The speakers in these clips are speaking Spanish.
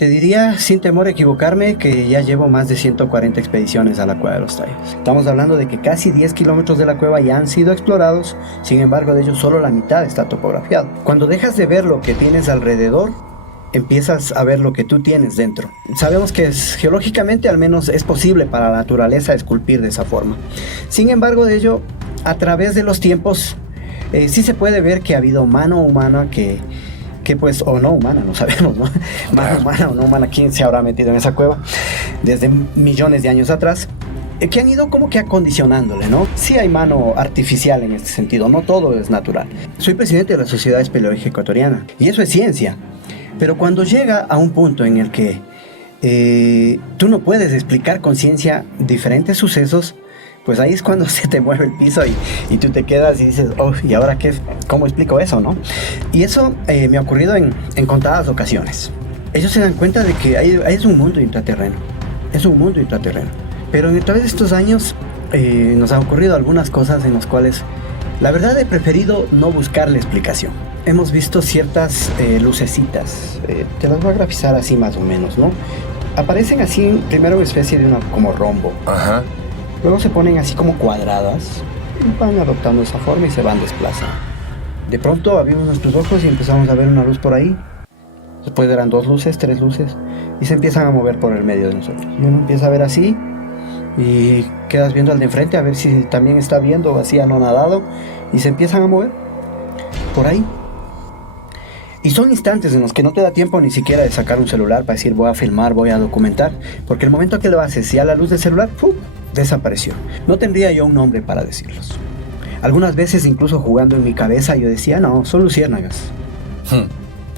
Te diría, sin temor a equivocarme, que ya llevo más de 140 expediciones a la Cueva de los Tallos. Estamos hablando de que casi 10 kilómetros de la cueva ya han sido explorados, sin embargo de ellos solo la mitad está topografiado. Cuando dejas de ver lo que tienes alrededor, empiezas a ver lo que tú tienes dentro. Sabemos que geológicamente al menos es posible para la naturaleza esculpir de esa forma. Sin embargo de ello, a través de los tiempos, sí se puede ver que ha habido mano humana que pues, o no humana, no sabemos, ¿no? Mano humana o no humana, ¿quién se habrá metido en esa cueva? Desde millones de años atrás, que han ido como que acondicionándole, ¿no? Sí hay mano artificial en este sentido, no todo es natural. Soy presidente de la Sociedad Espeleológica Ecuatoriana, y eso es ciencia. Pero cuando llega a un punto en el que tú no puedes explicar con ciencia diferentes sucesos, pues ahí es cuando se te mueve el piso y tú te quedas y dices, oh, ¿y ahora qué? ¿Cómo explico eso, no? Y eso me ha ocurrido en contadas ocasiones. Ellos se dan cuenta de que es un mundo intraterreno. Es un mundo intraterreno. Pero a través de estos años nos han ocurrido algunas cosas en las cuales la verdad he preferido no buscarle explicación. Hemos visto ciertas lucecitas. Te las voy a grafizar así más o menos, ¿no? Aparecen así, primero en especie de una como rombo. Ajá. Luego se ponen así como cuadradas y van adoptando esa forma y se van desplazando. De pronto abrimos nuestros ojos y empezamos a ver una luz por ahí. Después eran 2 luces, 3 luces y se empiezan a mover por el medio de nosotros. Y uno empieza a ver así y quedas viendo al de enfrente a ver si también está viendo así anonadado y se empiezan a mover por ahí. Y son instantes en los que no te da tiempo ni siquiera de sacar un celular para decir voy a filmar, voy a documentar, porque el momento que lo haces y a la luz del celular, ¡pum!, desapareció. No tendría yo un nombre para decirlos. Algunas veces incluso jugando en mi cabeza yo decía, no, son luciérnagas.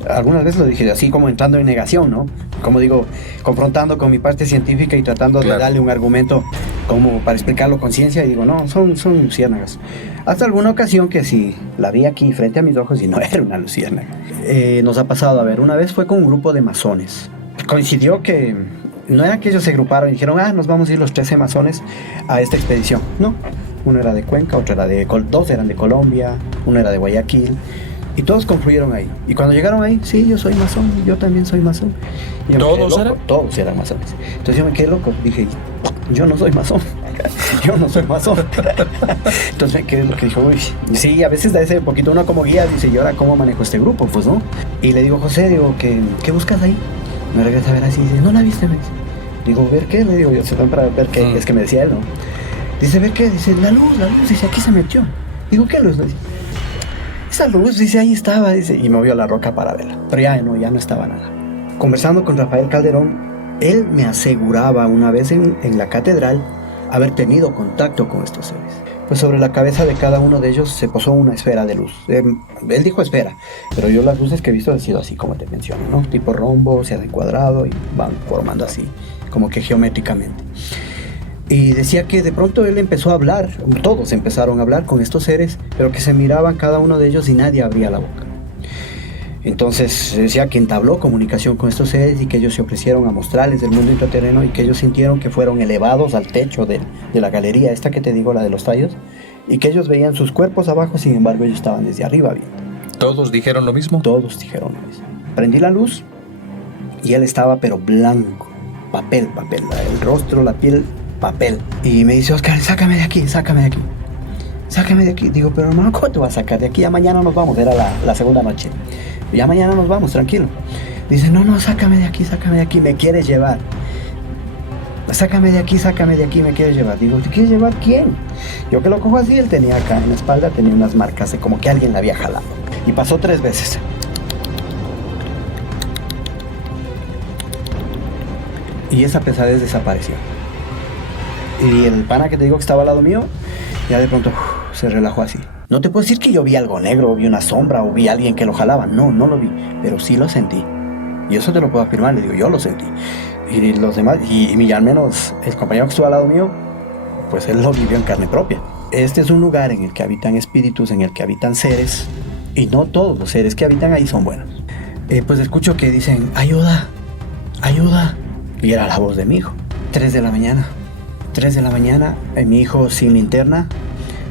Algunas veces lo dije así como entrando en negación, ¿no? Como digo, confrontando con mi parte científica y tratando de darle un argumento como para explicarlo con ciencia y digo, no, son luciérnagas. Hasta alguna ocasión que sí, la vi aquí frente a mis ojos y no era una luciérnaga. Nos ha pasado, a ver, una vez fue con un grupo de masones. Coincidió que no era que ellos se agruparon y dijeron, nos vamos a ir los 13 masones a esta expedición. No, uno era de Cuenca, otro era dos eran de Colombia, uno era de Guayaquil. Y todos confluyeron ahí. Y cuando llegaron ahí, sí, yo soy masón, yo también soy masón. Y ¿Todos eran? Todos eran masones. Entonces yo me quedé loco, dije, yo no soy masón. Yo no soy masón. Entonces me quedé lo que dijo, uy, sí, a veces da ese poquito uno como guía, dice, ¿y ahora cómo manejo este grupo? Pues no. Y le digo, José, digo, ¿qué buscas ahí? Me regresa a ver así, dice, ¿no la viste? Me dice. Digo, ¿ver qué? Le digo, yo se van para ver qué, es que me decía él, ¿no? Dice, ¿ver qué? Dice, la luz, dice, aquí se metió. Digo, ¿qué luz? Dice, esa luz, dice, ahí estaba, dice, y movió la roca para verla. Pero ya no estaba nada. Conversando con Rafael Calderón, él me aseguraba una vez en la catedral haber tenido contacto con estos seres. Pues sobre la cabeza de cada uno de ellos se posó una esfera de luz. Él dijo esfera, pero yo las luces que he visto han sido así como te menciono, ¿no? Tipo rombo, se hacen cuadrado y van formando así, como que geométricamente. Y decía que de pronto él empezó a hablar, todos empezaron a hablar con estos seres, pero que se miraban cada uno de ellos y nadie abría la boca. Entonces decía que entabló comunicación con estos seres y que ellos se ofrecieron a mostrarles del mundo intraterreno y que ellos sintieron que fueron elevados al techo de la galería esta que te digo, la de los tallos, y que ellos veían sus cuerpos abajo, sin embargo ellos estaban desde arriba viendo. ¿Todos dijeron lo mismo? Todos dijeron lo mismo. Prendí la luz y él estaba pero blanco, papel, el rostro, la piel, papel. Y me dice, Oscar, sácame de aquí. Digo, pero hermano, ¿cómo te vas a sacar de aquí? Ya mañana nos vamos, era la segunda noche. Ya mañana nos vamos, tranquilo. Dice, no, sácame de aquí, me quieres llevar. Sácame de aquí, me quieres llevar. Digo, ¿te quieres llevar quién? Yo que lo cojo así, él tenía acá en la espalda, tenía unas marcas de como que alguien la había jalado. Y pasó 3 veces. Y esa pesadez desapareció. Y el pana que te digo que estaba al lado mío, ya de pronto se relajó así. No te puedo decir que yo vi algo negro, o vi una sombra, o vi a alguien que lo jalaba. No lo vi, pero sí lo sentí. Y eso te lo puedo afirmar, le digo, yo lo sentí. Y los demás, y al menos el compañero que estuvo al lado mío, pues él lo vivió en carne propia. Este es un lugar en el que habitan espíritus, en el que habitan seres, y no todos los seres que habitan ahí son buenos. Pues escucho que dicen, ayuda. Y era la voz de mi hijo. 3 de la mañana, mi hijo sin linterna,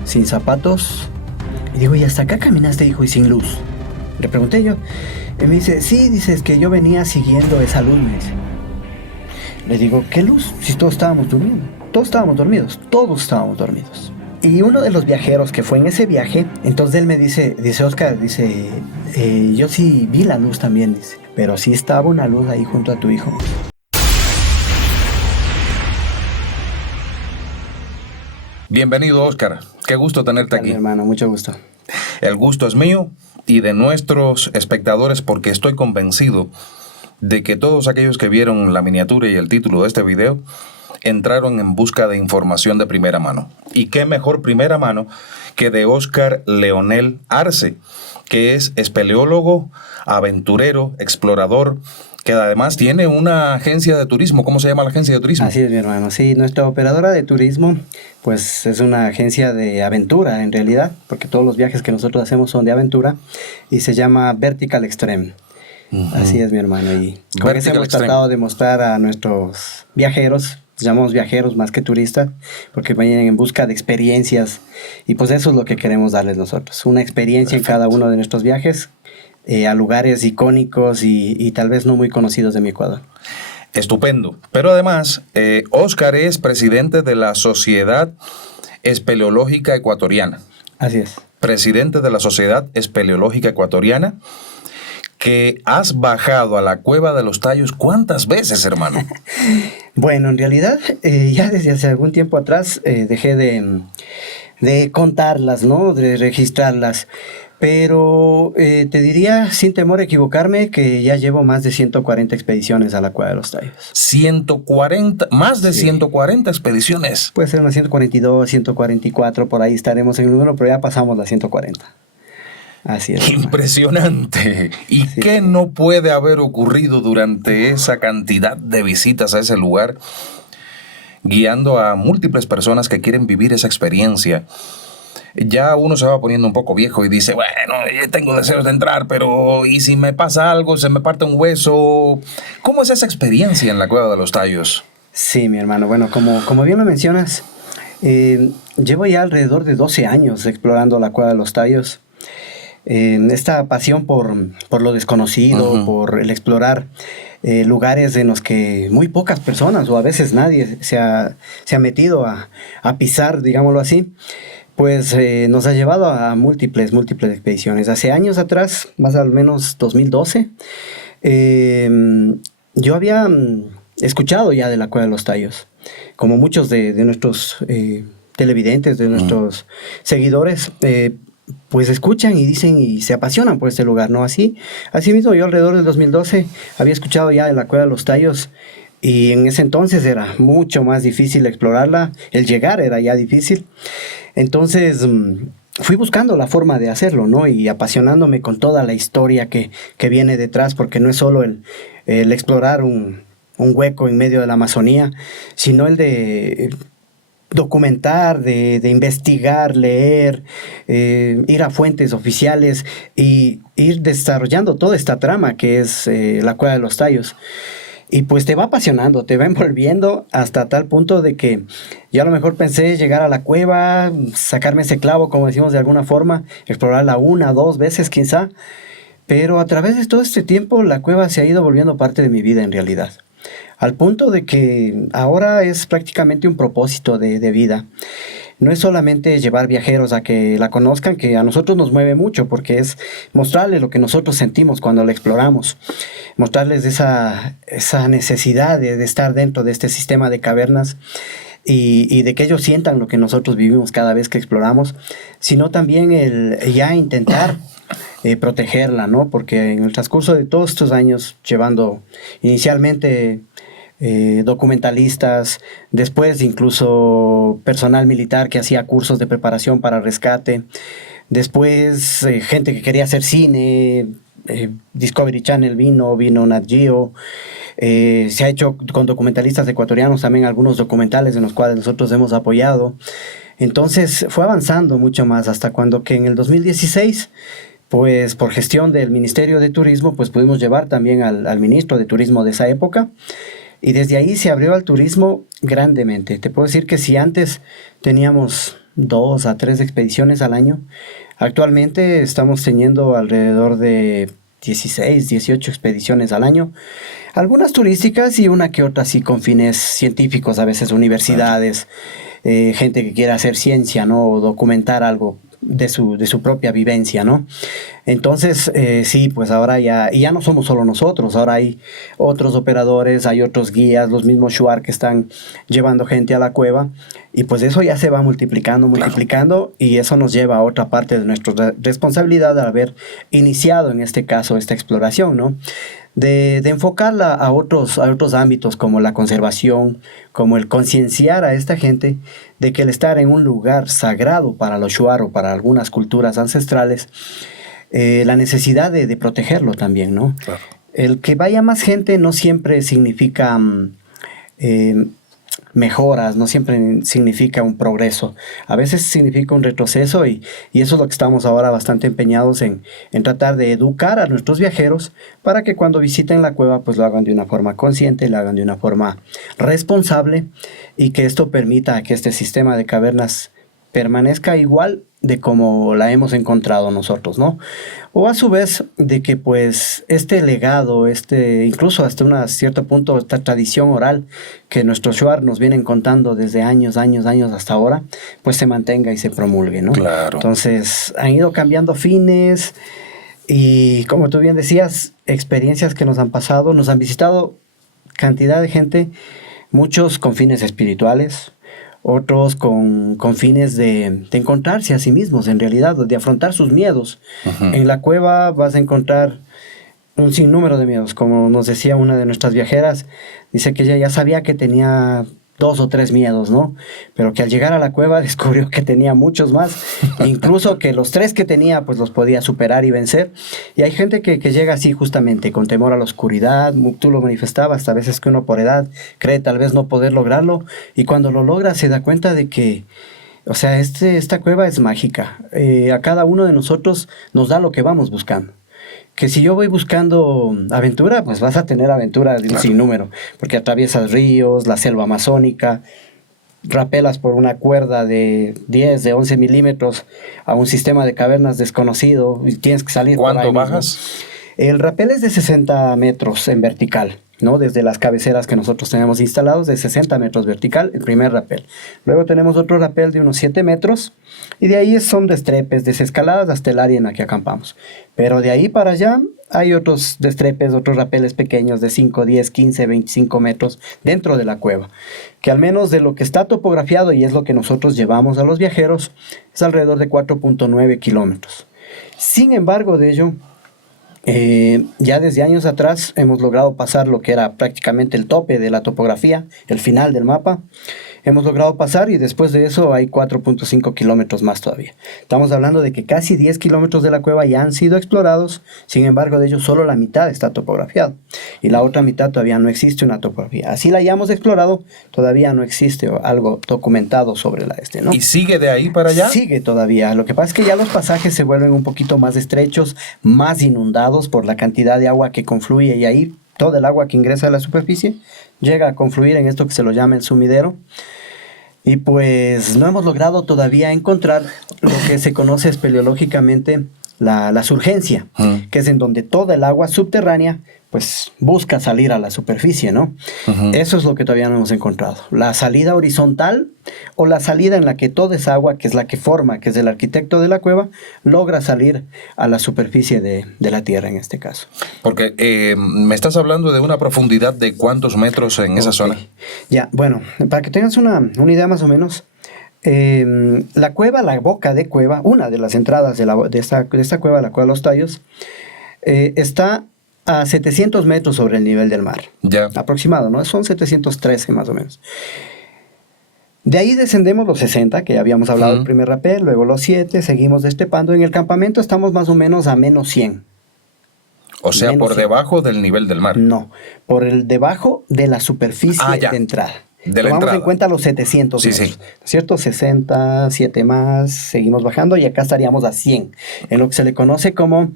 sin zapatos. Y digo, ¿y hasta acá caminaste, hijo, y sin luz? Le pregunté yo. Y me dice, sí, dice, es que yo venía siguiendo esa luz, me dice. Le digo, ¿qué luz? Si todos estábamos durmiendo. Todos estábamos dormidos, todos estábamos dormidos. Y uno de los viajeros que fue en ese viaje, entonces él me dice, Oscar, dice, yo sí vi la luz también, dice, pero sí estaba una luz ahí junto a tu hijo. Bienvenido, Oscar. Qué gusto tenerte aquí. Mi hermano, mucho gusto. El gusto es mío y de nuestros espectadores, porque estoy convencido de que todos aquellos que vieron la miniatura y el título de este video entraron en busca de información de primera mano. Y qué mejor primera mano que de Oscar Leonel Arce, que es espeleólogo, aventurero, explorador, que además tiene una agencia de turismo. ¿Cómo se llama la agencia de turismo? Así es, mi hermano. Sí, nuestra operadora de turismo, pues es una agencia de aventura en realidad, porque todos los viajes que nosotros hacemos son de aventura, y se llama Vertical Extreme. Así es, mi hermano. Y con eso hemos tratado de mostrar a nuestros viajeros, llamamos viajeros más que turistas, porque vienen en busca de experiencias, y pues eso es lo que queremos darles nosotros, una experiencia en cada uno de nuestros viajes, a lugares icónicos y tal vez no muy conocidos de mi Ecuador. Estupendo. Pero además, Oscar es presidente de la Sociedad Espeleológica Ecuatoriana. Así es. Presidente de la Sociedad Espeleológica Ecuatoriana, que has bajado a la Cueva de los Tallos, ¿cuántas veces, hermano? Bueno, en realidad, ya desde hace algún tiempo atrás dejé de contarlas, ¿no? De registrarlas. Pero te diría, sin temor a equivocarme, que ya llevo más de 140 expediciones a la Cueva de los Tallos. 140, más de 140 expediciones. Puede ser unas 142, 144, por ahí estaremos en el número, pero ya pasamos las 140. Así es. Impresionante. ¿Y sí, qué no puede haber ocurrido durante esa cantidad de visitas a ese lugar, guiando a múltiples personas que quieren vivir esa experiencia? Ya uno se va poniendo un poco viejo y dice, bueno, yo tengo deseos de entrar, pero ¿y si me pasa algo, se me parte un hueso? ¿Cómo es esa experiencia en la Cueva de los Tallos? Sí, mi hermano. Bueno, como bien lo mencionas, llevo ya alrededor de 12 años explorando la Cueva de los Tallos. Esta pasión por lo desconocido, por el explorar lugares en los que muy pocas personas o a veces nadie se ha metido a pisar, digámoslo así, pues nos ha llevado a múltiples expediciones. Hace años atrás, más o menos 2012, yo había escuchado ya de la Cueva de los Tallos, como muchos de nuestros televidentes, de nuestros seguidores, pues escuchan y dicen y se apasionan por este lugar, ¿no? Así mismo yo alrededor del 2012 había escuchado ya de la Cueva de los Tallos, y en ese entonces era mucho más difícil explorarla, el llegar era ya difícil. Entonces fui buscando la forma de hacerlo, ¿no? Y apasionándome con toda la historia que viene detrás, porque no es solo el explorar un hueco en medio de la Amazonía, sino el de documentar, de investigar, leer, ir a fuentes oficiales y ir desarrollando toda esta trama que es la Cueva de los Tallos. Y pues te va apasionando, te va envolviendo hasta tal punto de que yo a lo mejor pensé llegar a la cueva, sacarme ese clavo, como decimos de alguna forma, explorarla 1 o 2 veces quizá, pero a través de todo este tiempo la cueva se ha ido volviendo parte de mi vida en realidad. Al punto de que ahora es prácticamente un propósito de vida. No es solamente llevar viajeros a que la conozcan, que a nosotros nos mueve mucho, porque es mostrarles lo que nosotros sentimos cuando la exploramos, mostrarles esa necesidad de estar dentro de este sistema de cavernas y de que ellos sientan lo que nosotros vivimos cada vez que exploramos, sino también el ya intentar protegerla, ¿no? Porque en el transcurso de todos estos años, llevando inicialmente documentalistas, después incluso personal militar que hacía cursos de preparación para rescate, después gente que quería hacer cine, Discovery Channel vino Nat Geo, se ha hecho con documentalistas ecuatorianos también algunos documentales en los cuales nosotros hemos apoyado. Entonces fue avanzando mucho más hasta cuando que en el 2016, pues por gestión del Ministerio de Turismo, pues pudimos llevar también al ministro de Turismo de esa época. Y desde ahí se abrió al turismo grandemente. Te puedo decir que si antes teníamos 2 a 3 expediciones al año, actualmente estamos teniendo alrededor de 16, 18 expediciones al año. Algunas turísticas y una que otra sí con fines científicos, a veces universidades, gente que quiera hacer ciencia, ¿no? O documentar algo de su propia vivencia, ¿no? Entonces, sí, pues ahora ya no somos solo nosotros, ahora hay otros operadores, hay otros guías, los mismos shuar que están llevando gente a la cueva, y pues eso ya se va multiplicando, y eso nos lleva a otra parte de nuestra responsabilidad al haber iniciado en este caso esta exploración, ¿no? De enfocarla a otros ámbitos como la conservación, como el concienciar a esta gente de que el estar en un lugar sagrado para los shuar o para algunas culturas ancestrales, la necesidad de protegerlo también, ¿no? Claro. El que vaya más gente no siempre significa mejoras, no siempre significa un progreso, a veces significa un retroceso, y eso es lo que estamos ahora bastante empeñados en tratar de educar a nuestros viajeros para que cuando visiten la cueva pues lo hagan de una forma consciente, lo hagan de una forma responsable, y que esto permita que este sistema de cavernas permanezca igual de como la hemos encontrado nosotros, ¿no? O a su vez de que pues este legado, incluso hasta un cierto punto esta tradición oral que nuestros shuar nos vienen contando desde años hasta ahora, pues se mantenga y se promulgue, ¿no? Claro. Entonces han ido cambiando fines y, como tú bien decías, experiencias que nos han pasado, nos han visitado cantidad de gente, muchos con fines espirituales, otros con fines de encontrarse a sí mismos en realidad, de afrontar sus miedos. Uh-huh. En la cueva vas a encontrar un sinnúmero de miedos, como nos decía una de nuestras viajeras, dice que ella ya sabía que tenía 2 o 3 miedos, ¿no? Pero que al llegar a la cueva descubrió que tenía muchos más, incluso que los 3 que tenía pues los podía superar y vencer. Y hay gente que llega así justamente con temor a la oscuridad, tú lo manifestabas, a veces que uno por edad cree tal vez no poder lograrlo, y cuando lo logra se da cuenta de que, o sea, esta cueva es mágica. A cada uno de nosotros nos da lo que vamos buscando. Que si yo voy buscando aventura, pues vas a tener aventura de un sinnúmero, porque atraviesas ríos, la selva amazónica, rapelas por una cuerda de 10, de 11 milímetros a un sistema de cavernas desconocido y tienes que salir. ¿Cuánto bajas? El rapel es de 60 metros en vertical, ¿no? Desde las cabeceras que nosotros tenemos instalados, de 60 metros vertical, el primer rapel. Luego tenemos otro rapel de unos 7 metros, y de ahí son destrepes, desescaladas hasta el área en la que acampamos. Pero de ahí para allá hay otros destrepes, otros rapeles pequeños de 5, 10, 15, 25 metros dentro de la cueva, que al menos de lo que está topografiado, y es lo que nosotros llevamos a los viajeros, es alrededor de 4.9 kilómetros. Sin embargo, de ello, ya desde años atrás hemos logrado pasar lo que era prácticamente el tope de la topografía, el final del mapa. Hemos logrado pasar, y después de eso hay 4.5 kilómetros más todavía. Estamos hablando de que casi 10 kilómetros de la cueva ya han sido explorados, sin embargo de ellos solo la mitad está topografiado, y la otra mitad todavía no existe una topografía. Así la hayamos explorado, todavía no existe algo documentado sobre ¿no? ¿Y sigue de ahí para allá? Sigue todavía. Lo que pasa es que ya los pasajes se vuelven un poquito más estrechos, más inundados por la cantidad de agua que confluye, y ahí todo el agua que ingresa a la superficie llega a confluir en esto que se lo llama el sumidero. Y pues no hemos logrado todavía encontrar lo que se conoce espeleológicamente la surgencia, que es en donde toda el agua subterránea pues busca salir a la superficie, ¿no? Eso es lo que todavía no hemos encontrado. La salida horizontal, o la salida en la que toda esa agua, que es la que forma, que es el arquitecto de la cueva, logra salir a la superficie de la tierra en este caso. Porque me estás hablando de una profundidad de ¿cuántos metros en esa zona? Ya, bueno, para que tengas una idea más o menos, la cueva, la boca de cueva, una de las entradas de esta cueva, la Cueva de los Tallos, está a 700 metros sobre el nivel del mar. Ya. Aproximado, ¿no? Son 713 más o menos. De ahí descendemos los 60, que habíamos hablado del primer rapel, luego los 7, seguimos destepando. En el campamento estamos más o menos a menos 100. O sea, por debajo del nivel del mar. No, por el debajo de la superficie de entrada. Tomamos en cuenta los 700 metros, sí. ¿cierto? 60, 7 más, seguimos bajando y acá estaríamos a 100, en lo que se le conoce como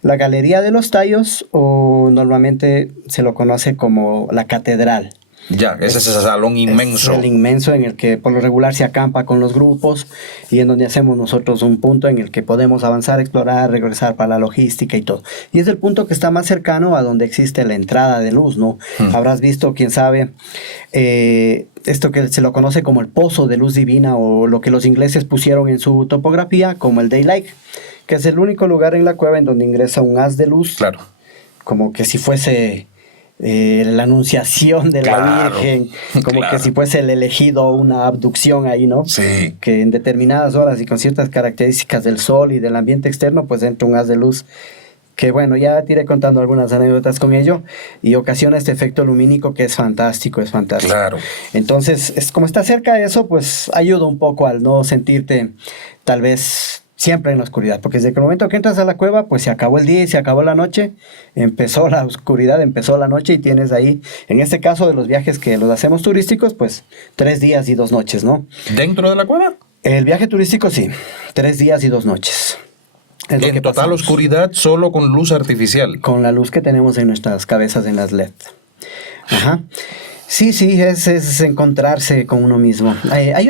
la Galería de los Tallos, o normalmente se lo conoce como la Catedral. Ya, ese es ese salón inmenso. Es el inmenso en el que por lo regular se acampa con los grupos y en donde hacemos nosotros un punto en el que podemos avanzar, explorar, regresar para la logística y todo. Y es el punto que está más cercano a donde existe la entrada de luz, ¿no? Habrás visto, quién sabe, esto que se lo conoce como el pozo de luz divina o lo que los ingleses pusieron en su topografía como el daylight, que es el único lugar en la cueva en donde ingresa un haz de luz. Claro. Como que si fuese la anunciación de la Virgen, como que si fuese el elegido, una abducción ahí, ¿no? Sí. Que en determinadas horas y con ciertas características del sol y del ambiente externo, pues entra un haz de luz que, bueno, ya te iré contando algunas anécdotas con ello y ocasiona este efecto lumínico que es fantástico, es fantástico. Claro. Entonces, como está cerca de eso, pues ayuda un poco al no sentirte tal vez siempre en la oscuridad, porque desde el momento que entras a la cueva, pues se acabó el día y se acabó la noche, empezó la oscuridad, empezó la noche y tienes ahí, en este caso de los viajes que los hacemos turísticos, pues 3 días y 2 noches, ¿no? ¿Dentro de la cueva? El viaje turístico sí, 3 días y 2 noches. Es lo En que total pasamos. oscuridad, solo con luz artificial. Con la luz que tenemos en nuestras cabezas en las LED. Ajá. Sí, es encontrarse con uno mismo. Hay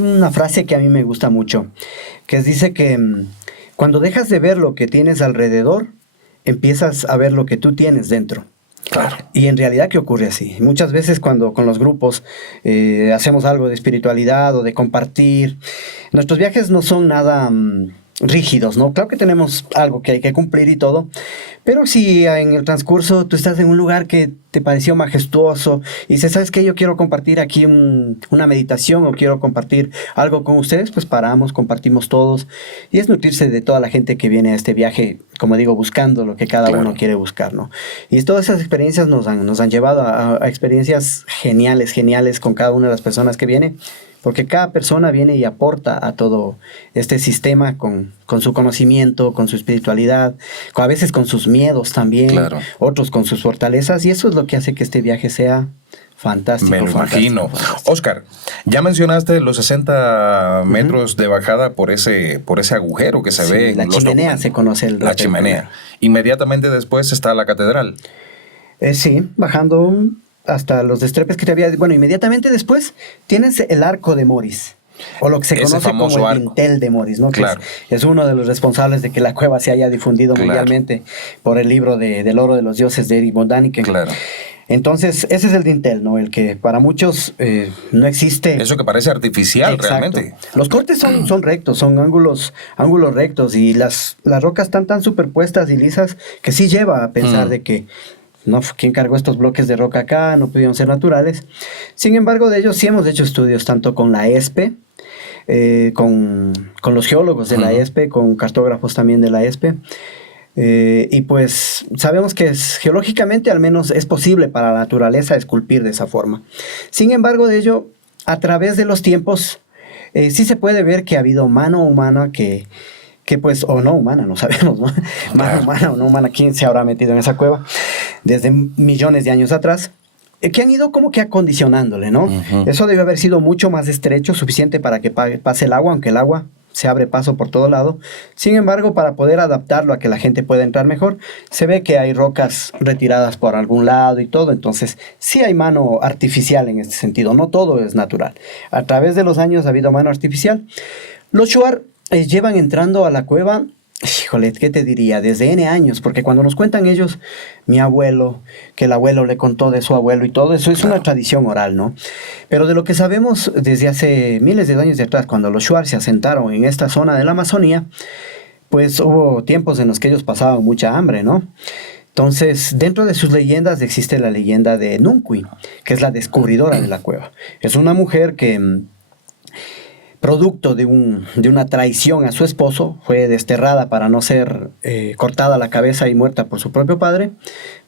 una frase que a mí me gusta mucho, que dice que cuando dejas de ver lo que tienes alrededor, empiezas a ver lo que tú tienes dentro. Claro. Y en realidad que ocurre así. Muchas veces cuando con los grupos hacemos algo de espiritualidad o de compartir, nuestros viajes no son nada rígidos, ¿no? Claro que tenemos algo que hay que cumplir y todo, pero si en el transcurso tú estás en un lugar que te pareció majestuoso y dices, ¿sabes qué? Yo quiero compartir aquí una meditación o quiero compartir algo con ustedes, pues paramos, compartimos todos y es nutrirse de toda la gente que viene a este viaje, como digo, buscando lo que cada uno quiere buscar, ¿no? Y todas esas experiencias nos han llevado a experiencias geniales con cada una de las personas que viene, porque cada persona viene y aporta a todo este sistema con su conocimiento, con su espiritualidad, a veces con sus miedos también, otros con sus fortalezas, y eso es lo que hace que este viaje sea fantástico. Me lo imagino. Oscar, ya mencionaste los 60 metros de bajada por ese agujero que se ve. La chimenea se conoce. La chimenea. Inmediatamente después está la catedral. Sí, bajando hasta los destrepes que te había... Bueno, inmediatamente después tienes el arco de Morris, o lo que se conoce como el dintel de Morris, ¿no? Claro. Que es uno de los responsables de que la cueva se haya difundido mundialmente por el libro del oro de los dioses de Erich von Däniken. Claro. Entonces, ese es el dintel, ¿no? El que para muchos no existe. Eso que parece artificial. Exacto. Realmente. Los cortes son rectos, son ángulos rectos, y las rocas están tan superpuestas y lisas que sí lleva a pensar de que no, ¿quién cargó estos bloques de roca acá? No pudieron ser naturales. Sin embargo, de ellos sí hemos hecho estudios tanto con la ESPE, con los geólogos de la ESPE, con cartógrafos también de la ESPE. Y pues sabemos que geológicamente al menos es posible para la naturaleza esculpir de esa forma. Sin embargo, de ello, a través de los tiempos, sí se puede ver que ha habido mano humana que pues, o no humana, no sabemos, ¿no? Mano humana o no humana, ¿quién se habrá metido en esa cueva? Desde millones de años atrás, que han ido como que acondicionándole, ¿no? Eso debe haber sido mucho más estrecho, suficiente para que pase el agua, aunque el agua se abre paso por todo lado. Sin embargo, para poder adaptarlo a que la gente pueda entrar mejor, se ve que hay rocas retiradas por algún lado y todo. Entonces, sí hay mano artificial en este sentido. No todo es natural. A través de los años ha habido mano artificial. Los Shuar llevan entrando a la cueva, híjole, ¿qué te diría? Desde N años, porque cuando nos cuentan ellos, mi abuelo, que el abuelo le contó de su abuelo y todo, eso es una tradición oral, ¿no? Pero de lo que sabemos desde hace miles de años de atrás, cuando los Shuar se asentaron en esta zona de la Amazonía, pues hubo tiempos en los que ellos pasaban mucha hambre, ¿no? Entonces, dentro de sus leyendas existe la leyenda de Nunqui, que es la descubridora de la cueva. Es una mujer que, producto de una traición a su esposo, fue desterrada para no ser cortada la cabeza y muerta por su propio padre,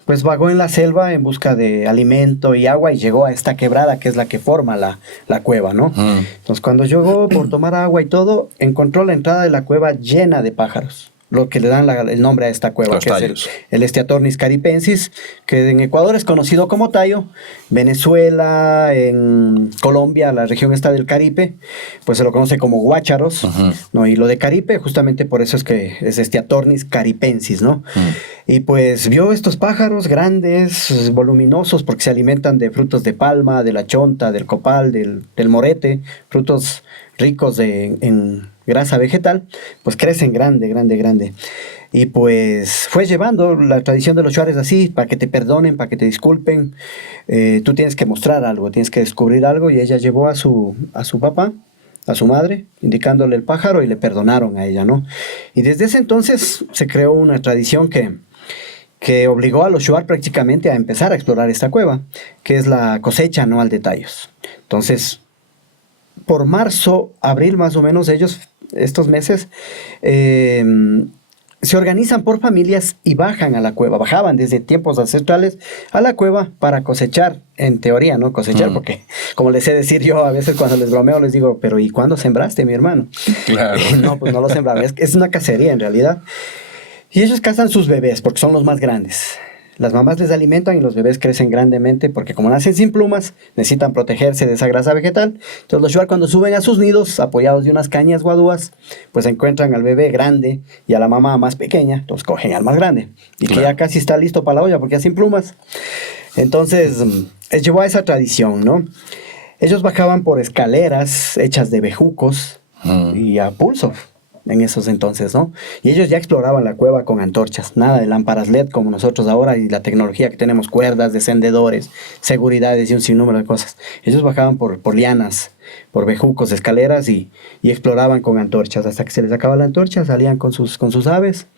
pues vagó en la selva en busca de alimento y agua y llegó a esta quebrada que es la que forma la cueva, ¿no? Entonces cuando llegó por tomar agua y todo, encontró la entrada de la cueva llena de pájaros. lo que le dan el nombre a esta cueva, Los que tallos. es el Estiatornis caripensis, que en Ecuador es conocido como tallo. Venezuela, en Colombia, la región esta del Caribe, pues se lo conoce como guácharos, ¿no? Y lo de Caripe, justamente por eso es que es Estiatornis caripensis, ¿no? Y pues vio estos pájaros grandes, voluminosos, porque se alimentan de frutos de palma, de la chonta, del copal, del morete, frutos ricos en grasa vegetal, pues crecen grande, grande, grande. Y pues fue llevando la tradición de los shuares así, para que te perdonen, para que te disculpen. Tú tienes que mostrar algo, tienes que descubrir algo, y ella llevó a su papá, a su madre, indicándole el pájaro, y le perdonaron a ella, ¿no? Y desde ese entonces se creó una tradición que obligó a los shuar prácticamente a empezar a explorar esta cueva, que es la cosecha anual de tallos. Entonces, por marzo, abril más o menos, ellos, estos meses, se organizan por familias y bajan a la cueva. Bajaban desde tiempos ancestrales a la cueva para cosechar, en teoría, ¿no? Cosechar, porque, como les sé decir yo, a veces cuando les bromeo, les digo, pero ¿y cuándo sembraste, mi hermano? Claro. No, pues no lo sembraba. Es una cacería, en realidad. Y ellos cazan sus bebés, porque son los más grandes. Las mamás les alimentan y los bebés crecen grandemente, porque como nacen sin plumas, necesitan protegerse de esa grasa vegetal. Entonces los shuar, cuando suben a sus nidos, apoyados de unas cañas guadúas, pues encuentran al bebé grande y a la mamá más pequeña, entonces cogen al más grande. Y que ya casi está listo para la olla, porque ya sin plumas. Entonces, llevó a esa tradición, ¿no? Ellos bajaban por escaleras hechas de bejucos y a pulso en esos entonces, ¿no? Y ellos ya exploraban la cueva con antorchas, nada de lámparas LED como nosotros ahora, y la tecnología que tenemos, cuerdas, descendedores, seguridades y un sinnúmero de cosas. Ellos bajaban por lianas, por bejucos, escaleras, y exploraban con antorchas. Hasta que se les acaba la antorcha, salían con sus aves.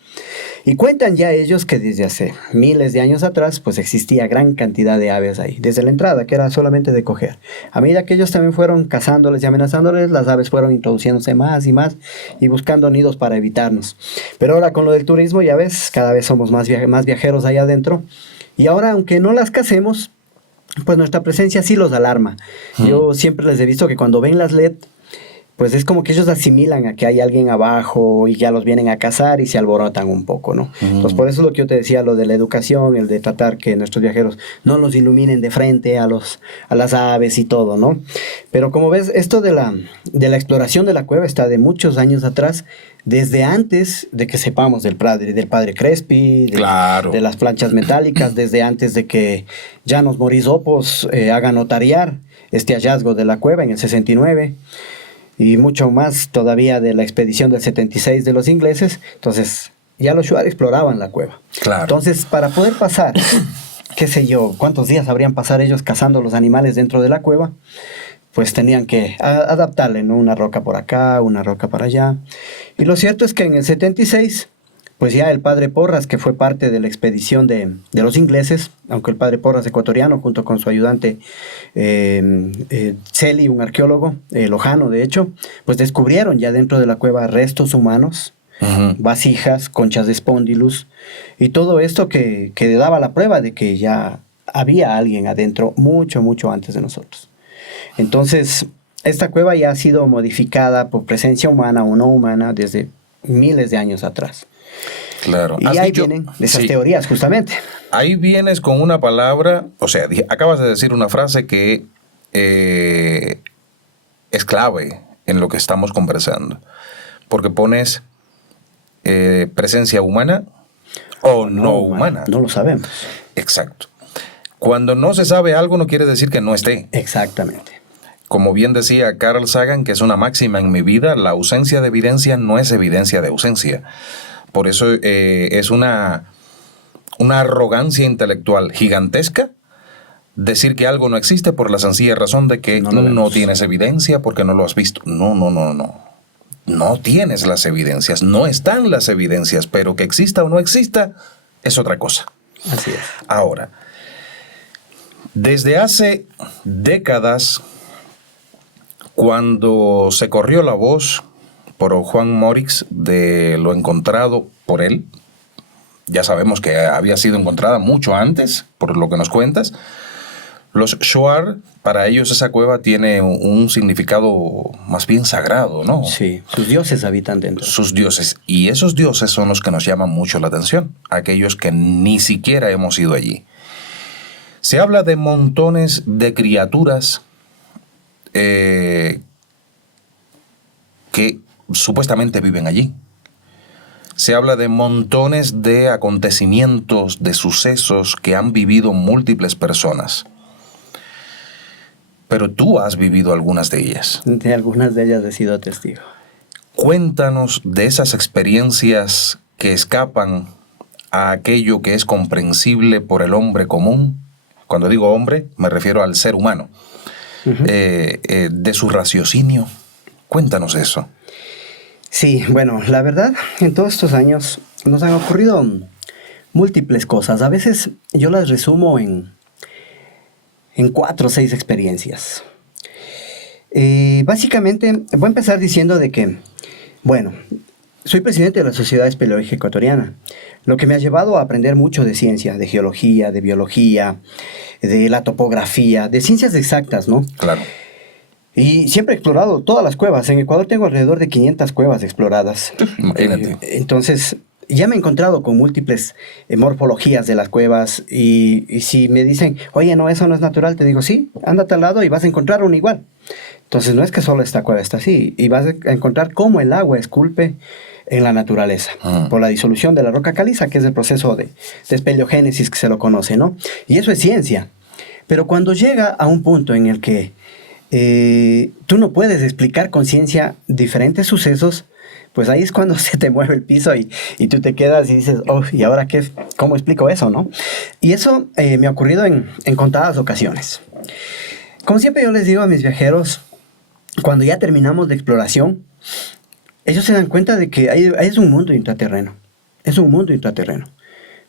Y cuentan ya ellos que desde hace miles de años atrás, pues existía gran cantidad de aves ahí, desde la entrada, que era solamente de coger. A medida que ellos también fueron cazándoles y amenazándoles, las aves fueron introduciéndose más y más y buscando nidos para evitarnos. Pero ahora con lo del turismo, ya ves, cada vez somos más viajeros allá adentro. Y ahora, aunque no las casemos, pues nuestra presencia sí los alarma. Yo siempre les he visto que cuando ven las LED, pues es como que ellos asimilan a que hay alguien abajo y ya los vienen a cazar y se alborotan un poco, ¿no? Entonces, por eso es lo que yo te decía, lo de la educación, el de tratar que nuestros viajeros no los iluminen de frente a las aves y todo, ¿no? Pero como ves, esto de la exploración de la cueva está de muchos años atrás, desde antes de que sepamos del padre Crespi, de las planchas metálicas, desde antes de que Llanos Morizopos haga notariar este hallazgo de la cueva en el 69, y mucho más todavía de la expedición del 76 de los ingleses. Entonces, ya los shuar exploraban la cueva. Claro. Entonces, para poder pasar, qué sé yo, cuántos días habrían pasado ellos cazando los animales dentro de la cueva, pues tenían que adaptarle, ¿no? Una roca por acá, una roca para allá. Y lo cierto es que en el 76, pues ya el padre Porras, que fue parte de la expedición de los ingleses, aunque el padre Porras ecuatoriano, junto con su ayudante Celi, un arqueólogo lojano de hecho, pues descubrieron ya dentro de la cueva restos humanos, vasijas, conchas de espondylus, y todo esto que daba la prueba de que ya había alguien adentro mucho, mucho antes de nosotros. Entonces, esta cueva ya ha sido modificada por presencia humana o no humana desde miles de años atrás. Claro. Y ahí vienen esas teorías, justamente. Ahí vienes con una palabra, o sea, acabas de decir una frase que es clave en lo que estamos conversando, porque pones presencia humana o no humana. No lo sabemos. Exacto. Cuando no se sabe algo no quiere decir que no esté. Exactamente. Como bien decía Carl Sagan, que es una máxima en mi vida, la ausencia de evidencia no es evidencia de ausencia. Por eso es una arrogancia intelectual gigantesca decir que algo no existe por la sencilla razón de que no tienes evidencia porque no lo has visto. No. No tienes las evidencias, no están las evidencias, pero que exista o no exista es otra cosa. Así es. Ahora, desde hace décadas, cuando se corrió la voz por Juan Morix de lo encontrado por él, ya sabemos que había sido encontrada mucho antes, por lo que nos cuentas, Los Shuar, para ellos esa cueva tiene un significado más bien sagrado, ¿no? Sí, sus dioses habitan dentro. Sus dioses. Y esos dioses son los que nos llaman mucho la atención, aquellos que ni siquiera hemos ido allí. Se habla de montones de criaturas que supuestamente viven allí. Se habla de montones de acontecimientos, de sucesos que han vivido múltiples personas. Pero tú has vivido algunas de ellas. De algunas de ellas he sido testigo. Cuéntanos de esas experiencias que escapan a aquello que es comprensible por el hombre común. Cuando digo hombre, me refiero al ser humano. De su raciocinio. Cuéntanos eso. Sí, bueno, la verdad, en todos estos años nos han ocurrido múltiples cosas. A veces yo las resumo en 4 o 6 experiencias. Básicamente, voy a empezar diciendo de que, bueno, soy presidente de la Sociedad Espeleológica Ecuatoriana, lo que me ha llevado a aprender mucho de ciencia, de geología, de biología, de la topografía, de ciencias exactas, ¿no? Claro. Y siempre he explorado todas las cuevas. En Ecuador tengo alrededor de 500 cuevas exploradas. Imagínate. Entonces, ya me he encontrado con múltiples morfologías de las cuevas y si me dicen, oye, no, eso no es natural, te digo, sí, anda a tal lado y vas a encontrar una igual. Entonces, no es que solo esta cueva está así, y vas a encontrar cómo el agua esculpe en la naturaleza, por la disolución de la roca caliza, que es el proceso de espeleogénesis que se lo conoce, ¿no? Y eso es ciencia. Pero cuando llega a un punto en el que tú no puedes explicar con ciencia diferentes sucesos, pues ahí es cuando se te mueve el piso y tú te quedas y dices, oh, ¿y ahora qué? ¿Cómo explico eso, no? Y eso me ha ocurrido en contadas ocasiones. Como siempre yo les digo a mis viajeros, cuando ya terminamos de exploración, ellos se dan cuenta de que es un mundo intraterreno. Es un mundo intraterreno.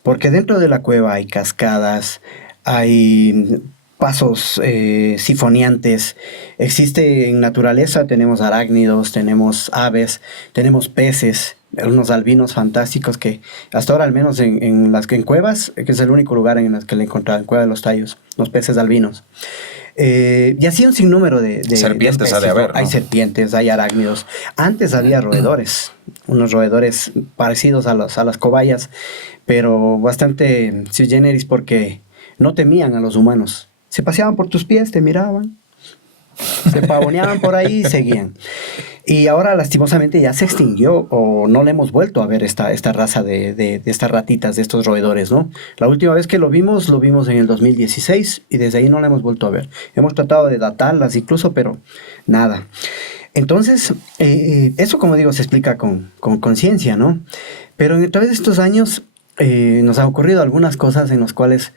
Porque dentro de la cueva hay cascadas, hay pasos sifoneantes, existe en naturaleza, tenemos arácnidos, tenemos aves, tenemos peces, unos albinos fantásticos que hasta ahora al menos en cuevas, que es el único lugar en el que le he encontrado, en Cueva de los Tallos, los peces albinos. Y así un sinnúmero de serpientes de ha de haber, ¿no? Hay serpientes, hay arácnidos. Antes había roedores, unos roedores parecidos a las cobayas, pero bastante sui generis porque no temían a los humanos. Se paseaban por tus pies, te miraban, se pavoneaban por ahí y seguían. Y ahora lastimosamente ya se extinguió o no le hemos vuelto a ver esta raza de estas ratitas, de estos roedores, ¿no? La última vez que lo vimos en el 2016 y desde ahí no la hemos vuelto a ver. Hemos tratado de datarlas incluso, pero nada. Entonces, eso como digo se explica con conciencia, ¿no? Pero a través de estos años nos han ocurrido algunas cosas en las cuales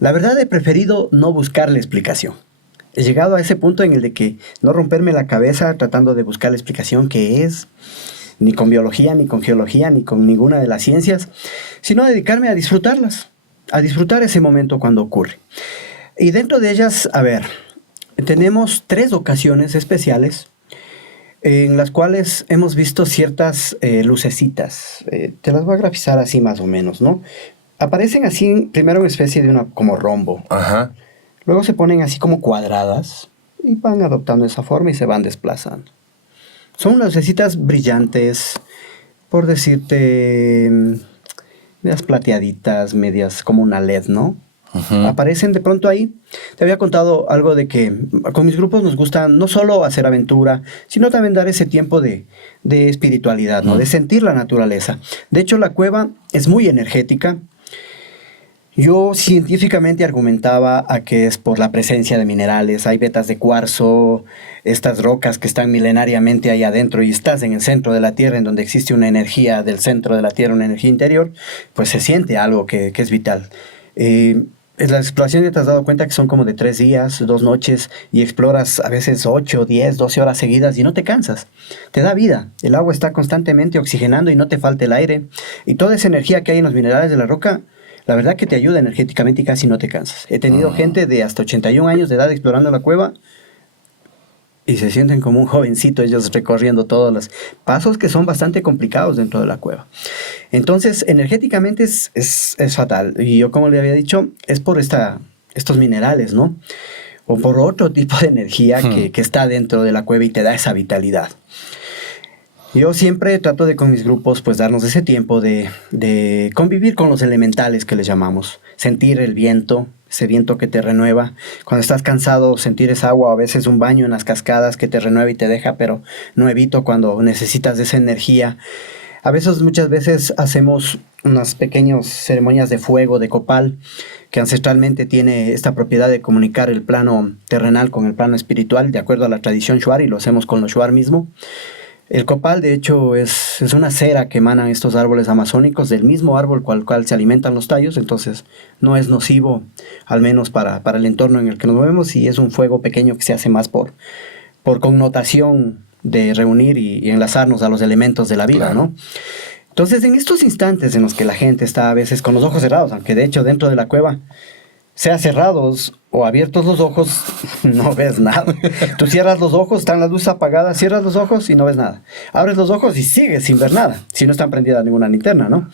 la verdad he preferido no buscarle explicación. He llegado a ese punto en el de que no romperme la cabeza tratando de buscar la explicación que es, ni con biología, ni con geología, ni con ninguna de las ciencias, sino dedicarme a disfrutarlas, a disfrutar ese momento cuando ocurre. Y dentro de ellas, a ver, tenemos 3 ocasiones especiales en las cuales hemos visto ciertas lucecitas. Te las voy a grafizar así más o menos, ¿no? Aparecen así, primero en especie de como rombo. Ajá. Luego se ponen así como cuadradas y van adoptando esa forma y se van desplazando. Son lucecitas brillantes, por decirte, medias plateaditas, medias como una LED, ¿no? Uh-huh. Aparecen de pronto ahí. Te había contado algo de que con mis grupos nos gusta no solo hacer aventura, sino también dar ese tiempo de espiritualidad, ¿no? Uh-huh. De sentir la naturaleza. De hecho, la cueva es muy energética. Yo científicamente argumentaba a que es por la presencia de minerales. Hay vetas de cuarzo, estas rocas que están milenariamente ahí adentro y estás en el centro de la Tierra, en donde existe una energía del centro de la Tierra, una energía interior, pues se siente algo que es vital. En la exploración te has dado cuenta que son como de 3 días, 2 noches, y exploras a veces 8, 10, 12 horas seguidas y no te cansas. Te da vida. El agua está constantemente oxigenando y no te falta el aire. Y toda esa energía que hay en los minerales de la roca, la verdad que te ayuda energéticamente y casi no te cansas. He tenido gente de hasta 81 años de edad explorando la cueva y se sienten como un jovencito ellos recorriendo todos los pasos que son bastante complicados dentro de la cueva. Entonces, energéticamente es fatal. Y yo, como le había dicho, es por esta estos minerales, ¿no? O por otro tipo de energía que está dentro de la cueva y te da esa vitalidad. Yo siempre trato de con mis grupos pues darnos ese tiempo de convivir con los elementales que les llamamos. Sentir el viento, ese viento que te renueva. Cuando estás cansado, sentir esa agua, a veces un baño en las cascadas que te renueva y te deja, pero nuevito cuando necesitas de esa energía. A veces, muchas veces hacemos unas pequeñas ceremonias de fuego, de copal, que ancestralmente tiene esta propiedad de comunicar el plano terrenal con el plano espiritual, de acuerdo a la tradición shuar, y lo hacemos con los shuar mismo. El copal, de hecho, es una cera que emanan estos árboles amazónicos del mismo árbol cual se alimentan los tallos, entonces no es nocivo, al menos para el entorno en el que nos movemos, y es un fuego pequeño que se hace más por connotación de reunir y enlazarnos a los elementos de la vida, Claro. ¿no? Entonces, en estos instantes en los que la gente está a veces con los ojos cerrados, aunque de hecho dentro de la cueva, sea cerrados o abiertos los ojos, no ves nada. Tú cierras los ojos, están las luces apagadas, cierras los ojos y no ves nada. Abres los ojos y sigues sin ver nada, si no están prendidas ninguna linterna, ¿no?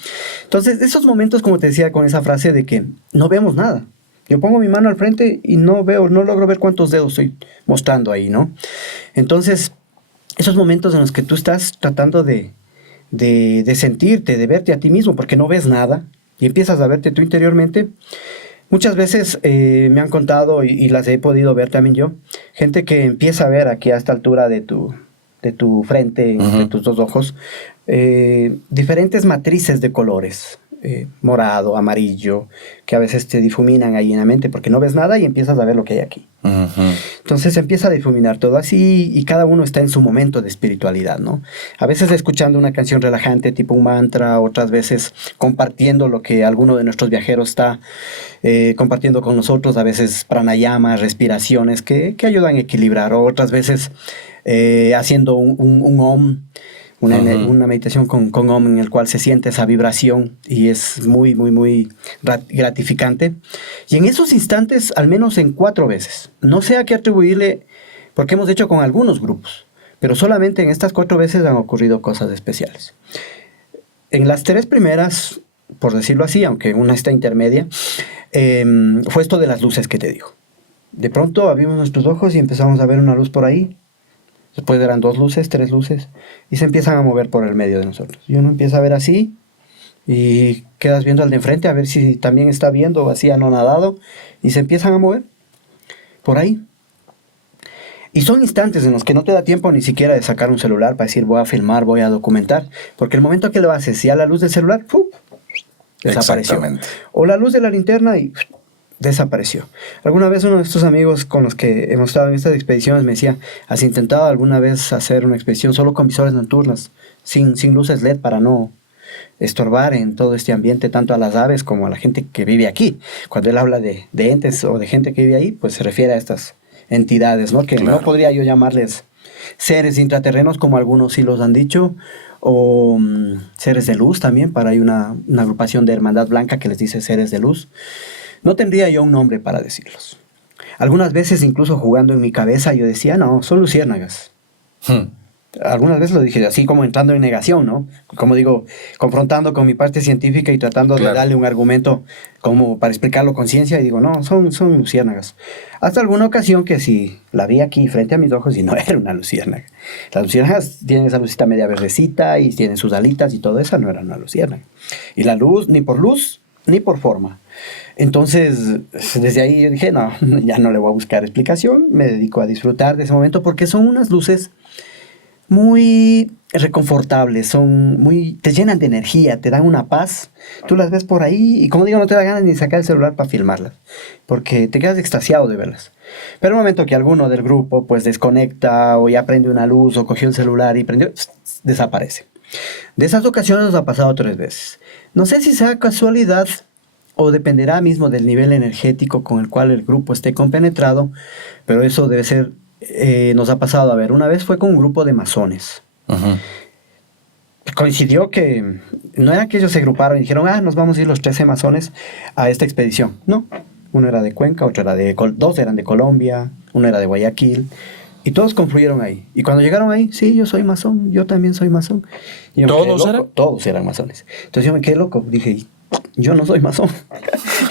Entonces, esos momentos, como te decía con esa frase de que no vemos nada. Yo pongo mi mano al frente y no logro ver cuántos dedos estoy mostrando ahí, ¿no? Entonces, esos momentos en los que tú estás tratando de sentirte, de verte a ti mismo, porque no ves nada, y empiezas a verte tú interiormente. Muchas veces me han contado, y las he podido ver también yo, gente que empieza a ver aquí a esta altura de tu frente, de tus dos ojos, diferentes matrices de colores. Morado, amarillo, que a veces te difuminan ahí en la mente porque no ves nada y empiezas a ver lo que hay aquí. Entonces empieza a difuminar todo así y cada uno está en su momento de espiritualidad, ¿no? A veces escuchando una canción relajante tipo un mantra, otras veces compartiendo lo que alguno de nuestros viajeros está compartiendo con nosotros, a veces pranayamas, respiraciones que ayudan a equilibrar, o otras veces haciendo un om, una meditación con Om en el cual se siente esa vibración y es muy, muy, muy gratificante. Y en esos instantes, al menos en 4 veces, no sé a qué atribuirle, porque hemos hecho con algunos grupos, pero solamente en estas 4 veces han ocurrido cosas especiales. En las 3 primeras, por decirlo así, aunque una está intermedia, fue esto de las luces que te digo. De pronto abrimos nuestros ojos y empezamos a ver una luz por ahí. Después eran 2 luces, 3 luces, y se empiezan a mover por el medio de nosotros. Y uno empieza a ver así, y quedas viendo al de enfrente a ver si también está viendo así anonadado, y se empiezan a mover por ahí. Y son instantes en los que no te da tiempo ni siquiera de sacar un celular para decir voy a filmar, voy a documentar, porque el momento que lo haces, ya la luz del celular, ¡pum!, desapareció. Exactamente. O la luz de la linterna y desapareció. Alguna vez uno de estos amigos con los que hemos estado en estas expediciones me decía, ¿has intentado alguna vez hacer una expedición solo con visores nocturnos, sin luces LED para no estorbar en todo este ambiente tanto a las aves como a la gente que vive aquí? Cuando él habla de entes o de gente que vive ahí, pues se refiere a estas entidades, ¿no? Que Claro. no podría yo llamarles seres intraterrenos como algunos sí los han dicho, o seres de luz también, para hay una agrupación de Hermandad Blanca que les dice seres de luz. No tendría yo un nombre para decirlos. Algunas veces, incluso jugando en mi cabeza, yo decía, no, son luciérnagas. Algunas veces lo dije así como entrando en negación, ¿no? Como digo, confrontando con mi parte científica y tratando Claro. de darle un argumento como para explicarlo con ciencia, y digo, no, son luciérnagas. Hasta alguna ocasión que sí, la vi aquí frente a mis ojos y no era una luciérnaga. Las luciérnagas tienen esa lucita media verdecita y tienen sus alitas y todo eso, no era una luciérnaga. Y la luz, ni por forma. Entonces, desde ahí yo dije, no, ya no le voy a buscar explicación, me dedico a disfrutar de ese momento porque son unas luces muy reconfortables, te llenan de energía, te dan una paz. Tú las ves por ahí y, como digo, no te da ganas ni sacar el celular para filmarlas, porque te quedas extasiado de verlas. Pero el momento que alguno del grupo pues desconecta o ya prende una luz o cogió el celular y prendió, desaparece. De esas ocasiones nos ha pasado 3 veces. No sé si sea casualidad o dependerá mismo del nivel energético con el cual el grupo esté compenetrado, pero eso debe ser, nos ha pasado. A ver, una vez fue con un grupo de masones. Coincidió que no era que ellos se agruparon y dijeron, nos vamos a ir los 13 masones a esta expedición. No, uno era de Cuenca, otro era dos eran de Colombia, uno era de Guayaquil, y todos confluyeron ahí. Y cuando llegaron ahí, sí, yo soy masón, yo también soy masón. Y yo me quedé ¿Todos loco. eran? Todos eran masones. Entonces yo me quedé loco, dije, yo no soy masón.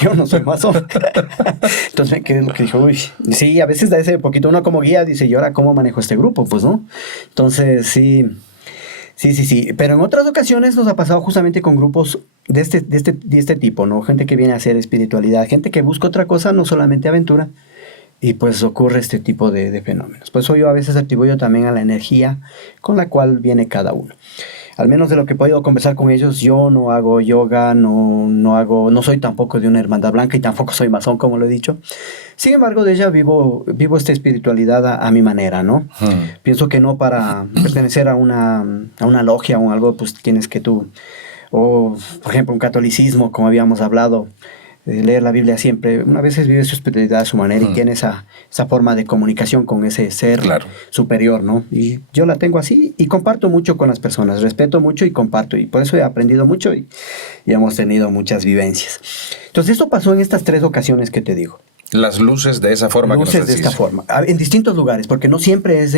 Yo no soy masón. Entonces me quedé lo que dijo, uy, sí, a veces da ese poquito uno como guía, dice, ¿y ahora cómo manejo este grupo? Pues no. Entonces sí. Sí. Pero en otras ocasiones nos ha pasado justamente con grupos de este tipo, ¿no? Gente que viene a hacer espiritualidad, gente que busca otra cosa, no solamente aventura. Y pues ocurre este tipo de fenómenos. Por eso yo a veces atribuyo también a la energía con la cual viene cada uno. Al menos de lo que he podido conversar con ellos, yo no hago yoga, no soy tampoco de una hermandad blanca y tampoco soy masón, como lo he dicho. Sin embargo, de ella vivo esta espiritualidad a mi manera, ¿no? Pienso que no para pertenecer a una logia o algo, pues tienes que tú, o por ejemplo un catolicismo, como habíamos hablado, leer la Biblia siempre, una vez vive su espiritualidad a su manera y tiene esa forma de comunicación con ese ser superior, ¿no? Y yo la tengo así y comparto mucho con las personas, respeto mucho y comparto, y por eso he aprendido mucho y hemos tenido muchas vivencias. Entonces esto pasó en estas 3 ocasiones que te digo. Las luces de esa forma. Luces de esta forma, en distintos lugares, porque no siempre es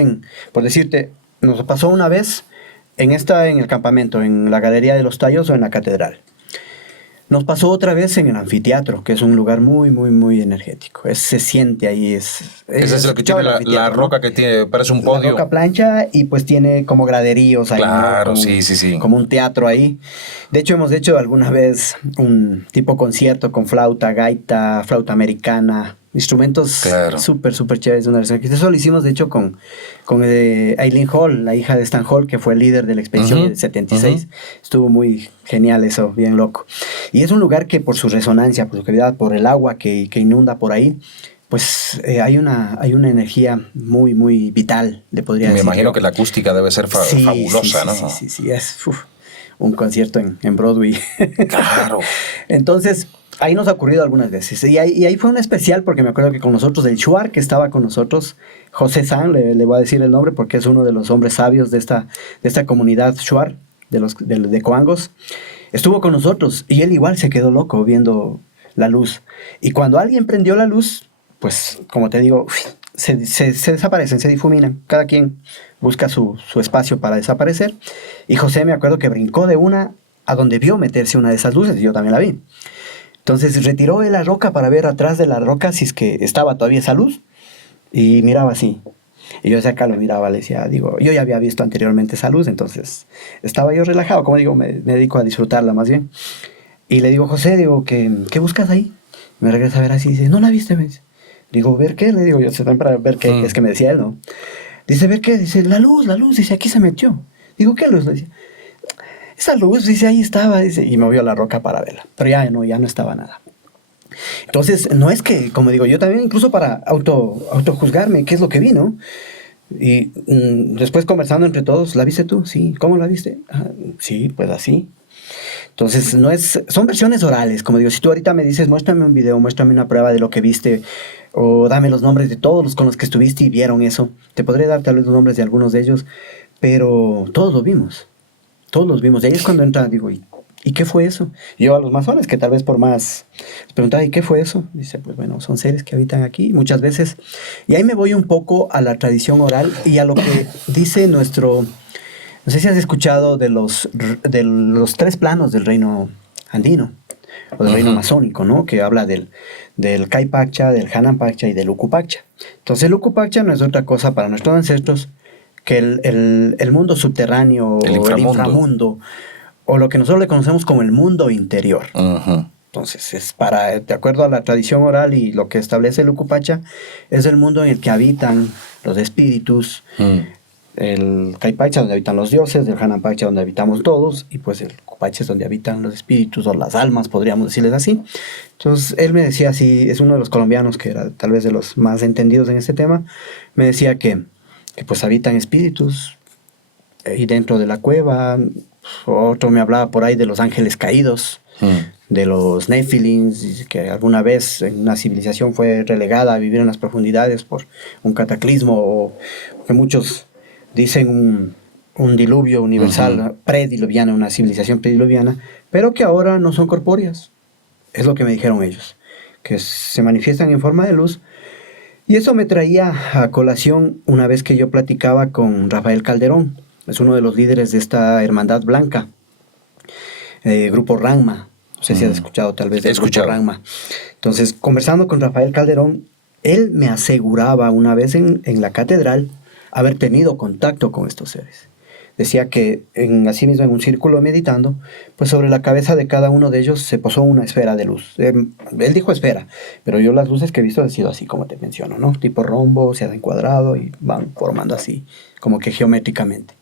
por decirte, nos pasó una vez en el campamento, en la Galería de los Tallos o en la catedral. Nos pasó otra vez en el anfiteatro, que es un lugar muy, muy, muy energético. Se siente ahí. Ese es lo que tiene la roca, ¿no? Que tiene, parece un podio. La roca plancha y pues tiene como graderíos ahí. Claro, ¿no? Sí. Como un teatro ahí. De hecho, hemos hecho alguna vez un tipo concierto con flauta, gaita, flauta americana, instrumentos súper, súper chéveres. Eso lo hicimos, de hecho, con Eileen Hall, la hija de Stan Hall, que fue el líder de la expedición del 76. Estuvo muy genial eso, bien loco. Y es un lugar que por su resonancia, por su cavidad, por el agua que inunda por ahí, pues hay una energía muy, muy vital, le podría decir. Me imagino que la acústica debe ser fabulosa, ¿no? Sí, es un concierto en Broadway. Claro. Entonces, ahí nos ha ocurrido algunas veces. Y ahí fue un especial porque me acuerdo que con nosotros, el Shuar que estaba con nosotros, José San, le voy a decir el nombre porque es uno de los hombres sabios de esta comunidad Shuar, de Coangos, estuvo con nosotros y él igual se quedó loco viendo la luz. Y cuando alguien prendió la luz, pues como te digo, se desaparecen, se difuminan. Cada quien busca su espacio para desaparecer. Y José, me acuerdo que brincó de una a donde vio meterse una de esas luces, y yo también la vi. Entonces retiró de la roca para ver atrás de la roca si es que estaba todavía esa luz, y miraba así. Y yo desde acá lo miraba, le decía, yo ya había visto anteriormente esa luz, entonces estaba yo relajado, como digo, me dedico a disfrutarla más bien. Y le digo, José, ¿qué buscas ahí? Me regresa a ver así, dice, ¿no la viste? Me dice. Digo, ¿ver qué? Le digo, yo se para ver qué, es que me decía él, ¿no? Dice, ¿ver qué? Dice, la luz, dice, aquí se metió. Digo, ¿qué luz? Le decía, esa luz, dice, ahí estaba, dice, y movió la roca para verla. Pero ya no estaba nada. Entonces, no es que, como digo, yo también, incluso para autojuzgarme, ¿qué es lo que vi, no? Y después conversando entre todos, ¿la viste tú? Sí. ¿Cómo la viste? Sí, pues así. Entonces, son versiones orales, como digo, si tú ahorita me dices, muéstrame un video, muéstrame una prueba de lo que viste, o dame los nombres de todos los con los que estuviste y vieron eso, te podré dar tal vez los nombres de algunos de ellos, pero todos los vimos, y ahí es cuando entra, digo, ¿y qué fue eso? Yo a los masones, que tal vez por más, les preguntaba, ¿y qué fue eso? Dice, pues bueno, son seres que habitan aquí muchas veces, y ahí me voy un poco a la tradición oral y a lo que dice nuestro... No sé si has escuchado de los 3 planos del reino andino, o del reino masónico, ¿no? Que habla del Caipacha, del Hanampacha y del Ucupacha. Entonces el Ucupacha no es otra cosa para nuestros ancestros que el mundo subterráneo, el inframundo, o lo que nosotros le conocemos como el mundo interior. Entonces, de acuerdo a la tradición oral y lo que establece el Ucupacha, es el mundo en el que habitan los espíritus, el Caipacha donde habitan los dioses, el Hanampacha donde habitamos todos, y pues el Ucupacha es donde habitan los espíritus o las almas, podríamos decirles así. Entonces él me decía así, es uno de los colombianos que era tal vez de los más entendidos en este tema, me decía que pues habitan espíritus y dentro de la cueva. Otro me hablaba por ahí de los ángeles caídos, de los Nephilims, que alguna vez en una civilización fue relegada a vivir en las profundidades por un cataclismo, o que muchos dicen un diluvio universal, prediluviano, una civilización prediluviana, pero que ahora no son corpóreas. Es lo que me dijeron ellos, que se manifiestan en forma de luz. Y eso me traía a colación una vez que yo platicaba con Rafael Calderón, es uno de los líderes de esta hermandad blanca, grupo Ranma, No sé si has escuchado tal vez He del grupo escuchado. Ranma. Entonces, conversando con Rafael Calderón, él me aseguraba una vez en la catedral haber tenido contacto con estos seres. Decía que así mismo en un círculo meditando, pues sobre la cabeza de cada uno de ellos se posó una esfera de luz. Él dijo esfera, pero yo las luces que he visto han sido así como te menciono, ¿no? Tipo rombo, se hacen cuadrado y van formando así, como que geométricamente.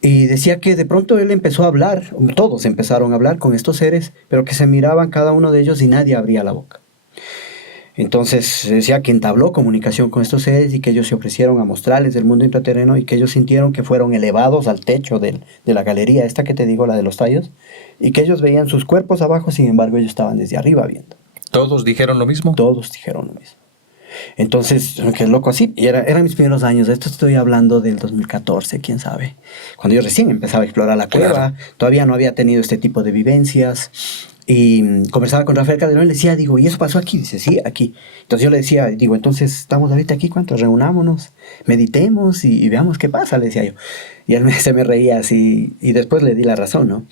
Y decía que de pronto él empezó a hablar, todos empezaron a hablar con estos seres, pero que se miraban cada uno de ellos y nadie abría la boca. Entonces decía que entabló comunicación con estos seres y que ellos se ofrecieron a mostrarles del mundo intraterreno y que ellos sintieron que fueron elevados al techo de la galería, esta que te digo, la de los tallos, y que ellos veían sus cuerpos abajo, sin embargo ellos estaban desde arriba viendo. ¿Todos dijeron lo mismo? Todos dijeron lo mismo. Entonces, qué loco así. Y eran mis primeros años. De esto estoy hablando del 2014, quién sabe. Cuando yo recién empezaba a explorar la cueva, Claro. todavía no había tenido este tipo de vivencias. Y conversaba con Rafael Calderón y le decía, digo, ¿y eso pasó aquí? Dice, sí, aquí. Entonces yo le decía, digo, entonces estamos ahorita aquí, ¿cuántos? Reunámonos, meditemos y veamos qué pasa, le decía yo. Y él se me reía así, y después le di la razón, ¿no?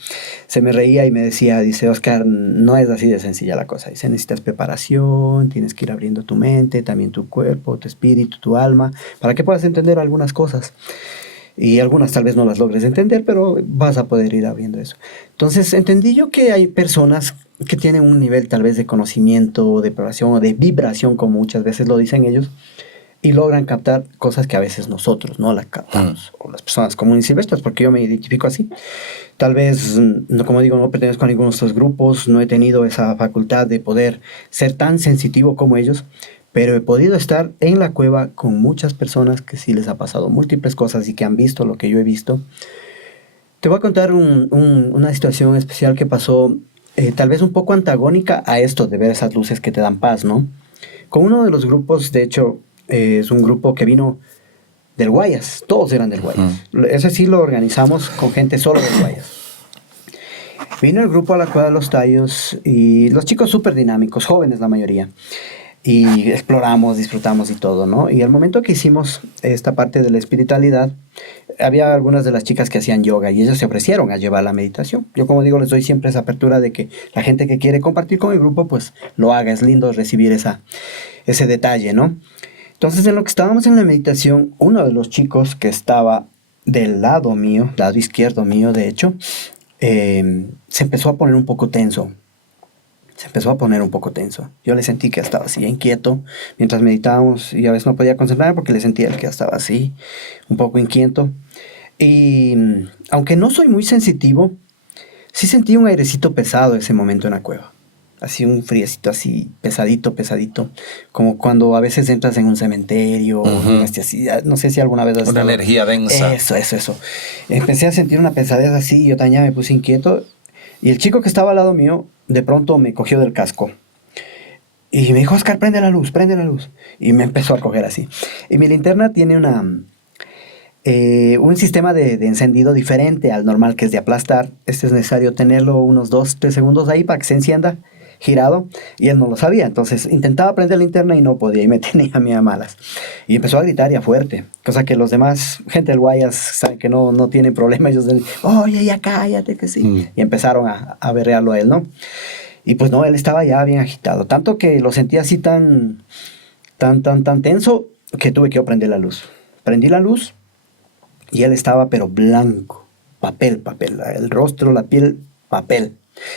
Se me reía y me decía, dice, Oscar, no es así de sencilla la cosa. Dice, necesitas preparación, tienes que ir abriendo tu mente, también tu cuerpo, tu espíritu, tu alma, para que puedas entender algunas cosas. Y algunas tal vez no las logres entender, pero vas a poder ir abriendo eso. Entonces entendí yo que hay personas que tienen un nivel tal vez de conocimiento, de preparación o de vibración, como muchas veces lo dicen ellos, y logran captar cosas que a veces nosotros no las captamos, o las personas comunes y silvestres, porque yo me identifico así. Tal vez, no, como digo, no pertenezco a ninguno de estos grupos, no he tenido esa facultad de poder ser tan sensitivo como ellos, pero he podido estar en la cueva con muchas personas que sí les ha pasado múltiples cosas y que han visto lo que yo he visto. Te voy a contar una situación especial que pasó, tal vez un poco antagónica a esto de ver esas luces que te dan paz, ¿no? Con uno de los grupos, de hecho, es un grupo que vino del Guayas, todos eran del Guayas. Ese sí lo organizamos con gente solo del Guayas. Vino el grupo a la Cueva de los Tallos y los chicos súper dinámicos, jóvenes la mayoría. Y exploramos, disfrutamos y todo, ¿no? Y al momento que hicimos esta parte de la espiritualidad, había algunas de las chicas que hacían yoga y ellas se ofrecieron a llevar la meditación. Yo, como digo, les doy siempre esa apertura de que la gente que quiere compartir con el grupo, pues lo haga. Es lindo recibir ese detalle, ¿no? Entonces, en lo que estábamos en la meditación, uno de los chicos que estaba del lado mío, lado izquierdo mío, de hecho, se empezó a poner un poco tenso. Yo le sentí que estaba así, inquieto, mientras meditábamos, y a veces no podía concentrarme porque le sentía que estaba así, un poco inquieto. Y aunque no soy muy sensitivo, sí sentí un airecito pesado ese momento en la cueva. Así un friecito así, pesadito, como cuando a veces entras en un cementerio, así, no sé si alguna vez has Una estado... energía densa. Eso. Empecé a sentir una pesadez así, yo también me puse inquieto, y el chico que estaba al lado mío, de pronto me cogió del casco. Y me dijo, Oscar, prende la luz. Y me empezó a coger así. Y mi linterna tiene un sistema de encendido diferente al normal, que es de aplastar. Este es necesario tenerlo unos 2-3 segundos ahí para que se encienda, girado. Y él no lo sabía. Entonces intentaba prender la linterna y no podía. Y me tenía a mí a malas. Y empezó a gritar ya fuerte. Cosa que los demás, gente del Guayas, saben que no tienen problema. Ellos dicen, oye, ya cállate, que sí. Y empezaron a berrearlo a él, ¿no? Y pues no, él estaba ya bien agitado. Tanto que lo sentía así tan tenso que tuve que prender la luz. Prendí la luz y él estaba pero blanco. Papel. El rostro, la piel, papel.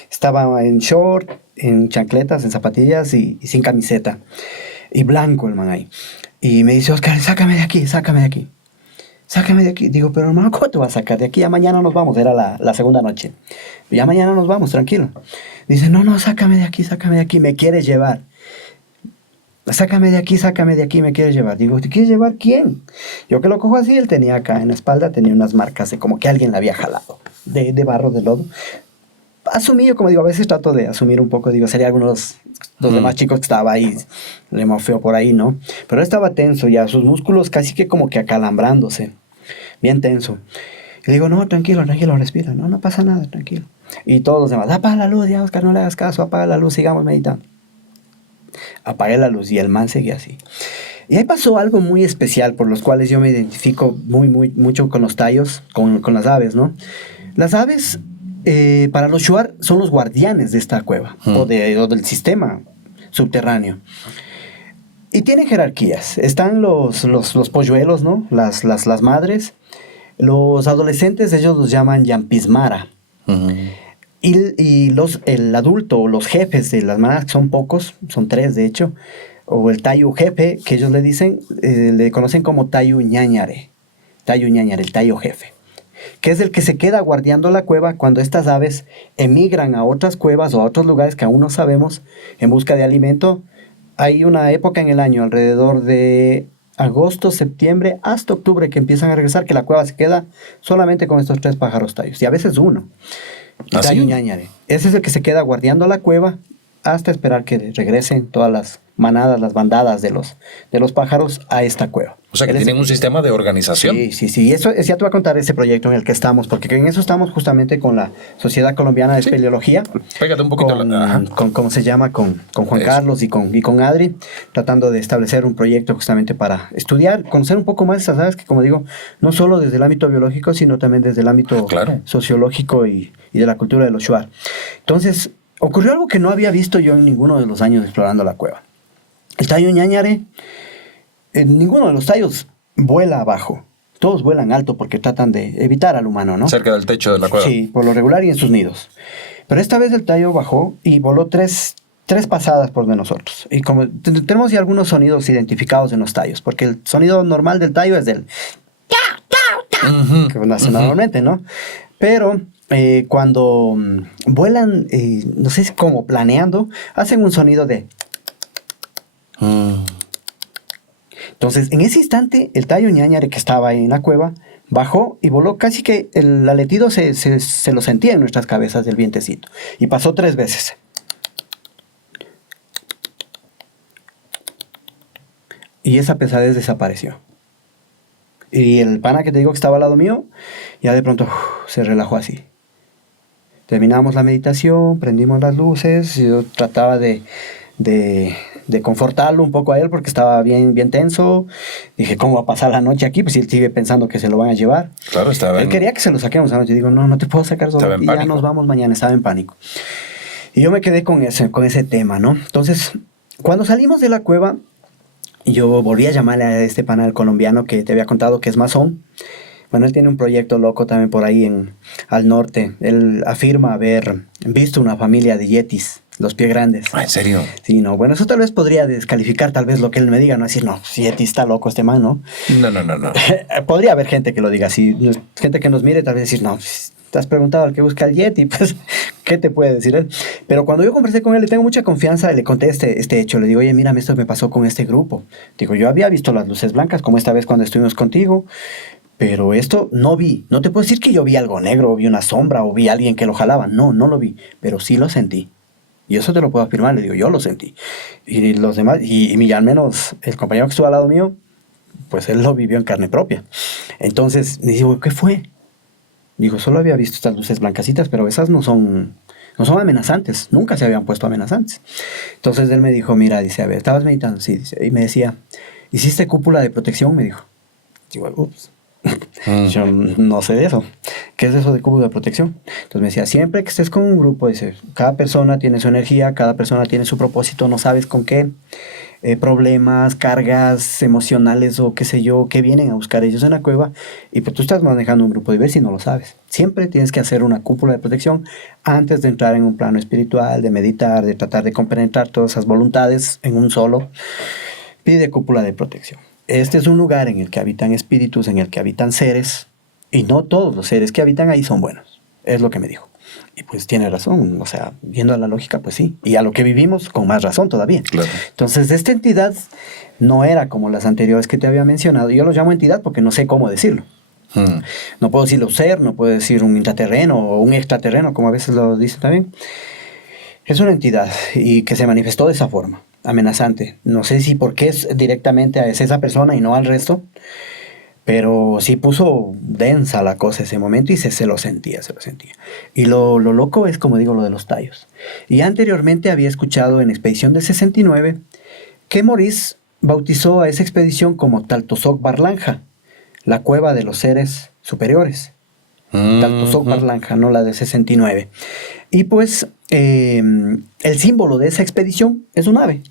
Estaba en short, en chancletas, en zapatillas y sin camiseta. Y blanco el man ahí. Y me dice, Oscar, sácame de aquí. Digo, pero hermano, ¿cómo te vas a sacar de aquí? Ya mañana nos vamos. Era la segunda noche. Ya mañana nos vamos, tranquilo. Dice, no, sácame de aquí. Me quieres llevar. Sácame de aquí, me quieres llevar. Digo, ¿te quieres llevar quién? Yo que lo cojo así, él tenía acá en la espalda, tenía unas marcas de como que alguien la había jalado. De barro, de lodo. Asumí, yo como digo, a veces trato de asumir un poco, digo, sería algunos los demás chicos que estaba ahí, le mofeo por ahí, ¿no? Pero él estaba tenso ya, sus músculos casi que como que acalambrándose, bien tenso. Y le digo, no, tranquilo, respira, no pasa nada, tranquilo. Y todos los demás, apaga la luz, ya, Oscar, no le hagas caso, apaga la luz, sigamos meditando. Apagué la luz y el man seguía así. Y ahí pasó algo muy especial, por los cuales yo me identifico mucho con los tallos, con las aves, ¿no? Las aves para los Shuar son los guardianes de esta cueva o del sistema subterráneo. Y tienen jerarquías. Están los polluelos, ¿no? Las madres. Los adolescentes, ellos los llaman Yampismara. Y el adulto o los jefes de las manadas, que son pocos, son 3 de hecho, o el Tayu jefe, que ellos le dicen, le conocen como Tayu Ñañare. Tayu Ñañare, el Tayu jefe, que es el que se queda guardiando la cueva cuando estas aves emigran a otras cuevas o a otros lugares que aún no sabemos en busca de alimento. Hay una época en el año, alrededor de agosto, septiembre, hasta octubre, que empiezan a regresar, que la cueva se queda solamente con estos 3 pájaros tayos, y a veces uno. Tayu Ñañare. Ese es el que se queda guardiando la cueva hasta esperar que regresen todas las manadas, las bandadas de los pájaros a esta cueva. O sea, que tienen un sistema de organización. Sí. Y eso ya te voy a contar ese proyecto en el que estamos, porque en eso estamos justamente con la Sociedad Colombiana de Espeleología. Pégate un poquito. ¿Cómo se llama? Con Juan Carlos y con Adri, tratando de establecer un proyecto justamente para estudiar, conocer un poco más estas aves, que como digo, no solo desde el ámbito biológico, sino también desde el ámbito sociológico y de la cultura de los Shuar. Entonces, ocurrió algo que no había visto yo en ninguno de los años explorando la cueva. El Tayu Ñañare, ninguno de los tayos vuela abajo. Todos vuelan alto porque tratan de evitar al humano, ¿no? Cerca del techo de la cueva. Sí, por lo regular y en sus nidos. Pero esta vez el tayo bajó y voló tres pasadas por de nosotros. Y como tenemos ya algunos sonidos identificados en los tayos, porque el sonido normal del tayo es del que nace normalmente, ¿no? Pero cuando vuelan, no sé si como planeando, hacen un sonido de... Entonces, en ese instante, el Tayu Ñañare, que estaba ahí en la cueva, bajó y voló. Casi que el aletido se lo sentía en nuestras cabezas del vientecito. Y pasó 3 veces. Y esa pesadez desapareció. Y el pana que te digo que estaba al lado mío, ya de pronto se relajó así. Terminamos la meditación, prendimos las luces, yo trataba de confortarlo un poco a él porque estaba bien tenso. Dije, ¿cómo va a pasar la noche aquí? Pues él sigue pensando que se lo van a llevar. Claro, estaba Él quería que se lo saquemos anoche. Digo, no te puedo sacar solo y ya nos vamos mañana. Estaba en pánico. Y yo me quedé con ese tema, ¿no? Entonces, cuando salimos de la cueva, yo volví a llamarle a este panel colombiano que te había contado que es masón. Bueno, él tiene un proyecto loco también por ahí al norte. Él afirma haber visto una familia de yetis, los pies grandes. ¿En serio? Sí, no. Bueno, eso tal vez podría descalificar tal vez lo que él me diga, no decir, no, yeti está loco este man, ¿no? No. Podría haber gente que lo diga así, gente que nos mire tal vez decir, no, te has preguntado al que busca el yeti, pues, ¿qué te puede decir él? Pero cuando yo conversé con él, le tengo mucha confianza, le conté este hecho, le digo, oye, mira, esto me pasó con este grupo. Digo, yo había visto las luces blancas, como esta vez cuando estuvimos contigo, pero esto no vi. No te puedo decir que yo vi algo negro, o vi una sombra, o vi a alguien que lo jalaba. No lo vi, pero sí lo sentí. Y eso te lo puedo afirmar, le digo, yo lo sentí. Y los demás, y al menos el compañero que estuvo al lado mío, pues él lo vivió en carne propia. Entonces, me digo, ¿qué fue? Digo, solo había visto estas luces blancasitas, pero esas no son amenazantes. Nunca se habían puesto amenazantes. Entonces él me dijo, mira, dice, a ver, ¿estabas meditando? Sí, dice, y me decía, ¿hiciste cúpula de protección? Me dijo. Digo, ups. Yo no sé de eso. ¿Qué es eso de cúpula de protección? Entonces me decía, siempre que estés con un grupo, dice, cada persona tiene su energía, cada persona tiene su propósito, no sabes con qué problemas, cargas emocionales o qué sé yo, que vienen a buscar ellos en la cueva, y pues tú estás manejando un grupo diverso y no lo sabes. Siempre tienes que hacer una cúpula de protección antes de entrar en un plano espiritual, de meditar, de tratar de compenetrar todas esas voluntades en un solo. Pide cúpula de protección. Este es un lugar en el que habitan espíritus, en el que habitan seres, y no todos los seres que habitan ahí son buenos. Es lo que me dijo. Y pues tiene razón, o sea, viendo a la lógica, pues sí. Y a lo que vivimos, con más razón todavía. Claro. Entonces, esta entidad no era como las anteriores que te había mencionado. Yo lo llamo entidad porque no sé cómo decirlo. No puedo decirlo ser, no puedo decir un intraterreno o un extraterreno, como a veces lo dicen también. Es una entidad y que se manifestó de esa forma, amenazante. No sé si por qué es directamente a esa persona y no al resto, pero sí puso densa la cosa ese momento y se lo sentía. Y lo loco es, como digo, lo de los tallos. Y anteriormente había escuchado en Expedición de 69 que Maurice bautizó a esa expedición como Taltosoc Barlanja, la cueva de los seres superiores. Taltozoc Barlanja, no la de 69. Y pues el símbolo de esa expedición es un ave,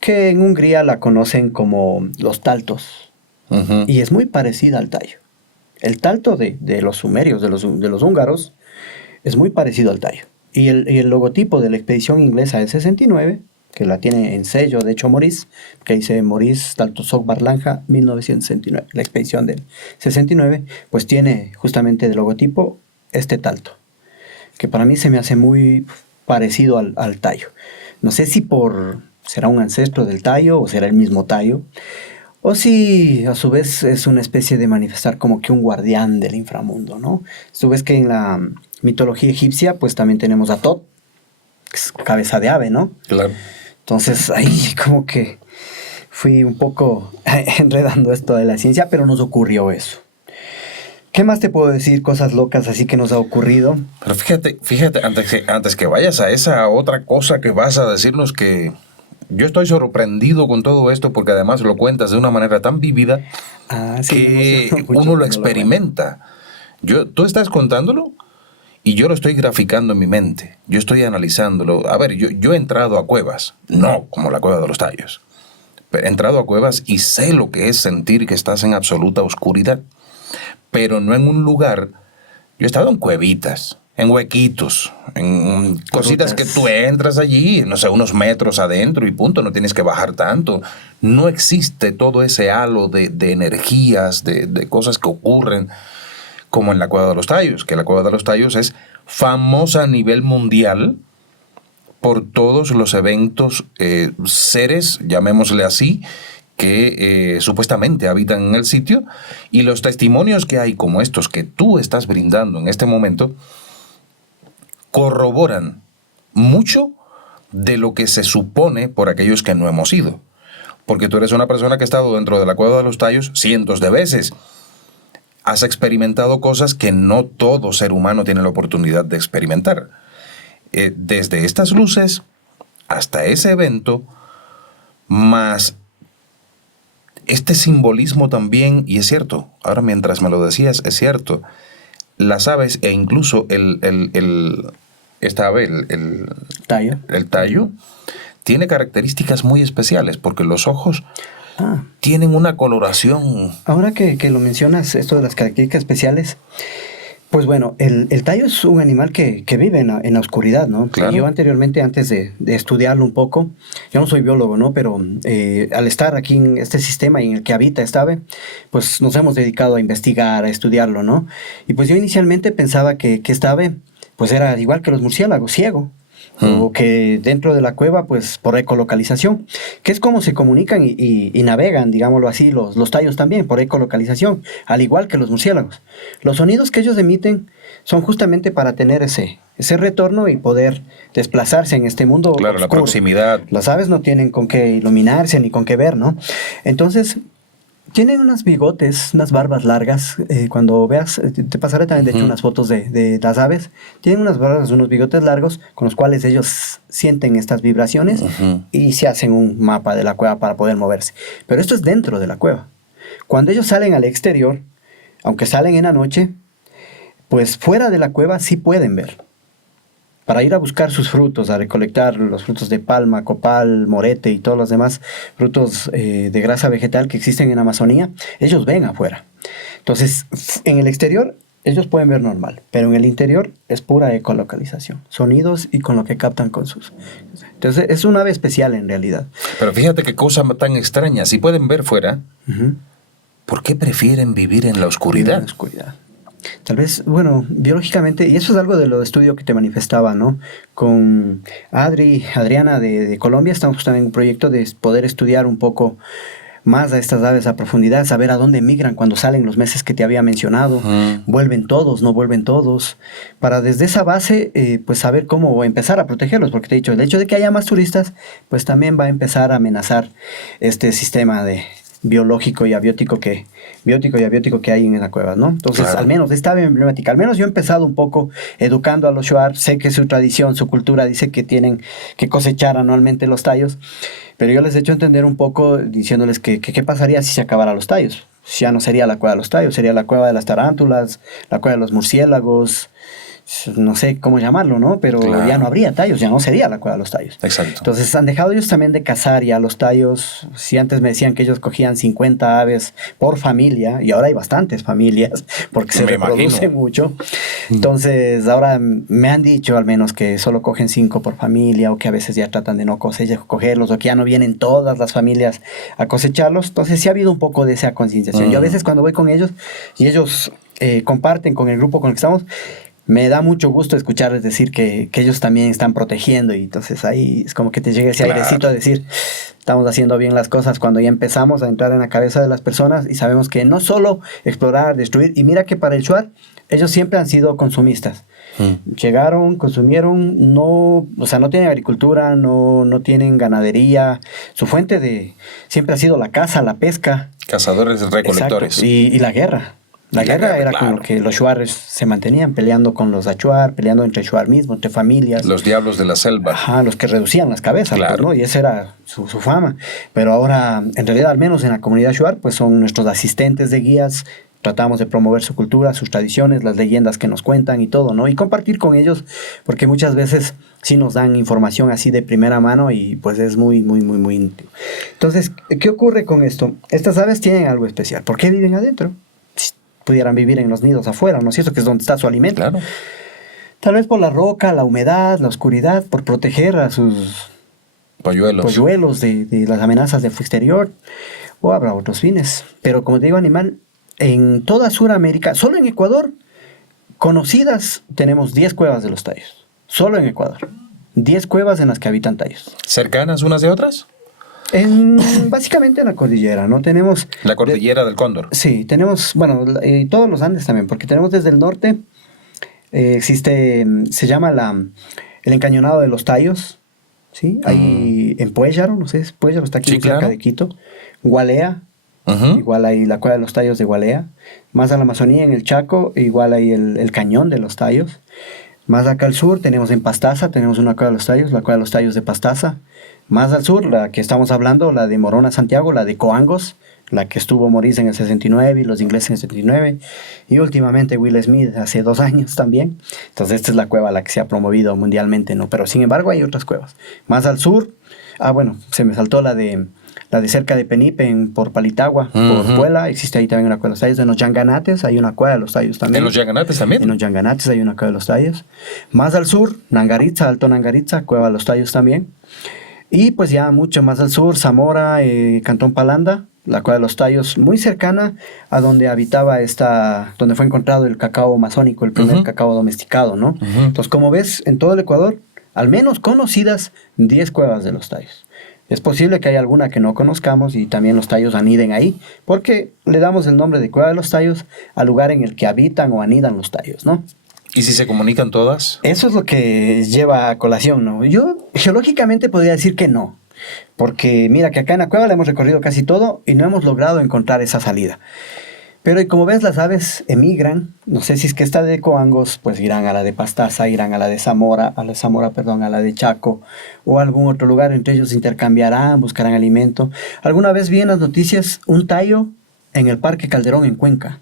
que en Hungría la conocen como los taltos, y es muy parecida al tallo. El talto de los sumerios, de los húngaros, es muy parecido al tallo. Y el logotipo de la expedición inglesa del 69, que la tiene en sello, de hecho, Maurice, que dice Maurice Taltozoc Barlanja 1969, la expedición del 69, pues tiene justamente de logotipo este talto, que para mí se me hace muy parecido al tallo. No sé si será un ancestro del tallo o será el mismo tallo, o si a su vez es una especie de manifestar como que un guardián del inframundo, ¿no? Tú ves que en la mitología egipcia pues también tenemos a Tot, que es cabeza de ave, ¿no? Claro. Entonces ahí como que fui un poco enredando esto de la ciencia, pero nos ocurrió eso. ¿Qué más te puedo decir? Cosas locas así que nos ha ocurrido. Pero fíjate, antes que vayas a esa otra cosa que vas a decirnos, que yo estoy sorprendido con todo esto, porque además lo cuentas de una manera tan vívida que uno lo experimenta. Tú estás contándolo y yo lo estoy graficando en mi mente. Yo estoy analizándolo. A ver, yo he entrado a cuevas, no como la Cueva de los Tallos, pero he entrado a cuevas y sé lo que es sentir que estás en absoluta oscuridad, pero no en un lugar. Yo he estado en cuevitas, en huequitos, en cositas que tú entras allí, no sé, unos metros adentro y punto, no tienes que bajar tanto. No existe todo ese halo de energías, de cosas que ocurren como en la Cueva de los Tallos, que la Cueva de los Tallos es famosa a nivel mundial por todos los eventos, seres, llamémosle así, que supuestamente habitan en el sitio, y los testimonios que hay como estos que tú estás brindando en este momento corroboran mucho de lo que se supone por aquellos que no hemos ido. Porque tú eres una persona que ha estado dentro de la Cueva de los Tallos cientos de veces. Has experimentado cosas que no todo ser humano tiene la oportunidad de experimentar. Desde estas luces hasta ese evento, más este simbolismo también, y es cierto, ahora mientras me lo decías, es cierto, las aves e incluso esta ave, el tallo, tiene características muy especiales, porque los ojos tienen una coloración. Ahora que lo mencionas, esto de las características especiales, pues bueno, el tallo es un animal que vive en la oscuridad, ¿no? Claro. Yo anteriormente, antes de estudiarlo un poco, yo no soy biólogo, ¿no? Pero al estar aquí en este sistema y en el que habita esta ave, pues nos hemos dedicado a investigar, a estudiarlo, ¿no? Y pues yo inicialmente pensaba que esta ave, pues era igual que los murciélagos, ciego. O que dentro de la cueva, pues por ecolocalización, que es como se comunican y navegan, digámoslo así, los tallos también, por ecolocalización, al igual que los murciélagos. Los sonidos que ellos emiten son justamente para tener ese retorno y poder desplazarse en este mundo Claro, oscuro. la proximidad. Las aves no tienen con qué iluminarse ni con qué ver, ¿no? Entonces, tienen unos bigotes, unas barbas largas. Cuando veas, te pasaré también de hecho unas fotos de las aves. Tienen unas barbas, unos bigotes largos con los cuales ellos sienten estas vibraciones y se hacen un mapa de la cueva para poder moverse. Pero esto es dentro de la cueva. Cuando ellos salen al exterior, aunque salen en la noche, pues fuera de la cueva sí pueden ver. Para ir a buscar sus frutos, a recolectar los frutos de palma, copal, morete y todos los demás frutos de grasa vegetal que existen en Amazonía, ellos ven afuera. Entonces, en el exterior ellos pueden ver normal, pero en el interior es pura ecolocalización, sonidos y con lo que captan con sus... Entonces, es un ave especial en realidad. Pero fíjate qué cosa tan extraña. Si pueden ver fuera, ¿por qué prefieren vivir en la oscuridad? En la oscuridad. Tal vez, bueno, biológicamente, y eso es algo de lo de estudio que te manifestaba, ¿no? Con Adriana de Colombia, estamos justamente en un proyecto de poder estudiar un poco más a estas aves a profundidad, saber a dónde migran cuando salen los meses que te había mencionado, vuelven todos, no vuelven todos, para desde esa base, pues saber cómo empezar a protegerlos, porque te he dicho, el hecho de que haya más turistas, pues también va a empezar a amenazar este sistema de biológico y abiótico que hay en la cueva, ¿no? Entonces, claro, al menos esta ave emblemática, al menos yo he empezado un poco educando a los shuar. Sé que su tradición, su cultura dice que tienen que cosechar anualmente los tallos, pero yo les he hecho entender un poco diciéndoles que qué pasaría si se acabaran los tallos. ya no sería la cueva de los tallos, sería la cueva de las tarántulas, la cueva de los murciélagos, no sé cómo llamarlo, ¿no? Pero Claro. ya no habría tallos, ya no sería la cueva de los tallos. Exacto. Entonces han dejado ellos también de cazar ya los tallos. Si antes me decían que ellos cogían 50 aves por familia, y ahora hay bastantes familias, porque se Me reproducen imagino. mucho. Entonces ahora me han dicho al menos que solo cogen 5 por familia, o que a veces ya tratan de no cogerlos, o que ya no vienen todas las familias a cosecharlos. Entonces sí ha habido un poco de esa concienciación. Yo a veces cuando voy con ellos, y ellos comparten con el grupo con el que estamos, me da mucho gusto escucharles decir que ellos también están protegiendo, y entonces ahí es como que te llega ese Claro. airecito a decir, estamos haciendo bien las cosas cuando ya empezamos a entrar en la cabeza de las personas y sabemos que no solo explorar, destruir, y mira que para el Shuar ellos siempre han sido consumistas. Llegaron, consumieron, no, o sea, no tienen agricultura, no tienen ganadería, su fuente de siempre ha sido la caza, la pesca. Cazadores recolectores. Exacto, y la guerra. La guerra era claro. con lo que los shuares se mantenían, peleando con los achuar, peleando entre shuar mismo, entre familias. Los diablos de la selva. Ajá, los que reducían las cabezas, Claro. pues, ¿no? Y esa era su fama. Pero ahora, en realidad, al menos en la comunidad shuar, pues son nuestros asistentes de guías. Tratamos de promover su cultura, sus tradiciones, las leyendas que nos cuentan y todo, ¿no? Y compartir con ellos, porque muchas veces sí nos dan información así de primera mano, y pues es muy íntimo. Entonces, ¿qué ocurre con esto? Estas aves tienen algo especial. ¿Por qué viven adentro? Si pudieran vivir en los nidos afuera, ¿no es cierto? Que es donde está su alimento. Claro. Tal vez por la roca, la humedad, la oscuridad, por proteger a sus polluelos de las amenazas del exterior, o habrá otros fines. Pero como te digo, animal, en toda Sudamérica, solo en Ecuador, conocidas, tenemos 10 cuevas de los tallos. Solo en Ecuador. 10 cuevas en las que habitan tallos. ¿Cercanas unas de otras? Básicamente en la cordillera, ¿no? Tenemos... La cordillera del Cóndor. Sí, tenemos, bueno, todos los Andes también, porque tenemos desde el norte, existe, se llama el encañonado de los tallos, ¿sí? Ahí en Puéllaro, no sé, Puéllaro está aquí Sí, muy cerca claro. de Quito. Gualea, Ujú. igual hay la cueva de los tallos de Gualea. Más a la Amazonía, en el Chaco, igual hay el cañón de los tallos. Más acá al sur tenemos en Pastaza, tenemos una cueva de los tallos, la cueva de los tallos de Pastaza. Más al sur, la que estamos hablando, la de Morona, Santiago, la de Coangos, la que estuvo Maurice en el 69 y los ingleses en el 79. Y últimamente Will Smith hace 2 años también. Entonces esta es la cueva a la que se ha promovido mundialmente, ¿no? Pero sin embargo hay otras cuevas. Más al sur, bueno, se me saltó la de cerca de Penipe, por Palitagua, por Puela. Existe ahí también una cueva de los tallos. En los Yanganates hay una cueva de los tallos también. ¿En los Yanganates también? En los Yanganates hay una cueva de los tallos. Más al sur, Nangaritza, Alto Nangaritza, cueva de los tallos también. Y pues ya mucho más al sur, Zamora, Cantón Palanda, la cueva de los tallos, muy cercana a donde habitaba donde fue encontrado el cacao amazónico, el primer cacao domesticado, ¿no? Entonces, como ves, en todo el Ecuador, al menos conocidas 10 cuevas de los tallos. Es posible que haya alguna que no conozcamos y también los tallos aniden ahí, porque le damos el nombre de cueva de los tallos al lugar en el que habitan o anidan los tallos, ¿no? ¿Y si se comunican todas? Eso es lo que lleva a colación, ¿no? Yo geológicamente podría decir que no, porque mira que acá en la cueva le hemos recorrido casi todo y no hemos logrado encontrar esa salida. Pero y como ves, las aves emigran. No sé si es que esta de Coangos, pues irán a la de Pastaza, irán a la de Zamora, a la de Chaco o a algún otro lugar. Entre ellos intercambiarán, buscarán alimento. Alguna vez vi en las noticias un tallo en el Parque Calderón en Cuenca.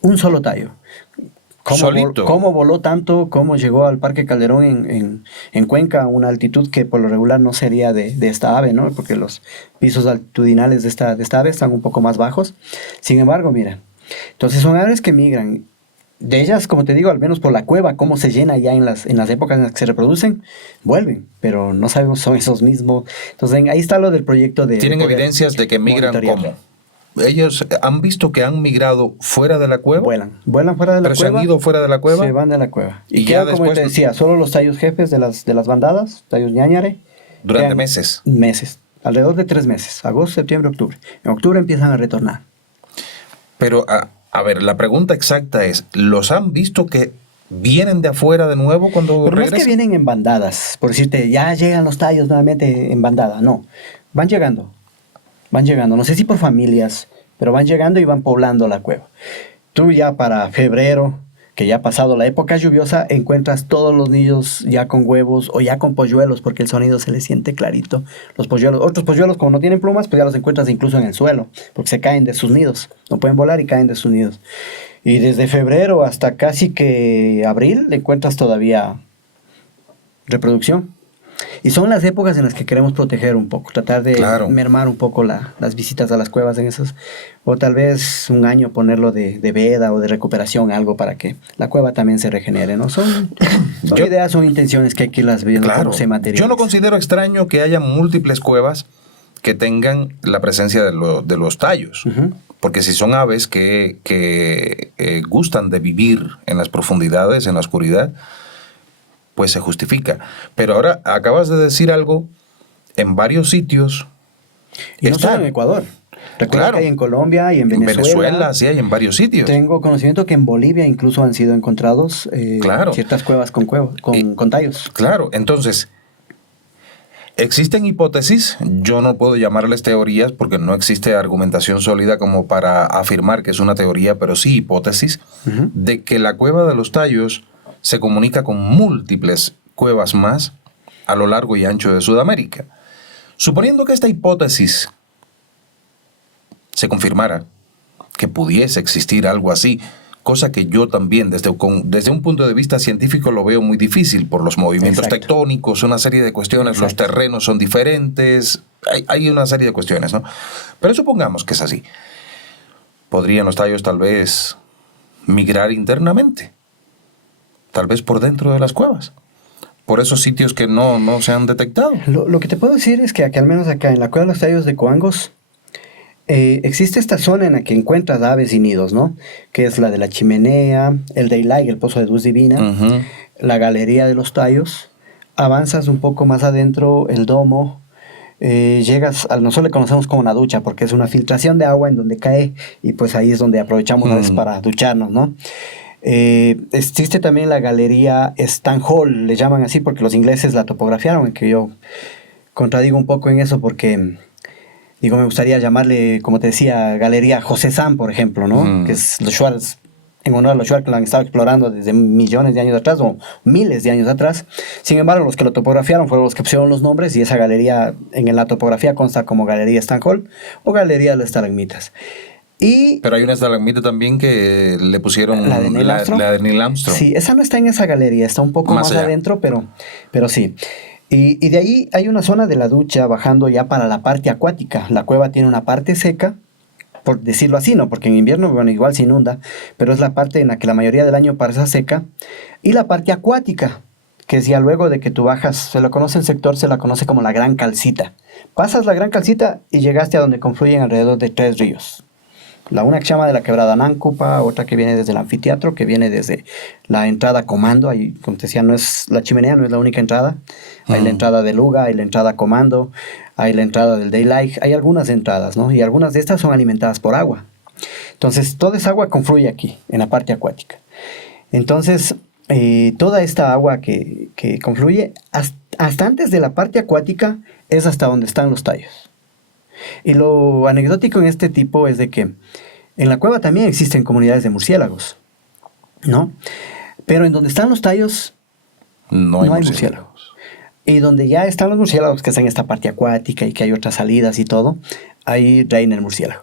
Un solo tallo. Solito. ¿Cómo voló tanto? ¿Cómo llegó al Parque Calderón en Cuenca a una altitud que por lo regular no sería de esta ave, ¿no? Porque los pisos altitudinales de esta ave están un poco más bajos. Sin embargo, mira, entonces son aves que migran. De ellas, como te digo, al menos por la cueva, cómo se llena ya en las épocas en las que se reproducen, vuelven, pero no sabemos si son esos mismos. Entonces ahí está lo del proyecto de... ¿Tienen evidencias de que migran monitorear. cómo? ¿Ellos han visto que han migrado fuera de la cueva? Vuelan fuera de la ¿Pero cueva? se han ido fuera de la cueva? Se van de la cueva. Y quedan, ya como después... te decía, solo los tallos jefes de las bandadas, tallos ñañare. ¿Durante meses? Meses, alrededor de 3 meses, agosto, septiembre, octubre. En octubre empiezan a retornar. Pero, a ver, la pregunta exacta es, ¿los han visto que vienen de afuera de nuevo cuando Pero no regresan? es que vienen en bandadas, por decirte, ya llegan los tallos nuevamente en bandada, no. Van llegando, no sé si por familias, pero van llegando y van poblando la cueva. Tú ya para febrero, que ya ha pasado la época lluviosa, encuentras todos los nidos ya con huevos o ya con polluelos, porque el sonido se les siente clarito. Los polluelos, otros polluelos como no tienen plumas, pues ya los encuentras incluso en el suelo, porque se caen de sus nidos. No pueden volar y caen de sus nidos. Y desde febrero hasta casi que abril encuentras todavía reproducción. Y son las épocas en las que queremos proteger un poco, tratar de mermar un poco las visitas a las cuevas en esos, o tal vez un año ponerlo de veda o de recuperación, algo para que la cueva también se regenere, ¿no? Son ideas, son intenciones que hay que irlas viendo cómo se materializan. Yo no considero extraño que haya múltiples cuevas que tengan la presencia de los tallos. Uh-huh. Porque si son aves que gustan de vivir en las profundidades, en la oscuridad, pues se justifica. Pero ahora acabas de decir algo, en varios sitios. Y no solo en Ecuador. Recuerda que hay en Colombia y en Venezuela. En Venezuela, sí, hay en varios sitios. Tengo conocimiento que en Bolivia incluso han sido encontrados ciertas cuevas con tallos. Claro, entonces, existen hipótesis, yo no puedo llamarles teorías porque no existe argumentación sólida como para afirmar que es una teoría, pero sí hipótesis, uh-huh, de que la cueva de los tallos se comunica con múltiples cuevas más a lo largo y ancho de Sudamérica. Suponiendo que esta hipótesis se confirmara, que pudiese existir algo así, cosa que yo también desde un punto de vista científico lo veo muy difícil por los movimientos tectónicos, una serie de cuestiones, los terrenos son diferentes, hay una serie de cuestiones, ¿no? Pero supongamos que es así. ¿Podrían los tallos tal vez migrar internamente? Tal vez por dentro de las cuevas, por esos sitios que no se han detectado. Lo que te puedo decir es que al menos acá en la cueva de los tallos de Coangos existe esta zona en la que encuentras aves y nidos, ¿no? Que es la de la chimenea, el Daylight, el pozo de luz divina, uh-huh, la galería de los tallos. Avanzas un poco más adentro, el domo, llegas, nosotros le conocemos como una ducha porque es una filtración de agua en donde cae y pues ahí es donde aprovechamos a veces para ducharnos, ¿no? Existe también la galería Stan Hall, le llaman así porque los ingleses la topografiaron, en que yo contradigo un poco en eso porque me gustaría llamarle, como te decía, galería José San, por ejemplo, ¿no? Que es los Schwartz, en honor a los Schwartz que lo han estado explorando desde millones de años atrás o miles de años atrás. Sin embargo, los que lo topografiaron fueron los que pusieron los nombres y esa galería en la topografía consta como galería Stan Hall o galería de las estalagmitas. Pero hay una estalagmita también que le pusieron la de Neil Armstrong. Sí, esa no está en esa galería, está un poco más adentro, pero sí. Y de ahí hay una zona de la ducha bajando ya para la parte acuática. La cueva tiene una parte seca, por decirlo así, ¿no? Porque en invierno, bueno, igual se inunda, pero es la parte en la que la mayoría del año parece seca. Y la parte acuática, que es ya luego de que tú bajas, se lo conoce el sector, se la conoce como la Gran Calcita. Pasas la Gran Calcita y llegaste a donde confluyen alrededor de 3 ríos. Una que se llama de la Quebrada Náncupa, otra que viene desde el anfiteatro, que viene desde la entrada Comando. Ahí, como te decía, la chimenea no es la única entrada. Hay la entrada de Luga, hay la entrada Comando, hay la entrada del Daylight. Hay algunas entradas, ¿no? Y algunas de estas son alimentadas por agua. Entonces, toda esa agua confluye aquí, en la parte acuática. Entonces, toda esta agua que confluye, hasta antes de la parte acuática, es hasta donde están los tallos. Y lo anecdótico en este tipo es de que en la cueva también existen comunidades de murciélagos, ¿no? Pero en donde están los tallos no hay murciélagos. Y donde ya están los murciélagos, que están en esta parte acuática y que hay otras salidas y todo, ahí reina el murciélago.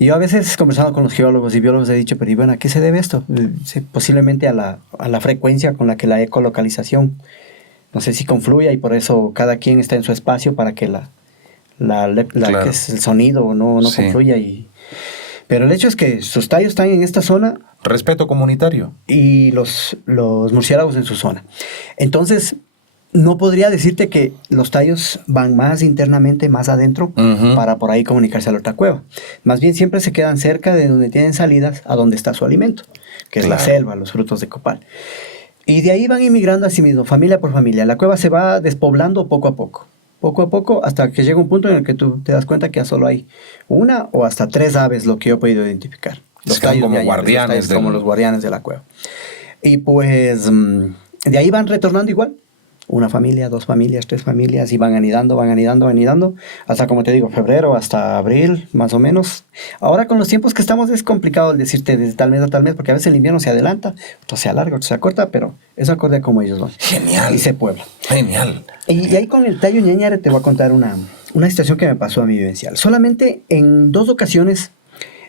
Y yo a veces conversando con los geólogos y biólogos he dicho, pero ¿y bueno, a qué se debe esto? Posiblemente a la frecuencia con la que la ecolocalización, no sé si confluya y por eso cada quien está en su espacio para que claro, que es el sonido no confluya. Pero el hecho es que sus tallos están en esta zona. Respeto comunitario. Y los murciélagos en su zona. Entonces, no podría decirte que los tallos van más internamente, más adentro, uh-huh, para por ahí comunicarse a la otra cueva. Más bien siempre se quedan cerca de donde tienen salidas, a donde está su alimento, que es la selva, los frutos de copal. Y de ahí van inmigrando a sí mismo, familia por familia. La cueva se va despoblando poco a poco, hasta que llega un punto en el que tú te das cuenta que ya solo hay una o hasta 3 aves, lo que yo he podido identificar. Los tallos como guardianes. Como los guardianes de la cueva. Y pues de ahí van retornando igual, una familia, 2 familias, 3 familias, y van anidando, hasta, como te digo, febrero, hasta abril, más o menos. Ahora con los tiempos que estamos es complicado el decirte de tal mes a tal mes, porque a veces el invierno se adelanta, otro se alarga, otro se acorta, pero es acorde a como ellos van. Genial. Y se puebla. Genial. Y ahí con el tallo ñañare te voy a contar una situación que me pasó a mí vivencial. Solamente en 2 ocasiones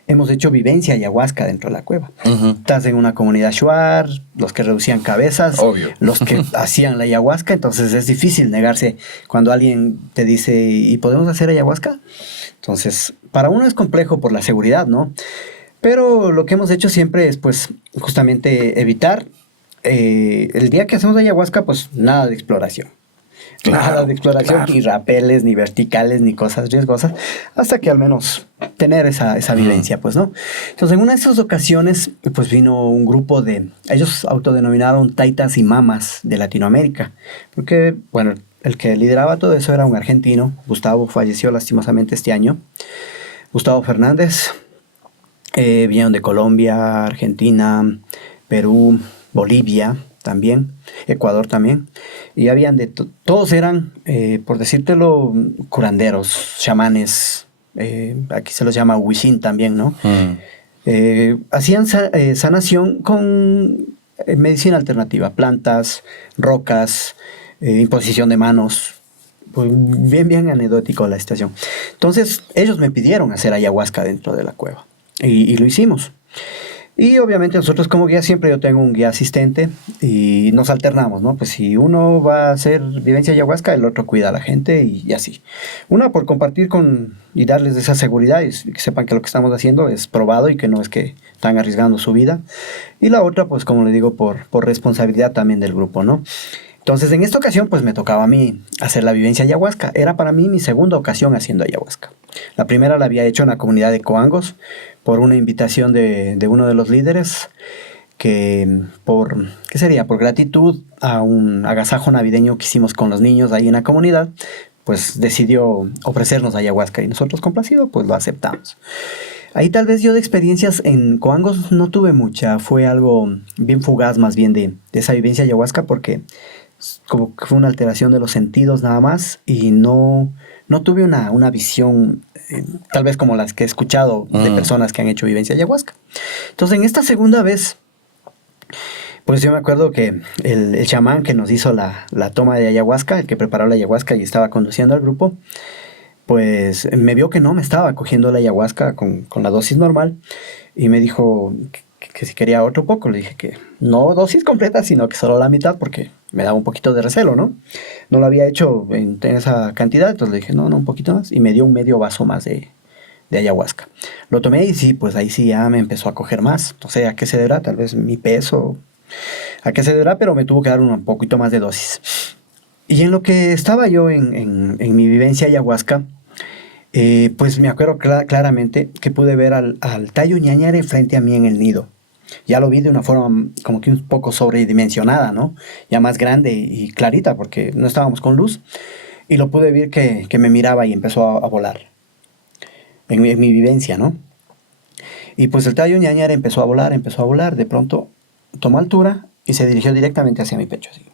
hemos hecho vivencia ayahuasca dentro de la cueva. Estás en una comunidad shuar, los que reducían cabezas, obvio, los que hacían la ayahuasca, entonces es difícil negarse cuando alguien te dice, ¿y podemos hacer ayahuasca? Entonces, para uno es complejo por la seguridad, ¿no? Pero lo que hemos hecho siempre es, pues, justamente evitar, el día que hacemos ayahuasca, pues, nada de exploración. Nada de exploración, ni rapeles, ni verticales, ni cosas riesgosas, hasta que al menos tener esa vivencia, pues, ¿no? Entonces, en una de esas ocasiones, pues vino un grupo ellos autodenominaron taitas y mamas de Latinoamérica, porque, bueno, el que lideraba todo eso era un argentino, Gustavo, falleció lastimosamente este año, Gustavo Fernández. Vinieron de Colombia, Argentina, Perú, Bolivia también, Ecuador también, y habían todos eran, por decírtelo, curanderos, chamanes, aquí se los llama huichín también, ¿no? Hacían sanación con medicina alternativa, plantas, rocas, imposición de manos, pues bien anecdótico la situación. Entonces ellos me pidieron hacer ayahuasca dentro de la cueva, y lo hicimos. Y obviamente nosotros como guía, siempre yo tengo un guía asistente y nos alternamos, ¿no? Pues si uno va a hacer vivencia ayahuasca, el otro cuida a la gente y así. Una, por compartir y darles esa seguridad y que sepan que lo que estamos haciendo es probado y que no es que están arriesgando su vida. Y la otra, pues como le digo, por responsabilidad también del grupo, ¿no? Entonces, en esta ocasión, pues me tocaba a mí hacer la vivencia ayahuasca. Era para mí mi segunda ocasión haciendo ayahuasca. La primera la había hecho en la comunidad de Coangos por una invitación de uno de los líderes que ¿qué sería? Por gratitud a un agasajo navideño que hicimos con los niños ahí en la comunidad, pues decidió ofrecernos ayahuasca y nosotros complacidos, pues lo aceptamos. Ahí tal vez yo de experiencias en Coangos no tuve mucha, fue algo bien fugaz más bien de esa vivencia ayahuasca porque como que fue una alteración de los sentidos nada más y no tuve una visión tal vez como las que he escuchado de personas que han hecho vivencia ayahuasca. Entonces en esta segunda vez, pues yo me acuerdo que el chamán que nos hizo la toma de ayahuasca, el que preparó la ayahuasca y estaba conduciendo al grupo, pues me vio que no me estaba cogiendo la ayahuasca con la dosis normal y me dijo que si quería otro poco. Le dije que no dosis completa, sino que solo la mitad porque me daba un poquito de recelo, ¿no? No lo había hecho en esa cantidad, entonces le dije, no, un poquito más. Y me dio un medio vaso más de ayahuasca. Lo tomé y sí, pues ahí sí ya me empezó a coger más. No sé a qué se deberá, tal vez mi peso, a qué se deberá, pero me tuvo que dar un poquito más de dosis. Y en lo que estaba yo en mi vivencia ayahuasca, pues me acuerdo claramente que pude ver al tallo ñañare frente a mí en el nido. Ya lo vi de una forma como que un poco sobredimensionada, ¿no? Ya más grande y clarita porque no estábamos con luz. Y lo pude ver que me miraba y empezó a volar. En mi vivencia, ¿no? Y pues el tallo ñañare empezó a volar. De pronto tomó altura y se dirigió directamente hacia mi pecho. Así.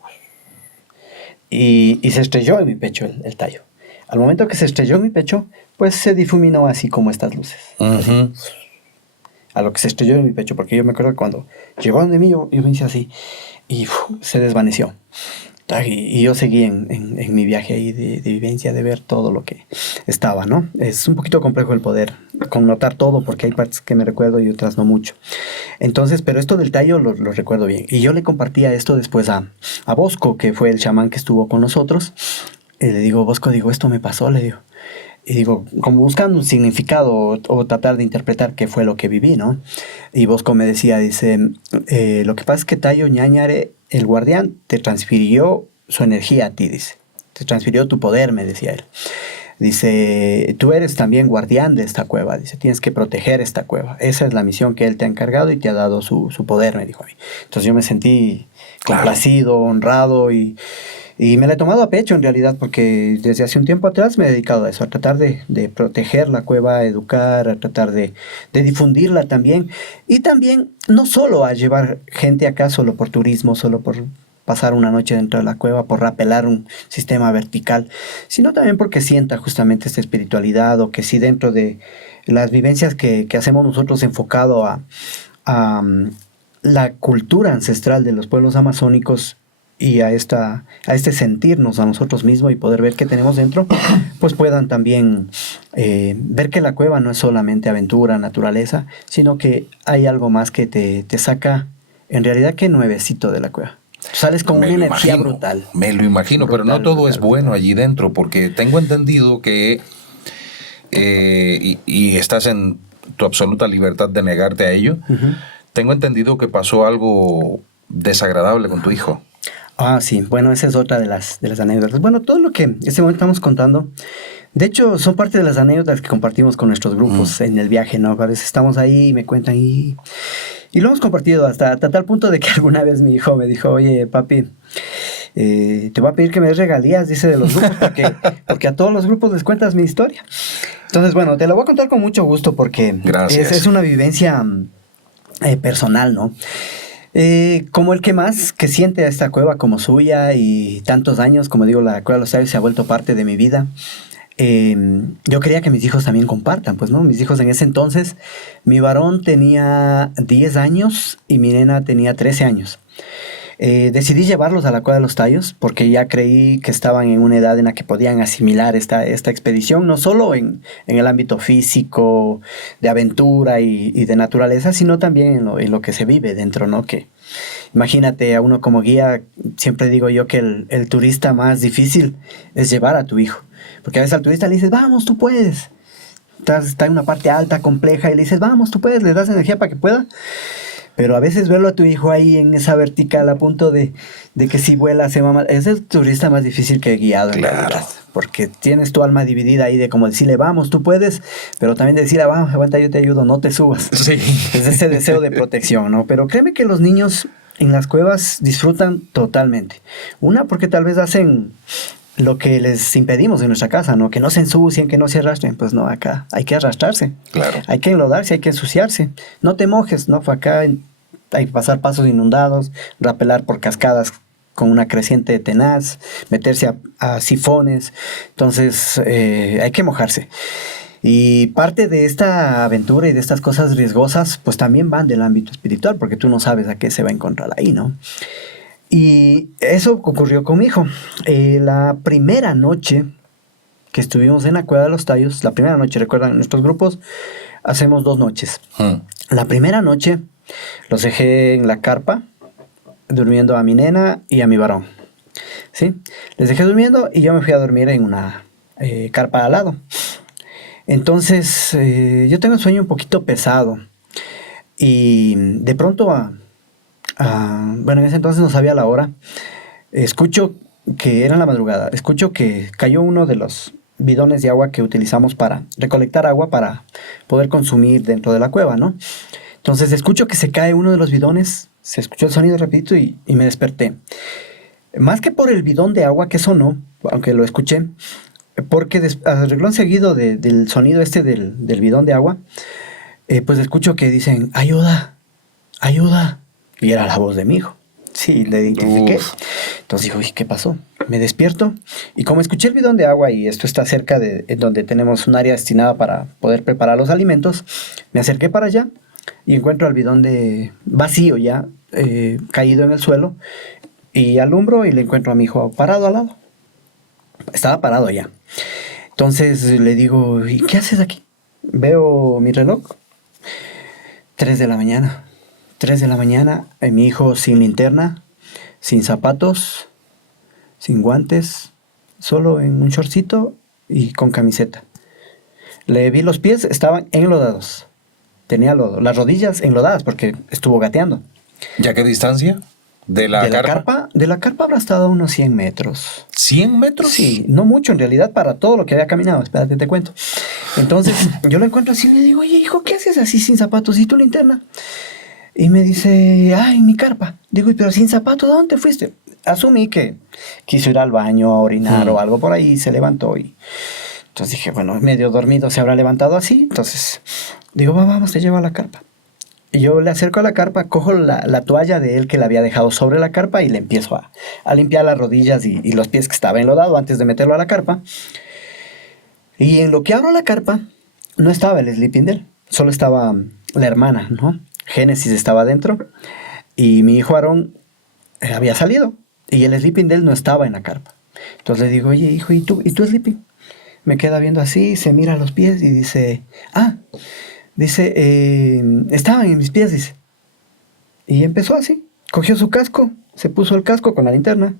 Y se estrelló en mi pecho el tallo. Al momento que se estrelló en mi pecho, pues se difuminó así como estas luces. Así. A lo que se estrelló en mi pecho, porque yo me acuerdo que cuando llegó donde mí, yo me hice así y se desvaneció. Y yo seguí en mi viaje ahí de vivencia, de ver todo lo que estaba, ¿no? Es un poquito complejo el poder connotar todo, porque hay partes que me recuerdo y otras no mucho. Entonces, pero esto del tallo lo recuerdo bien. Y yo le compartía esto después a Bosco, que fue el chamán que estuvo con nosotros. Y le digo, Bosco, esto me pasó, le digo. Y digo, como buscando un significado o tratar de interpretar qué fue lo que viví, ¿no? Y Bosco me decía, dice, lo que pasa es que tallo ñañare, el guardián, te transfirió su energía a ti, dice. Te transfirió tu poder, me decía él. Dice, tú eres también guardián de esta cueva, dice, tienes que proteger esta cueva. Esa es la misión que él te ha encargado y te ha dado su poder, me dijo a mí. Entonces yo me sentí complacido, honrado y me la he tomado a pecho en realidad, porque desde hace un tiempo atrás me he dedicado a eso, a tratar de proteger la cueva, a educar, a tratar de difundirla también. Y también, no solo a llevar gente acá solo por turismo, solo por pasar una noche dentro de la cueva, por rapelar un sistema vertical, sino también porque sienta justamente esta espiritualidad, o que si dentro de las vivencias que hacemos nosotros enfocado a la cultura ancestral de los pueblos amazónicos, y a este sentirnos a nosotros mismos y poder ver qué tenemos dentro, pues puedan también ver que la cueva no es solamente aventura, naturaleza, sino que hay algo más que te saca, en realidad, que nuevecito de la cueva. Sales con una energía brutal. Me lo imagino, brutal, pero no todo es bueno allí dentro, porque tengo entendido que, y estás en tu absoluta libertad de negarte a ello, tengo entendido que pasó algo desagradable con tu hijo. Ah, sí. Bueno, esa es otra de las anécdotas. Bueno, todo lo que en este momento estamos contando, de hecho, son parte de las anécdotas que compartimos con nuestros grupos en el viaje, ¿no? A veces estamos ahí y me cuentan y lo hemos compartido hasta tal punto de que alguna vez mi hijo me dijo, oye, papi, te voy a pedir que me des regalías, dice, de los grupos, porque a todos los grupos les cuentas mi historia. Entonces, bueno, te lo voy a contar con mucho gusto porque es una vivencia personal, ¿no? Como el que más que siente a esta cueva como suya, y tantos años, como digo, la Cueva de los Tallos se ha vuelto parte de mi vida. Yo quería que mis hijos también compartan, pues, ¿no? Mis hijos en ese entonces, mi varón tenía 10 años y mi nena tenía 13 años. Decidí llevarlos a la Cueva de los Tallos porque ya creí que estaban en una edad en la que podían asimilar esta expedición, no solo en el ámbito físico, de aventura y de naturaleza, sino también en lo que se vive dentro, ¿no? Que imagínate, a uno como guía, siempre digo yo que el turista más difícil es llevar a tu hijo, porque a veces al turista le dices, vamos, tú puedes. Está en una parte alta, compleja, y le dices, vamos, tú puedes, le das energía para que pueda. Pero a veces verlo a tu hijo ahí en esa vertical a punto de que si vuela se mama, es el turista más difícil que he guiado en realidad, porque tienes tu alma dividida ahí de como decirle, vamos, tú puedes, pero también decirle, vamos, aguanta, yo te ayudo, no te subas. Sí. Es ese deseo de protección, ¿no? Pero créeme que los niños en las cuevas disfrutan totalmente. Una, porque tal vez hacen lo que les impedimos en nuestra casa, ¿no? Que no se ensucien, que no se arrastren. Pues no, acá hay que arrastrarse. Claro. Hay que enlodarse, hay que ensuciarse. No te mojes, ¿no? Acá hay que pasar pasos inundados, rapelar por cascadas con una creciente tenaz, meterse a sifones. Entonces, hay que mojarse. Y parte de esta aventura y de estas cosas riesgosas, pues también van del ámbito espiritual, porque tú no sabes a qué se va a encontrar ahí, ¿no? Y eso ocurrió con mi hijo. La primera noche que estuvimos en la Cueva de los Tallos, la primera noche, recuerdan, en nuestros grupos hacemos 2 noches. La primera noche los dejé en la carpa, durmiendo a mi nena y a mi varón. ¿Sí? Les dejé durmiendo y yo me fui a dormir en una carpa al lado. Entonces, yo tengo un sueño un poquito pesado. Y de pronto, bueno, en ese entonces no sabía la hora. Escucho que era en la madrugada. Escucho que cayó uno de los bidones de agua que utilizamos para recolectar agua para poder consumir dentro de la cueva, ¿no? Entonces escucho que se cae uno de los bidones, se escuchó el sonido rapidito y me desperté. Más que por el bidón de agua que sonó, aunque lo escuché, porque a renglón seguido del sonido del bidón de agua, pues escucho que dicen, ayuda, ayuda. Y era la voz de mi hijo. Sí, le identifiqué. Entonces digo, uy, ¿qué pasó? Me despierto y como escuché el bidón de agua y esto está cerca de donde tenemos un área destinada para poder preparar los alimentos, me acerqué para allá y encuentro al bidón vacío ya, caído en el suelo, y alumbro y le encuentro a mi hijo parado al lado. Estaba parado ya. Entonces le digo, ¿y qué haces aquí? Veo mi reloj, 3 de la mañana. 3 de la mañana, mi hijo sin linterna, sin zapatos, sin guantes, solo en un shortcito y con camiseta. Le vi los pies, estaban enlodados. Tenía lodo, las rodillas enlodadas porque estuvo gateando. ¿Y a qué distancia? ¿De la carpa? De la carpa habrá estado a unos 100 metros. ¿100 metros? Sí, no mucho en realidad para todo lo que había caminado. Espérate, te cuento. Entonces, yo lo encuentro así y le digo, oye, hijo, ¿qué haces así sin zapatos y tu linterna? Y me dice, ay, mi carpa. Digo, pero sin zapatos, ¿dónde fuiste? Asumí que quiso ir al baño a orinar o algo por ahí y se levantó. Y entonces dije, bueno, medio dormido se habrá levantado así. Entonces digo, vamos, te llevo a la carpa. Y yo le acerco a la carpa, cojo la toalla de él que la había dejado sobre la carpa y le empiezo a limpiar las rodillas y los pies que estaba enlodado antes de meterlo a la carpa. Y en lo que abro la carpa, no estaba el sleeping de él, solo estaba la hermana, ¿no? Génesis estaba dentro y mi hijo Aarón había salido y el sleeping de él no estaba en la carpa. Entonces le digo, oye, hijo, ¿y tú sleeping? Me queda viendo así, se mira los pies y dice, estaban en mis pies, dice. Y empezó así, cogió su casco, se puso el casco con la linterna,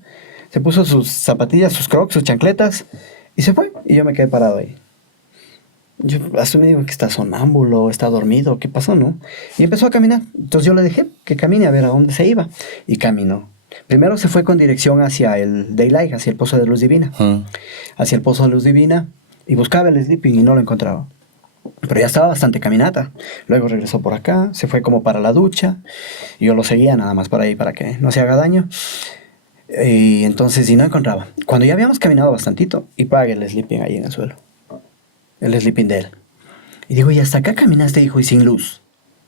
se puso sus zapatillas, sus crocs, sus chancletas y se fue. Y yo me quedé parado ahí. Yo asumí, digo, que está sonámbulo, está dormido, ¿qué pasó, no? Y empezó a caminar. Entonces yo le dejé que camine a ver a dónde se iba. Y caminó. Primero se fue con dirección hacia el Daylight, hacia el Pozo de Luz Divina. Hacia el Pozo de Luz Divina. Y buscaba el sleeping y no lo encontraba. Pero ya estaba bastante caminata. Luego regresó por acá, se fue como para la ducha. Y yo lo seguía nada más por ahí para que no se haga daño. Y entonces, y no encontraba. Cuando ya habíamos caminado bastantito, y pagué el sleeping ahí en el suelo. El sleeping de él. Y digo, ¿y hasta acá caminaste, hijo, y sin luz?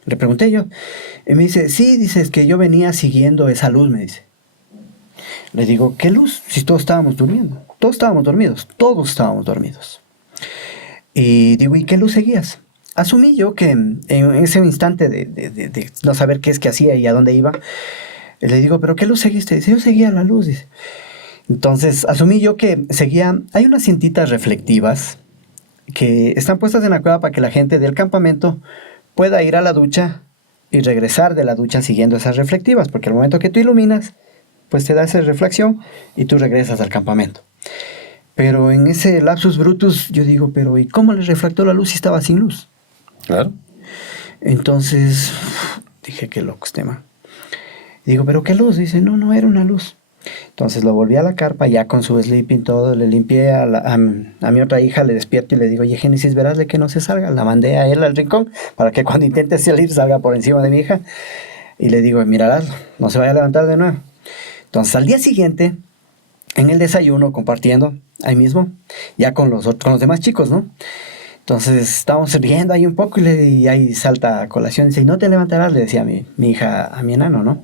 Le pregunté yo. Y me dice, sí, dice, es que yo venía siguiendo esa luz, me dice. Le digo, ¿qué luz? Si todos estábamos durmiendo. Todos estábamos dormidos. Todos estábamos dormidos. Y digo, ¿y qué luz seguías? Asumí yo que en ese instante de no saber qué es que hacía y a dónde iba, le digo, ¿pero qué luz seguiste? Dice, yo seguía la luz, dice. Entonces, asumí yo que seguía... Hay unas cintitas reflectivas que están puestas en la cueva para que la gente del campamento pueda ir a la ducha y regresar de la ducha siguiendo esas reflectivas, porque al momento que tú iluminas, pues te da esa reflexión y tú regresas al campamento. Pero en ese lapsus brutus yo digo, pero ¿y cómo le refractó la luz si estaba sin luz? Claro. Entonces dije, qué loco este man. Digo, ¿pero qué luz? Dice, no era una luz. Entonces lo volví a la carpa, ya con su sleeping todo, le limpié a mi otra hija, le despierto y le digo, oye, Génesis, verás de que no se salga. La mandé a él al rincón para que cuando intente salir salga por encima de mi hija. Y le digo, mirarás, no se vaya a levantar de nuevo. Entonces al día siguiente, en el desayuno, compartiendo, ahí mismo, ya con los demás chicos, ¿no? Entonces estábamos riendo ahí un poco y ahí salta a colación y dice, no te levantarás, le decía mi hija a mi enano, ¿no?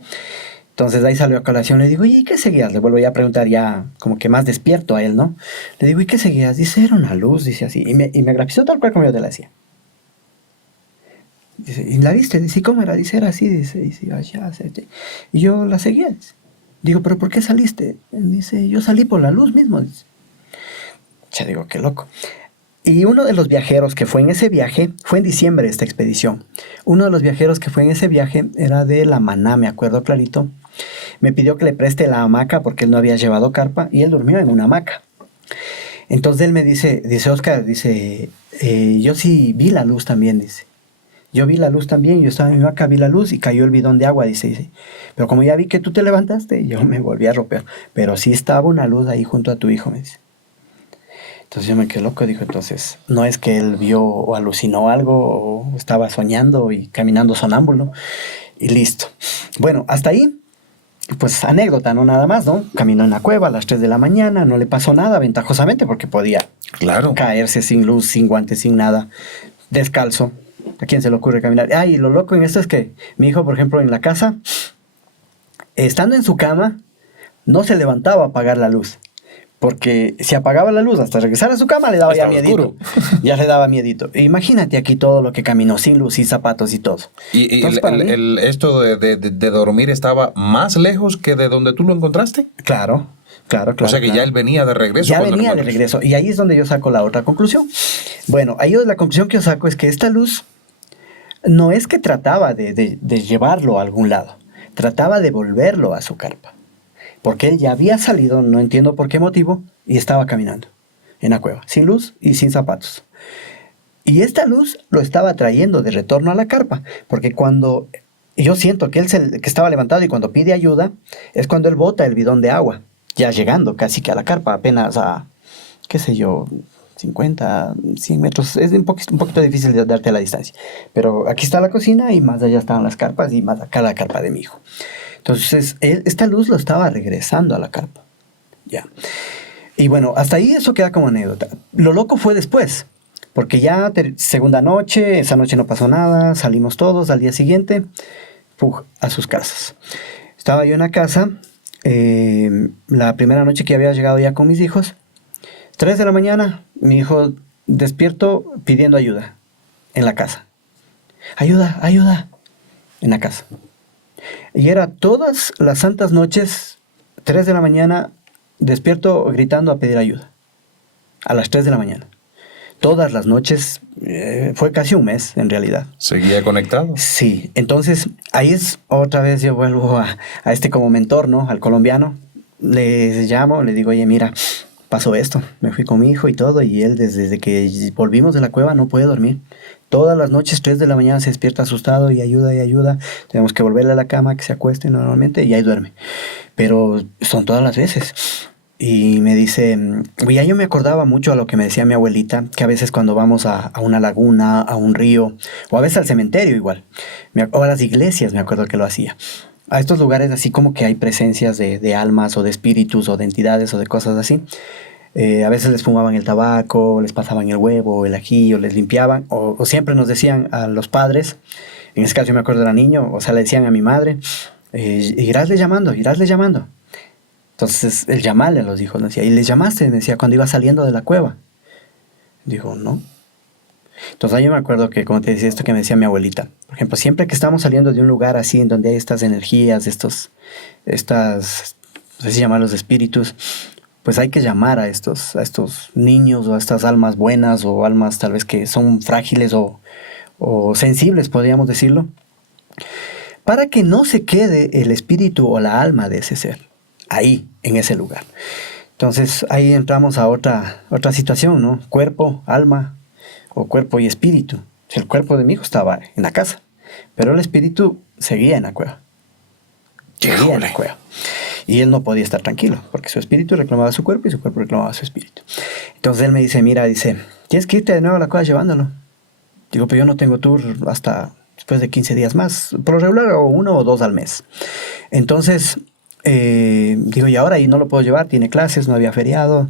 Entonces de ahí salió a colación, le digo, ¿y qué seguías? Le vuelvo ya a preguntar ya como que más despierto a él, ¿no? Le digo, ¿y qué seguías? Dice, era una luz, dice así. Y me grafizó tal cual como yo te la decía. Dice, ¿y la viste? Dice, ¿cómo era? Dice, era así, dice, y yo la seguía. Dice. Digo, ¿pero por qué saliste? Dice, yo salí por la luz mismo, dice. Ya digo, qué loco. Y uno de los viajeros que fue en ese viaje, fue en diciembre esta expedición, uno de los viajeros que fue en ese viaje era de La Maná, me acuerdo clarito, me pidió que le preste la hamaca porque él no había llevado carpa y él durmió en una hamaca. Entonces él me dice, Oscar, dice, yo sí vi la luz también, dice. Yo vi la luz también, yo estaba en mi hamaca, vi la luz y cayó el bidón de agua, dice. Pero como ya vi que tú te levantaste, yo me volví a romper. Pero sí estaba una luz ahí junto a tu hijo, me dice. Entonces yo me quedé loco, dijo, entonces, no es que él vio o alucinó algo, o estaba soñando y caminando sonámbulo, y listo. Bueno, hasta ahí, pues anécdota, no nada más, ¿no? Caminó en la cueva a las 3 de la mañana, no le pasó nada, ventajosamente, porque podía caerse sin luz, sin guantes, sin nada, descalzo. ¿A quién se le ocurre caminar? Y lo loco en esto es que mi hijo, por ejemplo, en la casa, estando en su cama, no se levantaba a apagar la luz. Porque si apagaba la luz hasta regresar a su cama le daba ya miedito. Ya le daba miedito. Imagínate aquí todo lo que caminó sin luz, sin zapatos y todo. ¿Y entonces, esto de dormir estaba más lejos que de donde tú lo encontraste? Claro. O sea que ya él venía de regreso. Ya venía de regreso. Y ahí es donde yo saco la otra conclusión. Bueno, ahí la conclusión que yo saco es que esta luz no es que trataba de llevarlo a algún lado. Trataba de volverlo a su carpa. Porque él ya había salido, no entiendo por qué motivo, y estaba caminando en la cueva, sin luz y sin zapatos. Y esta luz lo estaba trayendo de retorno a la carpa, porque cuando yo siento que él que estaba levantado y cuando pide ayuda, es cuando él bota el bidón de agua, ya llegando casi que a la carpa, apenas a, qué sé yo, 50, 100 metros. Es un poquito difícil de darte la distancia. Pero aquí está la cocina y más allá estaban las carpas y más acá la carpa de mi hijo. Entonces, esta luz lo estaba regresando a la carpa. Ya. Y bueno, hasta ahí eso queda como anécdota. Lo loco fue después. Porque ya segunda noche, esa noche no pasó nada, salimos todos, al día siguiente, a sus casas. Estaba yo en la casa, la primera noche que había llegado ya con mis hijos, 3 de la mañana, mi hijo despierto pidiendo ayuda en la casa. Ayuda, ayuda, en la casa. Y era todas las santas noches, 3 de la mañana, despierto gritando a pedir ayuda. A las 3 de la mañana. Todas las noches, fue casi un mes en realidad. ¿Seguía conectado? Sí, entonces ahí es otra vez yo vuelvo a este como mentor, ¿no? Al colombiano. Le llamo, le digo, oye, mira, pasó esto. Me fui con mi hijo y todo, y él desde que volvimos de la cueva no puede dormir. Todas las noches, 3 de la mañana, se despierta asustado y ayuda y ayuda. Tenemos que volverle a la cama, que se acueste normalmente, y ahí duerme. Pero son todas las veces. Y me dice, ya yo me acordaba mucho a lo que me decía mi abuelita, que a veces cuando vamos a una laguna, a un río, o a veces al cementerio igual, o a las iglesias, me acuerdo que lo hacía. A estos lugares así como que hay presencias de almas o de espíritus o de entidades o de cosas así. A veces les fumaban el tabaco, les pasaban el huevo, el ají, o les limpiaban, o siempre nos decían a los padres, en ese caso yo me acuerdo era niño, o sea, le decían a mi madre, irásle llamando, irásle llamando. Entonces, el llamarle a los hijos, me decía, ¿y les llamaste? Me decía, cuando iba saliendo de la cueva. Digo, no. Entonces, ahí yo me acuerdo que, como te decía, esto que me decía mi abuelita, por ejemplo, siempre que estamos saliendo de un lugar así, en donde hay estas energías, estas, no sé si llamarlos espíritus, pues hay que llamar a estos niños o a estas almas buenas o almas tal vez que son frágiles o sensibles, podríamos decirlo, para que no se quede el espíritu o la alma de ese ser ahí, en ese lugar. Entonces ahí entramos a otra situación, ¿no? Cuerpo, alma, o cuerpo y espíritu. El cuerpo de mi hijo estaba en la casa, pero el espíritu seguía en la cueva. Seguía en la cueva. Y él no podía estar tranquilo, porque su espíritu reclamaba a su cuerpo y su cuerpo reclamaba a su espíritu. Entonces él me dice, mira, tienes que irte de nuevo a la cueva llevándolo. Digo, pero yo no tengo tour hasta después de 15 días más. Por lo regular, o 1 o 2 al mes. Entonces, digo, y ahora ahí no lo puedo llevar, tiene clases, no había feriado.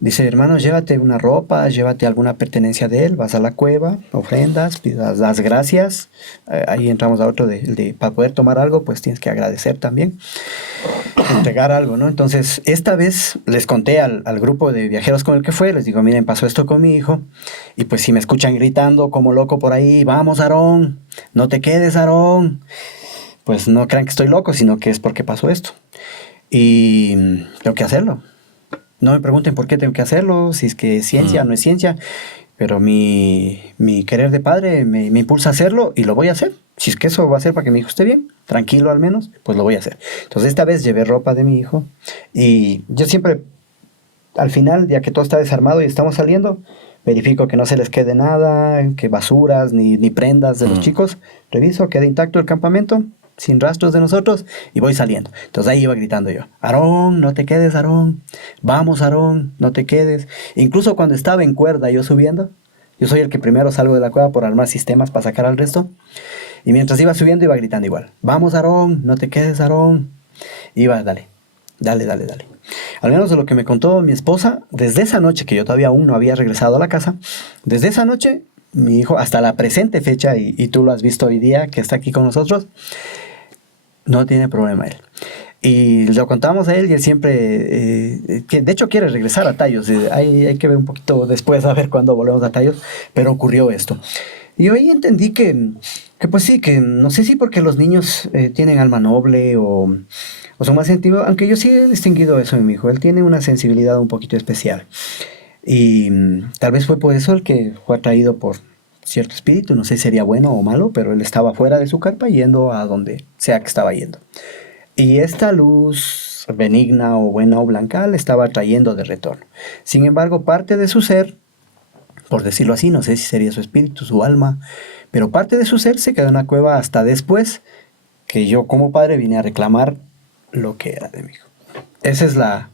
Dice, hermano, llévate una ropa, llévate alguna pertenencia de él, vas a la cueva, ofrendas, das gracias. Ahí entramos a otro para poder tomar algo, pues tienes que agradecer también, entregar algo, ¿no? Entonces, esta vez les conté al grupo de viajeros con el que fue, les digo, miren, pasó esto con mi hijo, y pues si me escuchan gritando como loco por ahí, vamos, Aarón, no te quedes, Aarón, pues no crean que estoy loco, sino que es porque pasó esto. Y tengo que hacerlo. No me pregunten por qué tengo que hacerlo, si es que es ciencia o no es ciencia, pero mi querer de padre me impulsa a hacerlo y lo voy a hacer. Si es que eso va a hacer para que mi hijo esté bien, tranquilo al menos, pues lo voy a hacer. Entonces esta vez llevé ropa de mi hijo y yo siempre, al final, ya que todo está desarmado y estamos saliendo, verifico que no se les quede nada, que basuras ni prendas de los chicos, reviso, queda intacto el campamento, sin rastros de nosotros, y voy saliendo. Entonces ahí iba gritando yo, Aarón, no te quedes, Aarón, vamos, Aarón, no te quedes. Incluso cuando estaba en cuerda yo subiendo, yo soy el que primero salgo de la cueva por armar sistemas para sacar al resto, y mientras iba subiendo iba gritando igual, vamos, Aarón, no te quedes, Aarón. Iba, dale. Al menos de lo que me contó mi esposa, desde esa noche, que yo todavía aún no había regresado a la casa, desde esa noche, mi hijo, hasta la presente fecha, y tú lo has visto hoy día, que está aquí con nosotros, no tiene problema él. Y lo contamos a él y él siempre, que de hecho quiere regresar a Tallos. Hay que ver un poquito después, a ver cuándo volvemos a Tallos, pero ocurrió esto. Y hoy entendí que pues sí, que no sé si porque los niños tienen alma noble o son más sensitivos, aunque yo sí he distinguido eso en mi hijo. Él tiene una sensibilidad un poquito especial. Y tal vez fue por eso el que fue atraído por cierto espíritu. No sé si sería bueno o malo, pero él estaba fuera de su carpa yendo a donde sea que estaba yendo. Y esta luz benigna o buena o blanca le estaba trayendo de retorno. Sin embargo, parte de su ser, por decirlo así, no sé si sería su espíritu, su alma, pero parte de su ser se quedó en la cueva hasta después que yo como padre vine a reclamar lo que era de mi hijo. Esa es la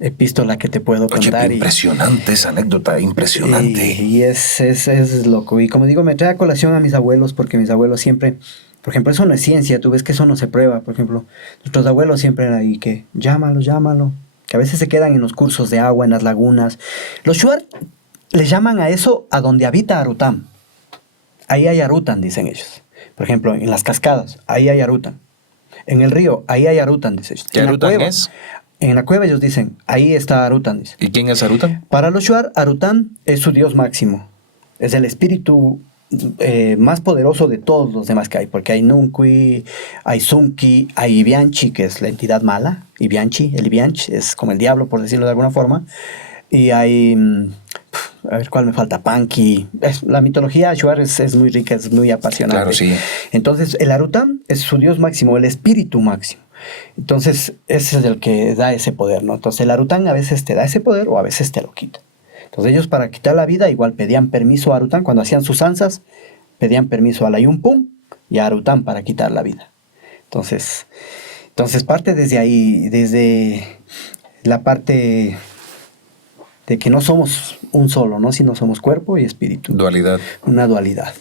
epístola que te puedo contar. Oye, impresionante esa anécdota, impresionante. Y es loco. Y como digo, me trae a colación a mis abuelos, porque mis abuelos siempre, por ejemplo, eso no es ciencia, tú ves que eso no se prueba. Por ejemplo, nuestros abuelos siempre eran ahí que llámalo, que a veces se quedan en los cursos de agua, en las lagunas. Los shuar le llaman a eso a donde habita Arutam. Ahí hay Arutan, dicen ellos. Por ejemplo, en las cascadas, ahí hay Arutan. En el río, ahí hay Arutan, dicen ellos. ¿Qué Arutan es? En la cueva ellos dicen, ahí está Arutan. Dicen. ¿Y quién es Arutan? Para los Shuar, Arutan es su dios máximo. Es el espíritu más poderoso de todos los demás que hay, porque hay Nunkui, hay Sunki, hay Ibianchi, que es la entidad mala, Ibianchi, el Ibianchi es como el diablo, por decirlo de alguna forma, y hay, a ver cuál me falta, Panki. La mitología Shuar es muy rica, es muy apasionante. Claro, sí. Entonces, el Arutan es su dios máximo, el espíritu máximo. Entonces, ese es el que da ese poder, ¿no? Entonces, el Arutan a veces te da ese poder o a veces te lo quita. Entonces ellos para quitar la vida igual pedían permiso a Arutan, cuando hacían sus anzas, pedían permiso a la Yumpum y a Arutan para quitar la vida. Entonces parte desde ahí, desde la parte de que no somos un solo, ¿no? Sino somos cuerpo y espíritu. Dualidad. Una dualidad.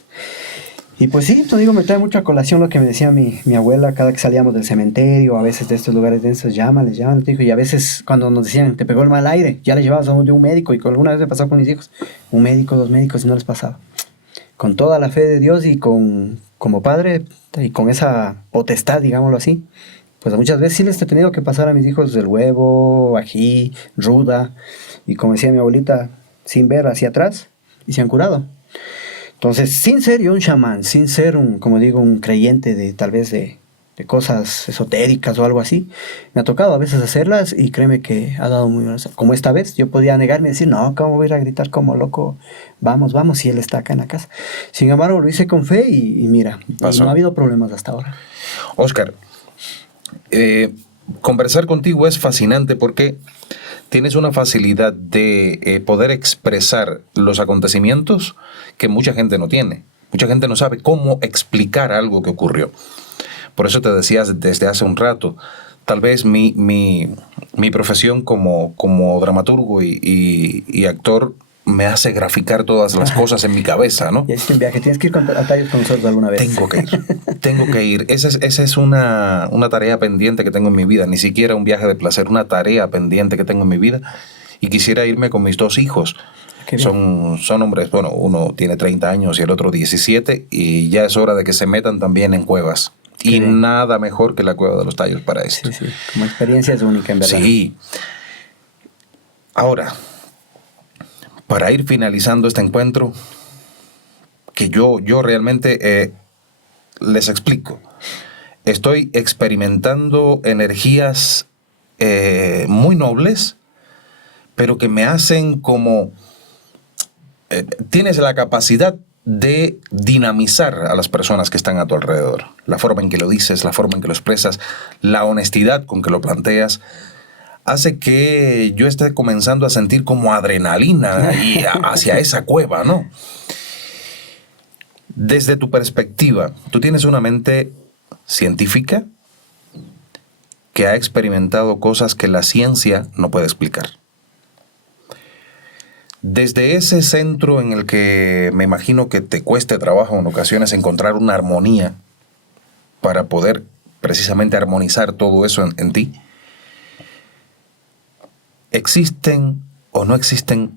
Y pues sí, te digo, me trae mucho a colación lo que me decía mi abuela cada que salíamos del cementerio, a veces de estos lugares densos, llámales, te digo, y a veces cuando nos decían, te pegó el mal aire, ya le llevabas a un médico, y alguna vez me pasó con mis hijos, un médico, 2 médicos, y no les pasaba. Con toda la fe de Dios y como padre, y con esa potestad, digámoslo así, pues muchas veces sí les he tenido que pasar a mis hijos el huevo, ají, ruda, y como decía mi abuelita, sin ver hacia atrás, y se han curado. Entonces, sin ser yo un chamán, sin ser como digo, un creyente de tal vez de cosas esotéricas o algo así, me ha tocado a veces hacerlas y créeme que ha dado muy buenas. Como esta vez, yo podía negarme y decir, no, ¿cómo voy a ir a gritar como loco? Vamos, si él está acá en la casa. Sin embargo, lo hice con fe y mira, y no ha habido problemas hasta ahora. Oscar, conversar contigo es fascinante porque tienes una facilidad de poder expresar los acontecimientos que mucha gente no tiene. Mucha gente no sabe cómo explicar algo que ocurrió. Por eso te decías desde hace un rato, tal vez mi profesión como dramaturgo y actor me hace graficar todas las cosas en mi cabeza, ¿no? Y es un viaje, tienes que ir a tallos con nosotros alguna vez. Tengo que ir. Esa es una tarea pendiente que tengo en mi vida, ni siquiera un viaje de placer, una tarea pendiente que tengo en mi vida. Y quisiera irme con mis 2 hijos. Son hombres, bueno, uno tiene 30 años y el otro 17, y ya es hora de que se metan también en cuevas. Y nada mejor que la Cueva de los Tallos para esto. Sí, como experiencia es única, en verdad. Sí. Ahora, para ir finalizando este encuentro, que yo realmente les explico. Estoy experimentando energías muy nobles, pero que me hacen como... tienes la capacidad de dinamizar a las personas que están a tu alrededor. La forma en que lo dices, la forma en que lo expresas, la honestidad con que lo planteas, hace que yo esté comenzando a sentir como adrenalina ahí hacia esa cueva, ¿no? Desde tu perspectiva, tú tienes una mente científica que ha experimentado cosas que la ciencia no puede explicar. Desde ese centro en el que me imagino que te cueste trabajo en ocasiones encontrar una armonía para poder precisamente armonizar todo eso en ti, ¿existen o no existen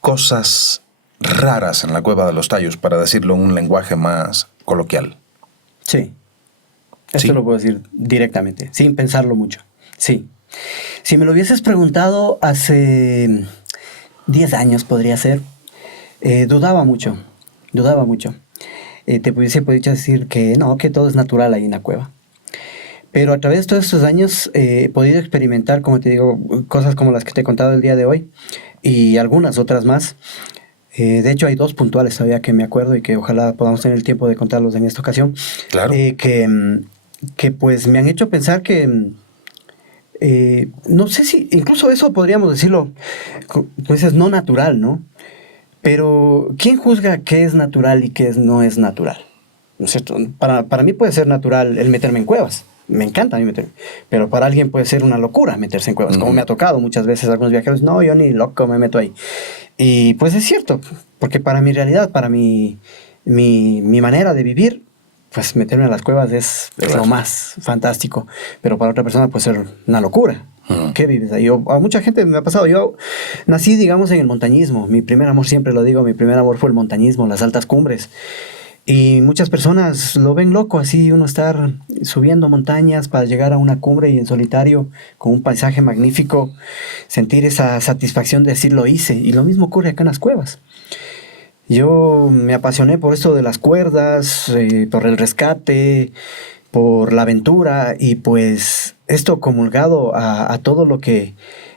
cosas raras en la Cueva de los Tallos, para decirlo en un lenguaje más coloquial? Sí. Esto lo puedo decir directamente, sin pensarlo mucho. Sí. Si me lo hubieses preguntado hace 10 años, podría ser, dudaba mucho. Te hubiese podido decir que no, que todo es natural ahí en la cueva. Pero a través de todos estos años he podido experimentar, como te digo, cosas como las que te he contado el día de hoy y algunas otras más. De hecho, hay 2 puntuales todavía que me acuerdo y que ojalá podamos tener el tiempo de contarlos en esta ocasión. Claro. Que pues me han hecho pensar que... no sé si incluso eso podríamos decirlo, pues es no natural, ¿no? Pero ¿quién juzga qué es natural y qué no es natural? ¿No es cierto? Para mí puede ser natural el meterme en cuevas. Me encanta a mí meterme. Pero para alguien puede ser una locura meterse en cuevas. Como me ha tocado muchas veces a algunos viajeros. No, yo ni loco me meto ahí. Y pues es cierto. Porque para mi realidad, para mi manera de vivir, pues meterme en las cuevas es lo más fantástico. Pero para otra persona puede ser una locura. ¿Qué vives ahí? A mucha gente me ha pasado. Yo nací, digamos, en el montañismo. Mi primer amor, siempre lo digo, mi primer amor fue el montañismo, las altas cumbres. Y muchas personas lo ven loco, así uno estar subiendo montañas para llegar a una cumbre y en solitario, con un paisaje magnífico, sentir esa satisfacción de decir lo hice. Y lo mismo ocurre acá en las cuevas. Yo me apasioné por esto de las cuerdas, por el rescate, por la aventura, y pues esto comulgado a todo lo que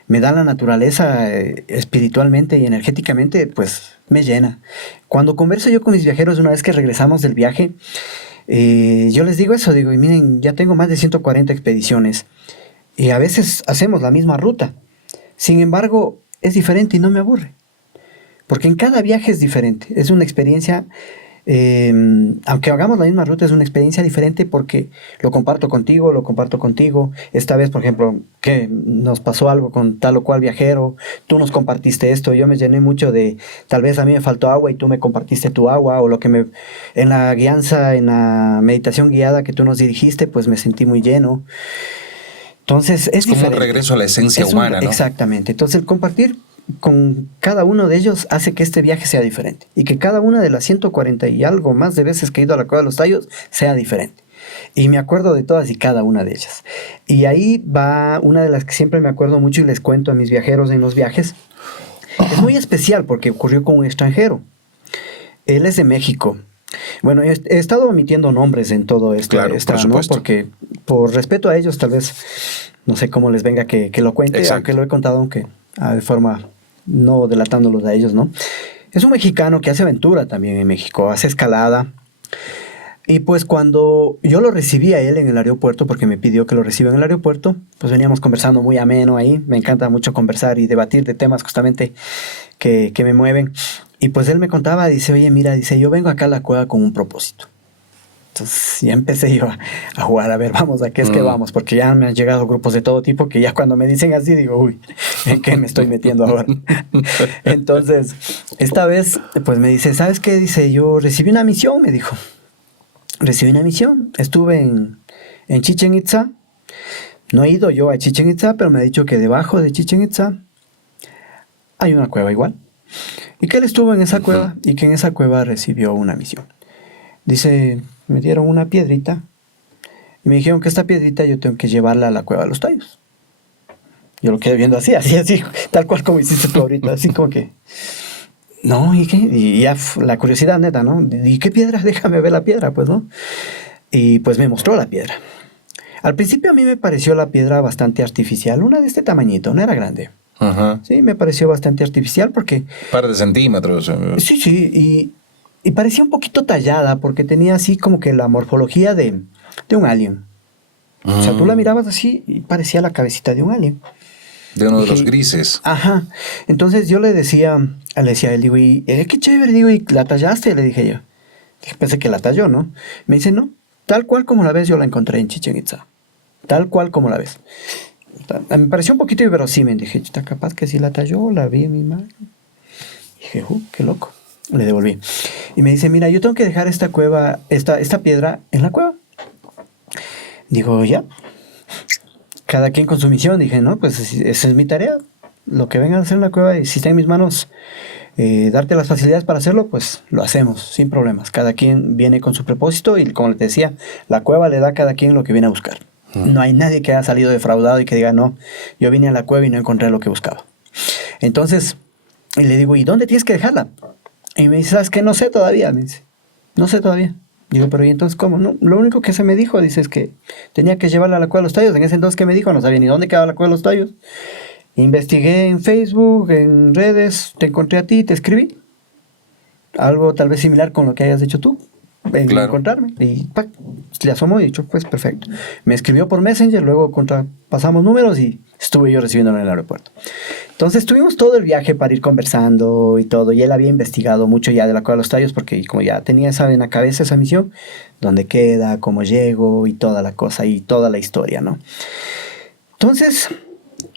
me da la naturaleza, espiritualmente y energéticamente, pues me llena. Cuando converso yo con mis viajeros una vez que regresamos del viaje, yo les digo eso, digo, y miren, ya tengo más de 140 expediciones y a veces hacemos la misma ruta. Sin embargo, es diferente y no me aburre, porque en cada viaje es diferente, es una experiencia. Aunque hagamos la misma ruta, es una experiencia diferente porque lo comparto contigo. Esta vez, por ejemplo, que nos pasó algo con tal o cual viajero, tú nos compartiste esto, yo me llené mucho de, tal vez a mí me faltó agua y tú me compartiste tu agua, o lo que en la guianza, en la meditación guiada que tú nos dirigiste, pues me sentí muy lleno. Entonces es como diferente. Un regreso a la esencia humana, ¿no? Exactamente. Entonces el compartir con cada uno de ellos hace que este viaje sea diferente y que cada una de las 140 y algo más de veces que he ido a la Cueva de los Tallos sea diferente. Y me acuerdo de todas y cada una de ellas. Y ahí va una de las que siempre me acuerdo mucho y les cuento a mis viajeros en los viajes. Es muy especial porque ocurrió con un extranjero. Él es de México. Bueno, he estado omitiendo nombres en todo esto, claro, por supuesto, ¿no? Porque por respeto a ellos tal vez no sé cómo les venga que lo cuente. Exacto. Aunque lo he contado, aunque de forma no delatándolos a ellos, ¿no? Es un mexicano que hace aventura también en México, hace escalada. Y pues cuando yo lo recibí a él en el aeropuerto, porque me pidió que lo reciba en el aeropuerto, pues veníamos conversando muy ameno ahí. Me encanta mucho conversar y debatir de temas justamente que me mueven. Y pues él me contaba, dice, oye, mira, dice, yo vengo acá a la cueva con un propósito. Entonces ya empecé yo a jugar, a ver, vamos, ¿a qué es que vamos? Porque ya me han llegado grupos de todo tipo que ya cuando me dicen así digo, uy, ¿en qué me estoy metiendo ahora? Entonces, esta vez, pues me dice, ¿sabes qué? Dice, yo recibí una misión, me dijo. Recibí una misión, estuve en Chichén Itzá. No he ido yo a Chichén Itzá, pero me ha dicho que debajo de Chichén Itzá hay una cueva igual. Y que él estuvo en esa cueva y que en esa cueva recibió una misión. Dice, me dieron una piedrita y me dijeron que esta piedrita yo tengo que llevarla a la Cueva de los Tallos. Yo lo quedé viendo así, tal cual como hiciste tú ahorita, así como que, no, ¿y qué? Y ya la curiosidad neta, ¿no? ¿Y qué piedra? Déjame ver la piedra, pues, ¿no? Y pues me mostró la piedra. Al principio a mí me pareció la piedra bastante artificial, una de este tamañito, no era grande. Ajá. Sí, me pareció bastante artificial porque... Un par de centímetros. Sí, y parecía un poquito tallada porque tenía así como que la morfología de un alien. O sea, tú la mirabas así y parecía la cabecita de un alien. De uno de los grises. Ajá. Entonces yo le decía a él, digo, y qué chévere, digo, ¿y la tallaste? Le dije yo. Pensé que la talló, ¿no? Me dice, no, tal cual como la ves yo la encontré en Chichén Itzá. Tal cual como la ves. Me pareció un poquito inverosímil. Dije, está capaz que sí la talló, la vi en mi mano. Dije, qué loco. Le devolví. Y me dice, mira, yo tengo que dejar esta cueva, esta piedra en la cueva. Digo, ya. Cada quien con su misión. Dije, no, pues esa es mi tarea. Lo que vengan a hacer en la cueva, y si está en mis manos darte las facilidades para hacerlo, pues lo hacemos, sin problemas. Cada quien viene con su propósito y como les decía, la cueva le da a cada quien lo que viene a buscar. No hay nadie que haya salido defraudado y que diga, no, yo vine a la cueva y no encontré lo que buscaba. Entonces, le digo, ¿y dónde tienes que dejarla? Y me dice, ¿sabes qué? No sé todavía, me dice. No sé todavía. Digo, pero ¿y entonces cómo? No, lo único que se me dijo, dice, es que tenía que llevarla a la Cueva de los Tallos. En ese entonces, ¿qué me dijo? No sabía ni dónde quedaba la Cueva de los Tallos. Investigué en Facebook, en redes, te encontré a ti, te escribí. Algo tal vez similar con lo que hayas hecho tú. En encontrarme. Y ¡pac! Le asomó y dicho, pues perfecto. Me escribió por Messenger, luego pasamos números y estuve yo recibiéndolo en el aeropuerto. Entonces tuvimos todo el viaje para ir conversando y todo, y él había investigado mucho ya de la Cueva de los Tallos porque como ya tenía en la cabeza esa misión, dónde queda, cómo llego y toda la cosa y toda la historia, ¿no? Entonces,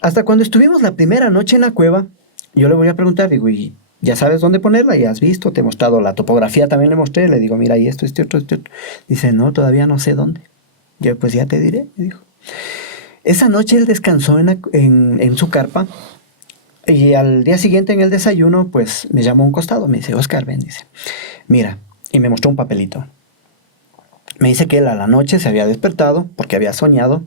hasta cuando estuvimos la primera noche en la cueva, yo le voy a preguntar, digo, ¿y ya sabes dónde ponerla? ¿Ya has visto? Te he mostrado la topografía, también le mostré, le digo, mira, y esto, este otro. Dice, no, todavía no sé dónde. Yo, pues ya te diré, me dijo. Esa noche él descansó en su carpa y al día siguiente en el desayuno, pues me llamó a un costado, me dice, Oscar, ven, dice, mira, y me mostró un papelito. Me dice que él a la noche se había despertado porque había soñado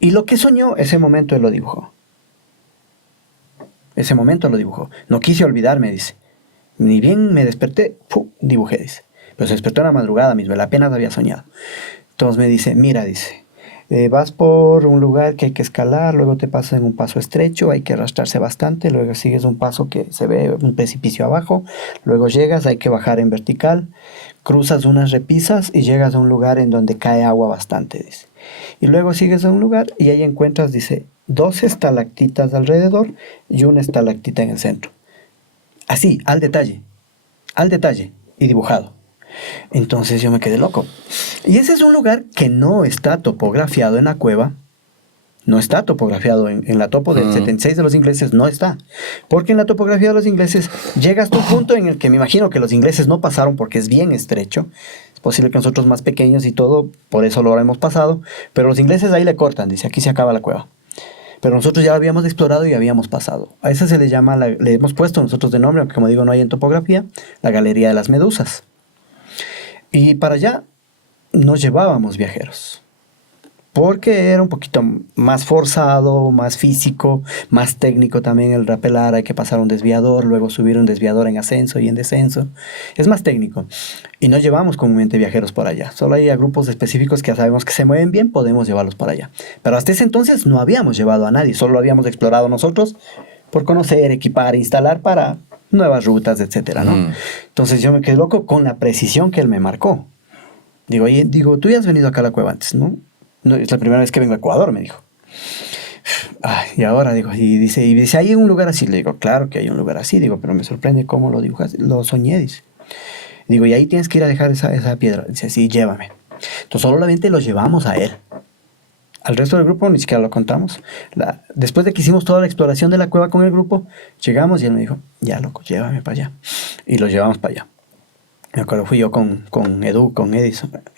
y lo que soñó, ese momento él lo dibujó. Ese momento lo dibujó. No quise olvidarme, dice. Ni bien me desperté, dibujé, dice. Pero se despertó en la madrugada mismo, él apenas había soñado. Entonces me dice, mira, dice, vas por un lugar que hay que escalar, luego te pasas en un paso estrecho, hay que arrastrarse bastante, luego sigues un paso que se ve un precipicio abajo, luego llegas, hay que bajar en vertical, cruzas unas repisas y llegas a un lugar en donde cae agua bastante, dice. Y luego sigues a un lugar y ahí encuentras, dice, 2 estalactitas alrededor y una estalactita en el centro. Así, al detalle y dibujado. Entonces yo me quedé loco. Y ese es un lugar que no está topografiado en la cueva. No está topografiado en la topo del 76 de los ingleses, no está. Porque en la topografía de los ingleses llega hasta un punto en el que me imagino que los ingleses no pasaron porque es bien estrecho. Es posible que nosotros más pequeños y todo, por eso lo habremos pasado. Pero los ingleses ahí le cortan, dice, aquí se acaba la cueva. Pero nosotros ya lo habíamos explorado y habíamos pasado. A esa se le llama, le hemos puesto nosotros de nombre, aunque como digo no hay en topografía, la Galería de las Medusas. Y para allá nos llevábamos viajeros, porque era un poquito más forzado, más físico, más técnico también el rapelar. Hay que pasar un desviador, luego subir un desviador en ascenso y en descenso. Es más técnico. Y no llevamos comúnmente viajeros por allá. Solo hay grupos específicos que ya sabemos que se mueven bien, podemos llevarlos por allá. Pero hasta ese entonces no habíamos llevado a nadie, solo habíamos explorado nosotros por conocer, equipar, instalar para nuevas rutas, etcétera, ¿no? Entonces yo me quedé loco con la precisión que él me marcó. Digo, tú ya has venido acá a la cueva antes, ¿no? No, es la primera vez que vengo a Ecuador, me dijo. Ay, y ahora, digo, y dice, ¿hay un lugar así? Le digo, claro que hay un lugar así, digo, pero me sorprende cómo lo dibujas. Lo soñé, dice. Digo, y ahí tienes que ir a dejar esa piedra. Dice, sí, llévame. Entonces solamente lo llevamos a él. Al resto del grupo ni siquiera lo contamos. Después de que hicimos toda la exploración de la cueva con el grupo, llegamos y él me dijo, ya, loco, llévame para allá. Y lo llevamos para allá. Me acuerdo, fui yo con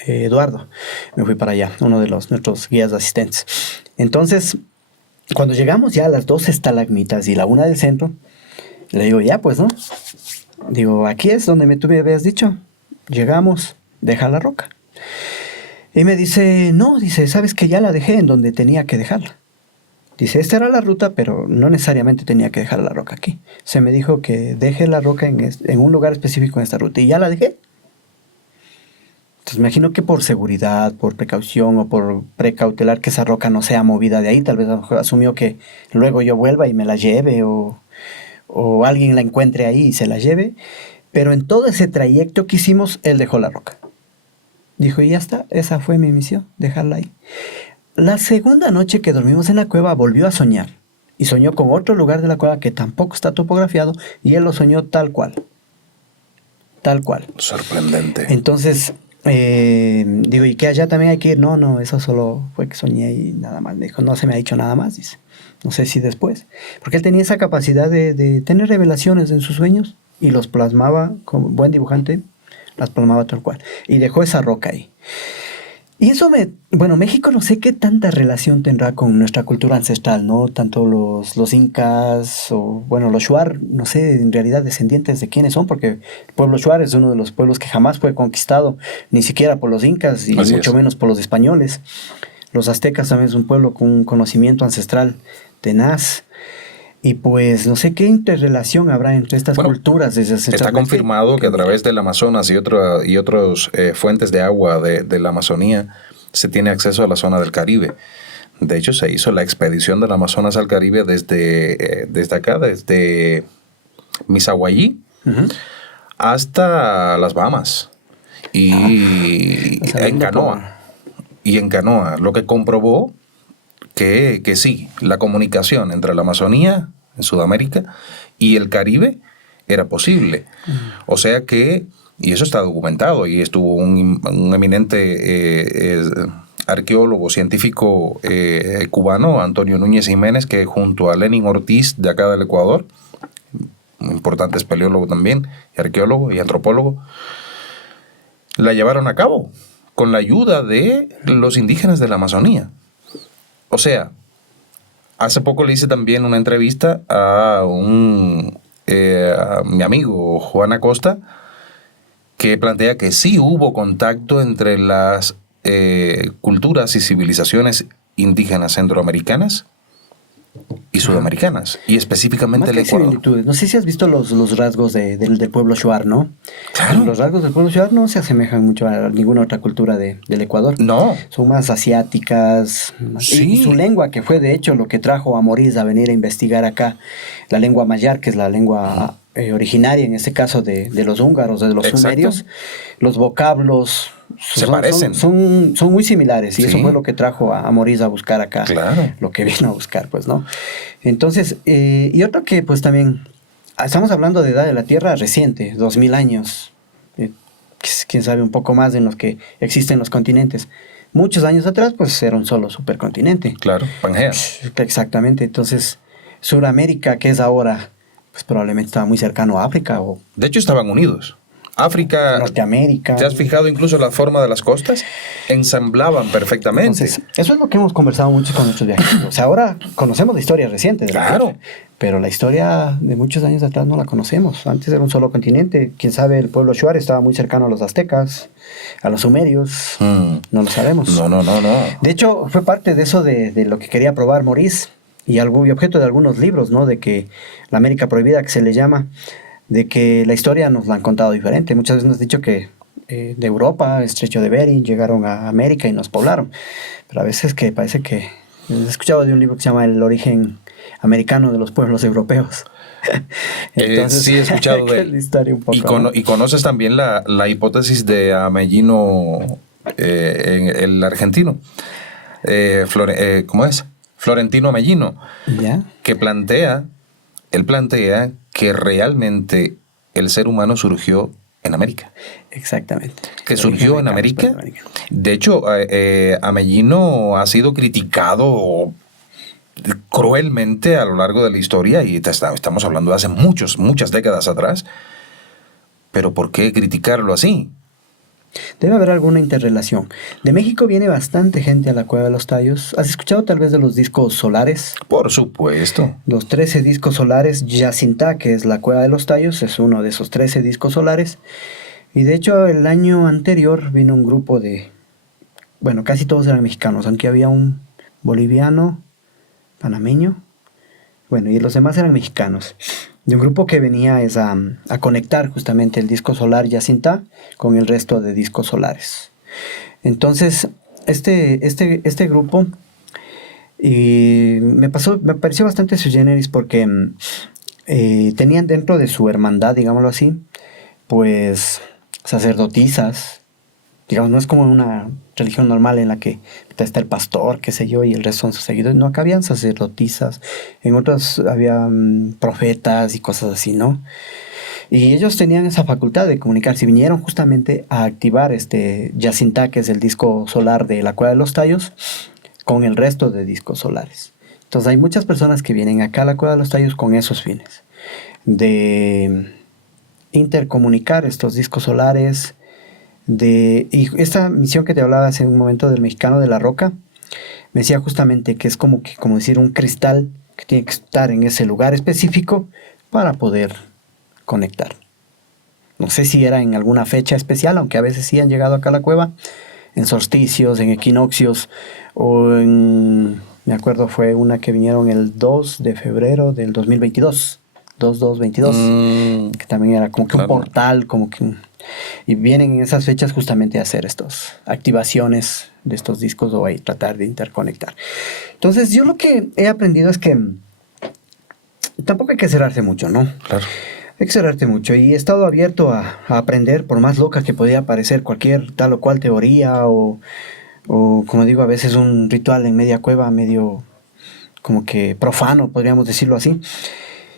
Eduardo. Me fui para allá, uno de nuestros guías asistentes. Entonces, cuando llegamos ya a las 2 estalagmitas y la una del centro, le digo, ya pues, ¿no? Digo, aquí es donde tú me habías dicho. Llegamos, deja la roca. Y me dice, no, dice, sabes que ya la dejé en donde tenía que dejarla. Dice, esta era la ruta, pero no necesariamente tenía que dejar la roca aquí. Se me dijo que deje la roca en un lugar específico en esta ruta y ya la dejé. Entonces me imagino que por seguridad, por precaución o por precautelar que esa roca no sea movida de ahí, tal vez a lo mejor asumió que luego yo vuelva y me la lleve o alguien la encuentre ahí y se la lleve. Pero en todo ese trayecto que hicimos, él dejó la roca. Dijo, y ya está, esa fue mi misión, dejarla ahí. La segunda noche que dormimos en la cueva volvió a soñar. Y soñó con otro lugar de la cueva que tampoco está topografiado. Y él lo soñó tal cual. Tal cual. Sorprendente. Entonces, digo, ¿y que allá también hay que ir? No, eso solo fue que soñé y nada más. Me dijo, no se me ha dicho nada más, dice. No sé si después. Porque él tenía esa capacidad de tener revelaciones en sus sueños. Y los plasmaba, como buen dibujante, las plasmaba tal cual. Y dejó esa roca ahí. Y eso México no sé qué tanta relación tendrá con nuestra cultura ancestral, ¿no? Tanto los incas o, los shuar, no sé en realidad descendientes de quiénes son, porque el pueblo shuar es uno de los pueblos que jamás fue conquistado, ni siquiera por los incas y mucho menos por los españoles. Los aztecas también es un pueblo con un conocimiento ancestral tenaz. Y pues no sé qué interrelación habrá entre estas culturas. Está confirmado que a través del Amazonas y otras fuentes de agua de la Amazonía se tiene acceso a la zona del Caribe. De hecho, se hizo la expedición del Amazonas al Caribe desde acá, desde Misaguayí hasta las Bahamas. Y en canoa. Y en canoa, lo que comprobó que sí, la comunicación entre la Amazonía en Sudamérica y el Caribe era posible. O sea que, y eso está documentado, y estuvo un eminente arqueólogo, científico cubano, Antonio Núñez Jiménez, que junto a Lenin Ortiz de acá del Ecuador, un importante espeleólogo también, y arqueólogo y antropólogo, la llevaron a cabo con la ayuda de los indígenas de la Amazonía. O sea, hace poco le hice también una entrevista a a mi amigo Juan Acosta, que plantea que sí hubo contacto entre las culturas y civilizaciones indígenas centroamericanas y sudamericanas, y específicamente Más el que Ecuador. similitudes. No sé si has visto los rasgos del pueblo Shuar, ¿no? Claro. Los rasgos del pueblo Shuar no se asemejan mucho a ninguna otra cultura del Ecuador. No. Son más asiáticas. Sí. Y su lengua, que fue de hecho lo que trajo a Maurice a venir a investigar acá, la lengua mayar, que es la lengua originaria, en este caso, de los húngaros, de los Exacto. sumerios. Los vocablos Se parecen. Son muy similares, y Sí. eso fue lo que trajo a Maurice a buscar acá. Claro. Lo que vino a buscar, pues, ¿no? Entonces, y otro que pues también, estamos hablando de edad de la Tierra reciente, 2000 años, quién sabe un poco más en los que existen los continentes. Muchos años atrás pues era un solo supercontinente. Claro, Pangea. Exactamente, entonces Sudamérica, que es ahora, pues probablemente estaba muy cercano a África o De hecho, estaban unidos. África, Norteamérica. ¿te has fijado incluso la forma de las costas? Ensamblaban perfectamente. Entonces, eso es lo que hemos conversado mucho con nuestros viajeros. O sea, ahora conocemos la historia reciente de la Claro. Tierra, pero la historia de muchos años atrás no la conocemos. Antes era un solo continente. Quién sabe, el pueblo Shuar estaba muy cercano a los aztecas, a los sumerios. No lo sabemos. No. De hecho, fue parte de eso de lo que quería probar Maurice y objeto de algunos libros, ¿no? De que la América Prohibida, que se le llama, de que la historia nos la han contado diferente. Muchas veces nos han dicho que de Europa, Estrecho de Bering, llegaron a América y nos poblaron. Pero a veces que parece que... He escuchado de un libro que se llama El origen americano de los pueblos europeos. Entonces, sí, he escuchado de él. La historia un poco, Y conoces también la hipótesis de Amellino, el argentino. ¿Cómo es? Florentino Amellino. ¿Ya? Él plantea que realmente el ser humano surgió en América. Exactamente. Que surgió en América. De hecho, Amellino ha sido criticado cruelmente a lo largo de la historia, y estamos hablando de hace muchas décadas atrás. Pero ¿por qué criticarlo así? Debe haber alguna interrelación. De México viene bastante gente a la Cueva de los Tallos. ¿Has escuchado tal vez de los discos solares? Por supuesto. Los 13 discos solares, Yacintá, que es la Cueva de los Tallos, es uno de esos 13 discos solares. Y de hecho, el año anterior vino un grupo de... Bueno, casi todos eran mexicanos, aunque había un boliviano, panameño. Bueno, y los demás eran mexicanos. De un grupo que venía a conectar justamente el disco solar Yacintá con el resto de discos solares. Entonces, este grupo me pareció bastante sui generis porque tenían dentro de su hermandad, digámoslo así, pues sacerdotisas. Digamos, no es como una religión normal en la que está el pastor, qué sé yo, y el resto son sus seguidores. No, acá habían sacerdotisas, en otras había profetas y cosas así, ¿no? Y ellos tenían esa facultad de comunicarse y vinieron justamente a activar este Yacintá, que es el disco solar de la Cueva de los Tallos, con el resto de discos solares. Entonces hay muchas personas que vienen acá a la Cueva de los Tallos con esos fines, de intercomunicar estos discos solares. Y esta misión que te hablaba hace un momento del mexicano de la roca, me decía justamente que es como decir un cristal que tiene que estar en ese lugar específico para poder conectar. No sé si era en alguna fecha especial, aunque a veces sí han llegado acá a la cueva, en solsticios, en equinoccios, me acuerdo fue una que vinieron el 2 de febrero del 2022, 2-2-22, que también era como que un portal, y vienen en esas fechas justamente a hacer estas activaciones de estos discos o a tratar de interconectar. Entonces yo lo que he aprendido es que tampoco hay que cerrarse mucho, ¿no? Claro. Hay que cerrarte mucho, y he estado abierto a aprender, por más loca que podía parecer cualquier tal o cual teoría o como digo, a veces un ritual en media cueva, medio como que profano, podríamos decirlo así.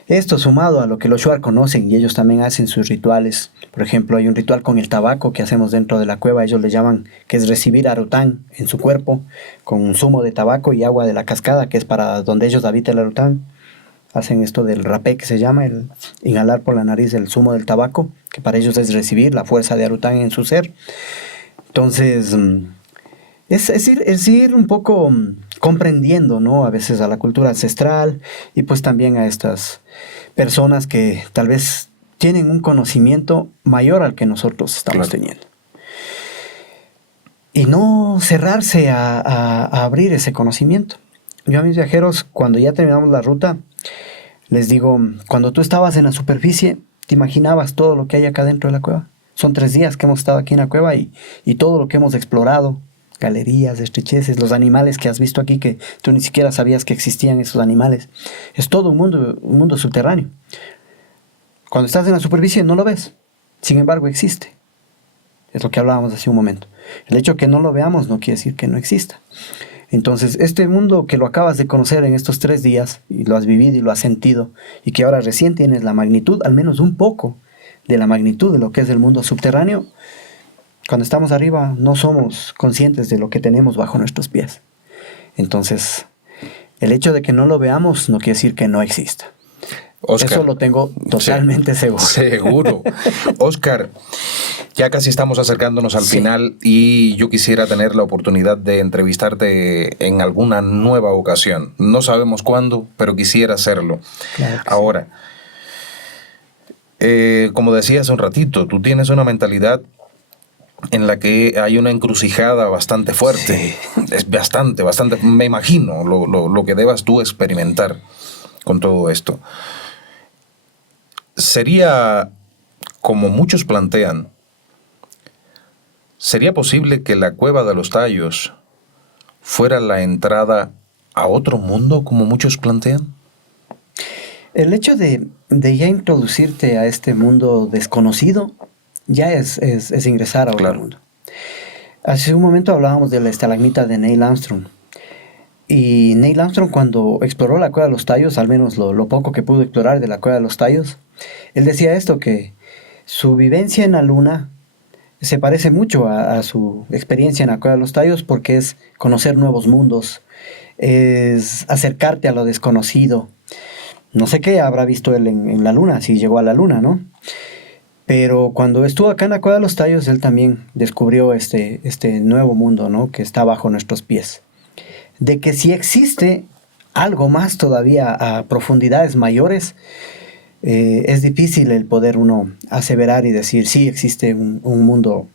Esto sumado a lo que los Shuar conocen y ellos también hacen sus rituales. Por ejemplo, hay un ritual con el tabaco que hacemos dentro de la cueva, ellos le llaman, que es recibir arután en su cuerpo con un zumo de tabaco y agua de la cascada, que es para donde ellos habitan el arután. Hacen esto del rapé, que se llama, el inhalar por la nariz el zumo del tabaco, que para ellos es recibir la fuerza de arután en su ser. Entonces, es ir un poco comprendiendo, ¿no? A veces a la cultura ancestral y pues también a estas personas que tal vez tienen un conocimiento mayor al que nosotros estamos teniendo. Y no cerrarse a abrir ese conocimiento. Yo a mis viajeros, cuando ya terminamos la ruta, les digo, cuando tú estabas en la superficie, ¿te imaginabas todo lo que hay acá dentro de la cueva? Son 3 días que hemos estado aquí en la cueva y todo lo que hemos explorado, galerías, estrecheces, los animales que has visto aquí que tú ni siquiera sabías que existían esos animales. Es todo un mundo subterráneo. Cuando estás en la superficie no lo ves, sin embargo existe. Es lo que hablábamos hace un momento. El hecho de que no lo veamos no quiere decir que no exista. Entonces, este mundo que lo acabas de conocer en estos 3 días, y lo has vivido y lo has sentido, y que ahora recién tienes la magnitud, al menos un poco de la magnitud de lo que es el mundo subterráneo, cuando estamos arriba no somos conscientes de lo que tenemos bajo nuestros pies. Entonces, el hecho de que no lo veamos no quiere decir que no exista. Oscar, eso lo tengo totalmente seguro. Seguro. Oscar, ya casi estamos acercándonos al final y yo quisiera tener la oportunidad de entrevistarte en alguna nueva ocasión. No sabemos cuándo, pero quisiera hacerlo. Claro que ahora, como decía hace un ratito, tú tienes una mentalidad en la que hay una encrucijada bastante fuerte. Sí. Es bastante, me imagino lo que debas tú experimentar con todo esto. Sería, como muchos plantean, ¿sería posible que la Cueva de los Tallos fuera la entrada a otro mundo, como muchos plantean? El hecho de ya introducirte a este mundo desconocido ya es ingresar a otro mundo. Hace un momento hablábamos de la estalagmita de Neil Armstrong. Y Neil Armstrong, cuando exploró la Cueva de los Tallos, al menos lo poco que pudo explorar de la Cueva de los Tallos, él decía esto, que su vivencia en la Luna se parece mucho a su experiencia en la Cueva de los Tallos, porque es conocer nuevos mundos, es acercarte a lo desconocido. No sé qué habrá visto él en la Luna, si llegó a la Luna, ¿no? Pero cuando estuvo acá en la Cueva de los Tallos, él también descubrió este nuevo mundo, ¿no? Que está bajo nuestros pies. De que si existe algo más todavía a profundidades mayores, es difícil el poder uno aseverar y decir, sí, existe un mundo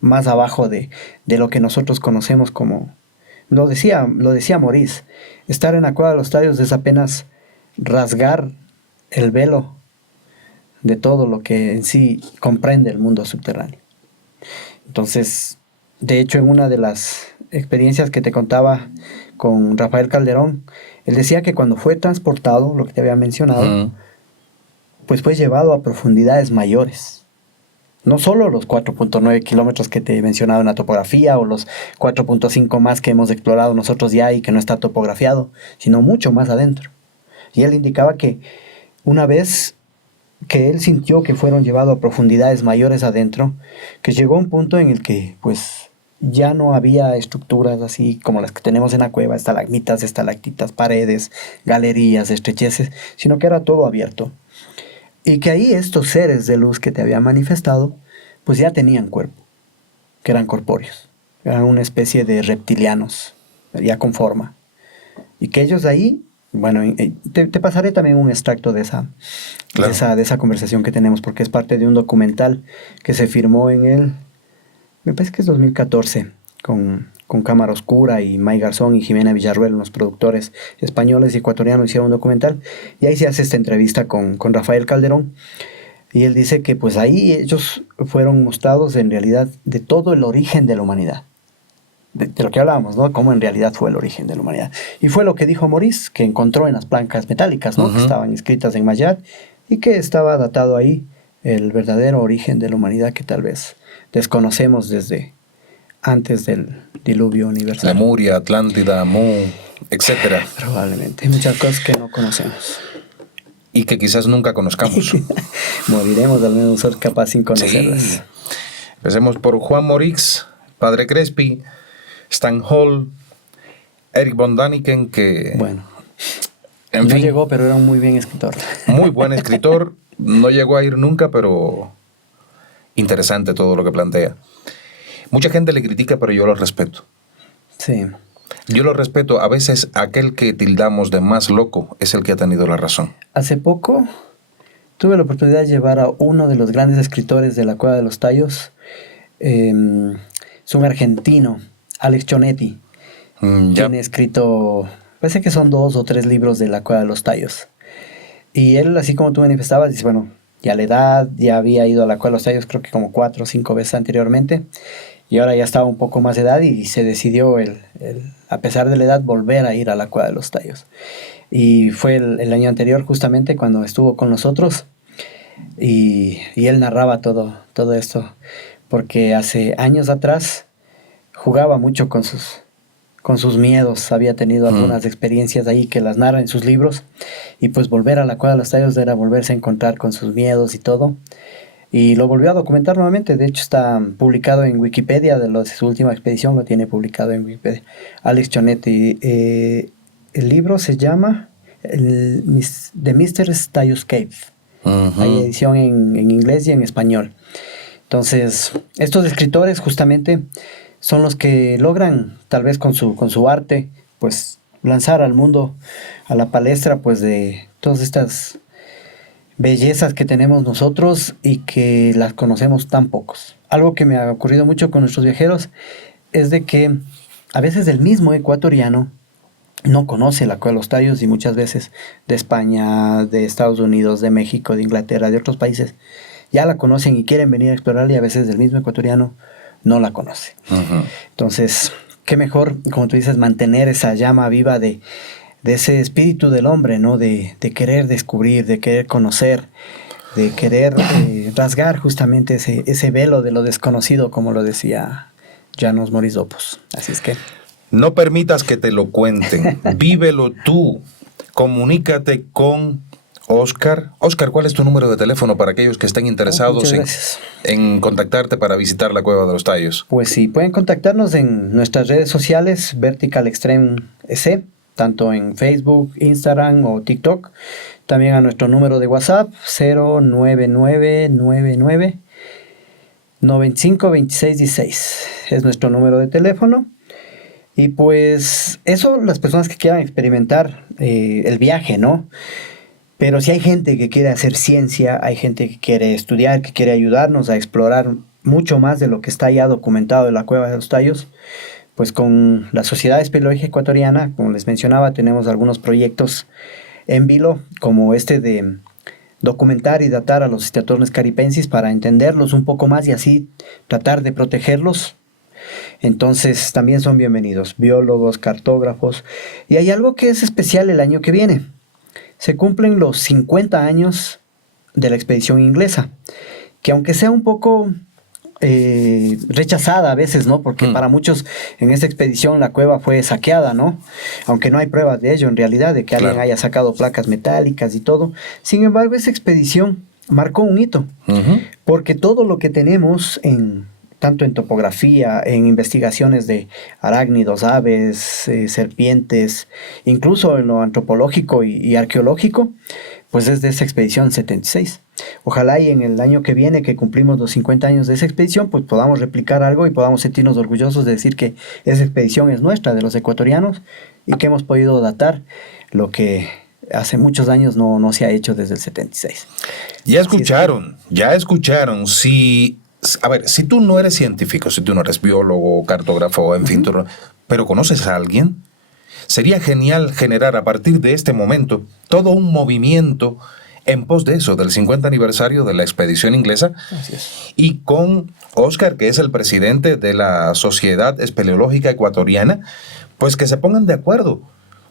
más abajo de lo que nosotros conocemos como... Lo decía Maurice, estar en la Cueva de los Tallos es apenas rasgar el velo de todo lo que en sí comprende el mundo subterráneo. Entonces, de hecho, en una de las experiencias que te contaba con Rafael Calderón, él decía que cuando fue transportado, lo que te había mencionado, pues fue llevado a profundidades mayores. No solo los 4.9 kilómetros que te he mencionado en la topografía, o los 4.5 más que hemos explorado nosotros ya y que no está topografiado, sino mucho más adentro. Y él indicaba que una vez que él sintió que fueron llevados a profundidades mayores adentro, que llegó a un punto en el que pues ya no había estructuras así como las que tenemos en la cueva, estalagmitas, estalactitas, paredes, galerías, estrecheces, sino que era todo abierto. Y que ahí estos seres de luz que te había manifestado, pues ya tenían cuerpo, que eran corpóreos, eran una especie de reptilianos, ya con forma. Y que ellos ahí, bueno, te pasaré también un extracto de esa conversación que tenemos, porque es parte de un documental que se firmó me parece que es 2014, con Cámara Oscura y May Garzón y Jimena Villarruel, unos productores españoles y ecuatorianos, hicieron un documental, y ahí se hace esta entrevista con Rafael Calderón, y él dice que pues ahí ellos fueron mostrados en realidad de todo el origen de la humanidad, de lo que hablábamos, ¿no? Cómo en realidad fue el origen de la humanidad. Y fue lo que dijo Maurice, que encontró en las placas metálicas, ¿no? Que estaban inscritas en Mayat, y que estaba datado ahí el verdadero origen de la humanidad, que tal vez desconocemos desde antes del diluvio universal. Lemuria, Atlántida, Mu, etc. Probablemente. Hay muchas cosas que no conocemos. Y que quizás nunca conozcamos. Moriremos al menos ser capaz sin conocerlas. Sí. Empecemos por Juan Morix, Padre Crespi, Stan Hall, Eric von Daniken, que... Bueno, no llegó, pero era un muy buen escritor. Muy buen escritor. No llegó a ir nunca, pero interesante todo lo que plantea. Mucha gente le critica, pero yo lo respeto. Sí. Yo lo respeto. A veces aquel que tildamos de más loco es el que ha tenido la razón. Hace poco tuve la oportunidad de llevar a uno de los grandes escritores de la Cueva de los Tallos. Es un argentino, Alex Chonetti, quien ha escrito, parece que son 2 o 3 libros de la Cueva de los Tallos. Y él, así como tú manifestabas, dice, bueno, ya la edad, ya había ido a la Cueva de los Tallos creo que como 4 o 5 veces anteriormente, y ahora ya estaba un poco más de edad y se decidió, a pesar de la edad, volver a ir a la Cueva de los Tallos. Y fue el año anterior justamente cuando estuvo con nosotros y él narraba todo esto, porque hace años atrás jugaba mucho con sus miedos, había tenido algunas experiencias ahí que las narra en sus libros, y pues volver a la Cueva de los Tallos era volverse a encontrar con sus miedos y todo, y lo volvió a documentar nuevamente. De hecho está publicado en Wikipedia, su última expedición lo tiene publicado en Wikipedia, Alex Chonetti. El libro se llama The Mysterious Tallos Cave. Hay edición en inglés y en español. Entonces, estos escritores justamente son los que logran, tal vez con su arte, pues lanzar al mundo, a la palestra, pues de todas estas bellezas que tenemos nosotros y que las conocemos tan pocos. Algo que me ha ocurrido mucho con nuestros viajeros es de que a veces el mismo ecuatoriano no conoce la Cueva de los Tallos, y muchas veces de España, de Estados Unidos, de México, de Inglaterra, de otros países, ya la conocen y quieren venir a explorarla, y a veces el mismo ecuatoriano no la conoce. Entonces, qué mejor, como tú dices, mantener esa llama viva de ese espíritu del hombre, ¿no? De querer descubrir, de querer conocer, de querer rasgar justamente ese velo de lo desconocido, como lo decía János Morisopoulos. Así es que no permitas que te lo cuenten, vívelo tú, comunícate con Oscar. Oscar, ¿cuál es tu número de teléfono para aquellos que estén interesados en contactarte para visitar la Cueva de los Tallos? Pues sí, pueden contactarnos en nuestras redes sociales, Vertical Extreme SC, tanto en Facebook, Instagram o TikTok. También a nuestro número de WhatsApp, 09999 952616. Es nuestro número de teléfono. Y pues eso, las personas que quieran experimentar el viaje, ¿no? Pero si hay gente que quiere hacer ciencia, hay gente que quiere estudiar, que quiere ayudarnos a explorar mucho más de lo que está ya documentado de la Cueva de los Tallos, pues con la Sociedad Espeleológica Ecuatoriana, como les mencionaba, tenemos algunos proyectos en vilo, como este de documentar y datar a los Steatornis caripensis para entenderlos un poco más y así tratar de protegerlos. Entonces también son bienvenidos biólogos, cartógrafos, y hay algo que es especial el año que viene. Se cumplen los 50 años de la expedición inglesa, que aunque sea un poco rechazada a veces, ¿no? Porque para muchos en esta expedición la cueva fue saqueada, ¿no? Aunque no hay pruebas de ello en realidad, de que alguien haya sacado placas metálicas y todo. Sin embargo, esa expedición marcó un hito, porque todo lo que tenemos tanto en topografía, en investigaciones de arácnidos, aves, serpientes, incluso en lo antropológico y arqueológico, pues es de esa expedición 76. Ojalá y en el año que viene, que cumplimos los 50 años de esa expedición, pues podamos replicar algo y podamos sentirnos orgullosos de decir que esa expedición es nuestra, de los ecuatorianos, y que hemos podido datar lo que hace muchos años no se ha hecho desde el 76. Ya escucharon. A ver, si tú no eres científico, si tú no eres biólogo, cartógrafo, en fin, pero conoces a alguien, sería genial generar a partir de este momento todo un movimiento en pos de eso, del 50 aniversario de la expedición inglesa. Así es. Y con Oscar, que es el presidente de la Sociedad Espeleológica Ecuatoriana, pues que se pongan de acuerdo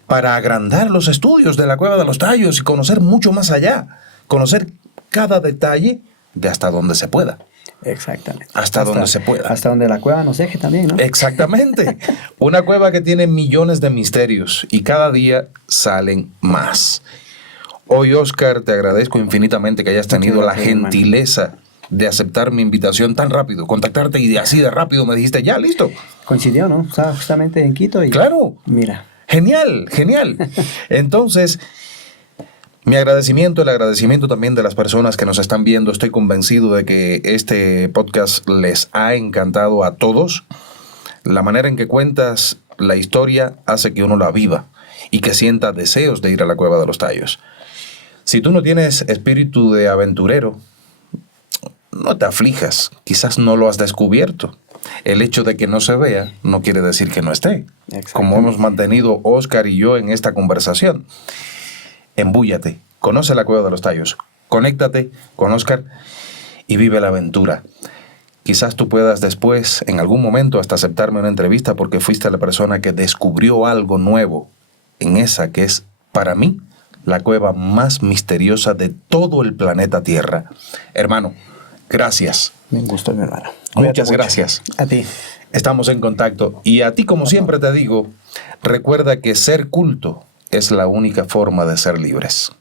para agrandar los estudios de la Cueva de los Tallos y conocer mucho más allá, conocer cada detalle de hasta donde se pueda. Exactamente. Hasta donde se pueda. Hasta donde la cueva nos deje también, ¿no? Exactamente. Una cueva que tiene millones de misterios y cada día salen más. Hoy, Oscar, te agradezco infinitamente que hayas tenido la gentileza de aceptar mi invitación tan rápido, contactarte y así de rápido me dijiste, ya, listo. Coincidió, ¿no? Estaba justamente en Quito y... Claro. Mira. Genial. Entonces, mi agradecimiento, el agradecimiento también de las personas que nos están viendo. Estoy convencido de que este podcast les ha encantado a todos. La manera en que cuentas la historia hace que uno la viva y que sienta deseos de ir a la Cueva de los Tallos. Si tú no tienes espíritu de aventurero, no te aflijas, quizás no lo has descubierto. El hecho de que no se vea no quiere decir que no esté, como hemos mantenido Oscar y yo en esta conversación. Embúllate, conoce la Cueva de los Tallos, conéctate con Oscar y vive la aventura. Quizás tú puedas después, en algún momento, hasta aceptarme una entrevista porque fuiste la persona que descubrió algo nuevo en esa que es, para mí, la cueva más misteriosa de todo el planeta Tierra. Hermano, gracias. Me gustó, mi hermano. Muchas gracias. A ti. Estamos en contacto. Y a ti, como siempre te digo, recuerda que ser culto es la única forma de ser libres.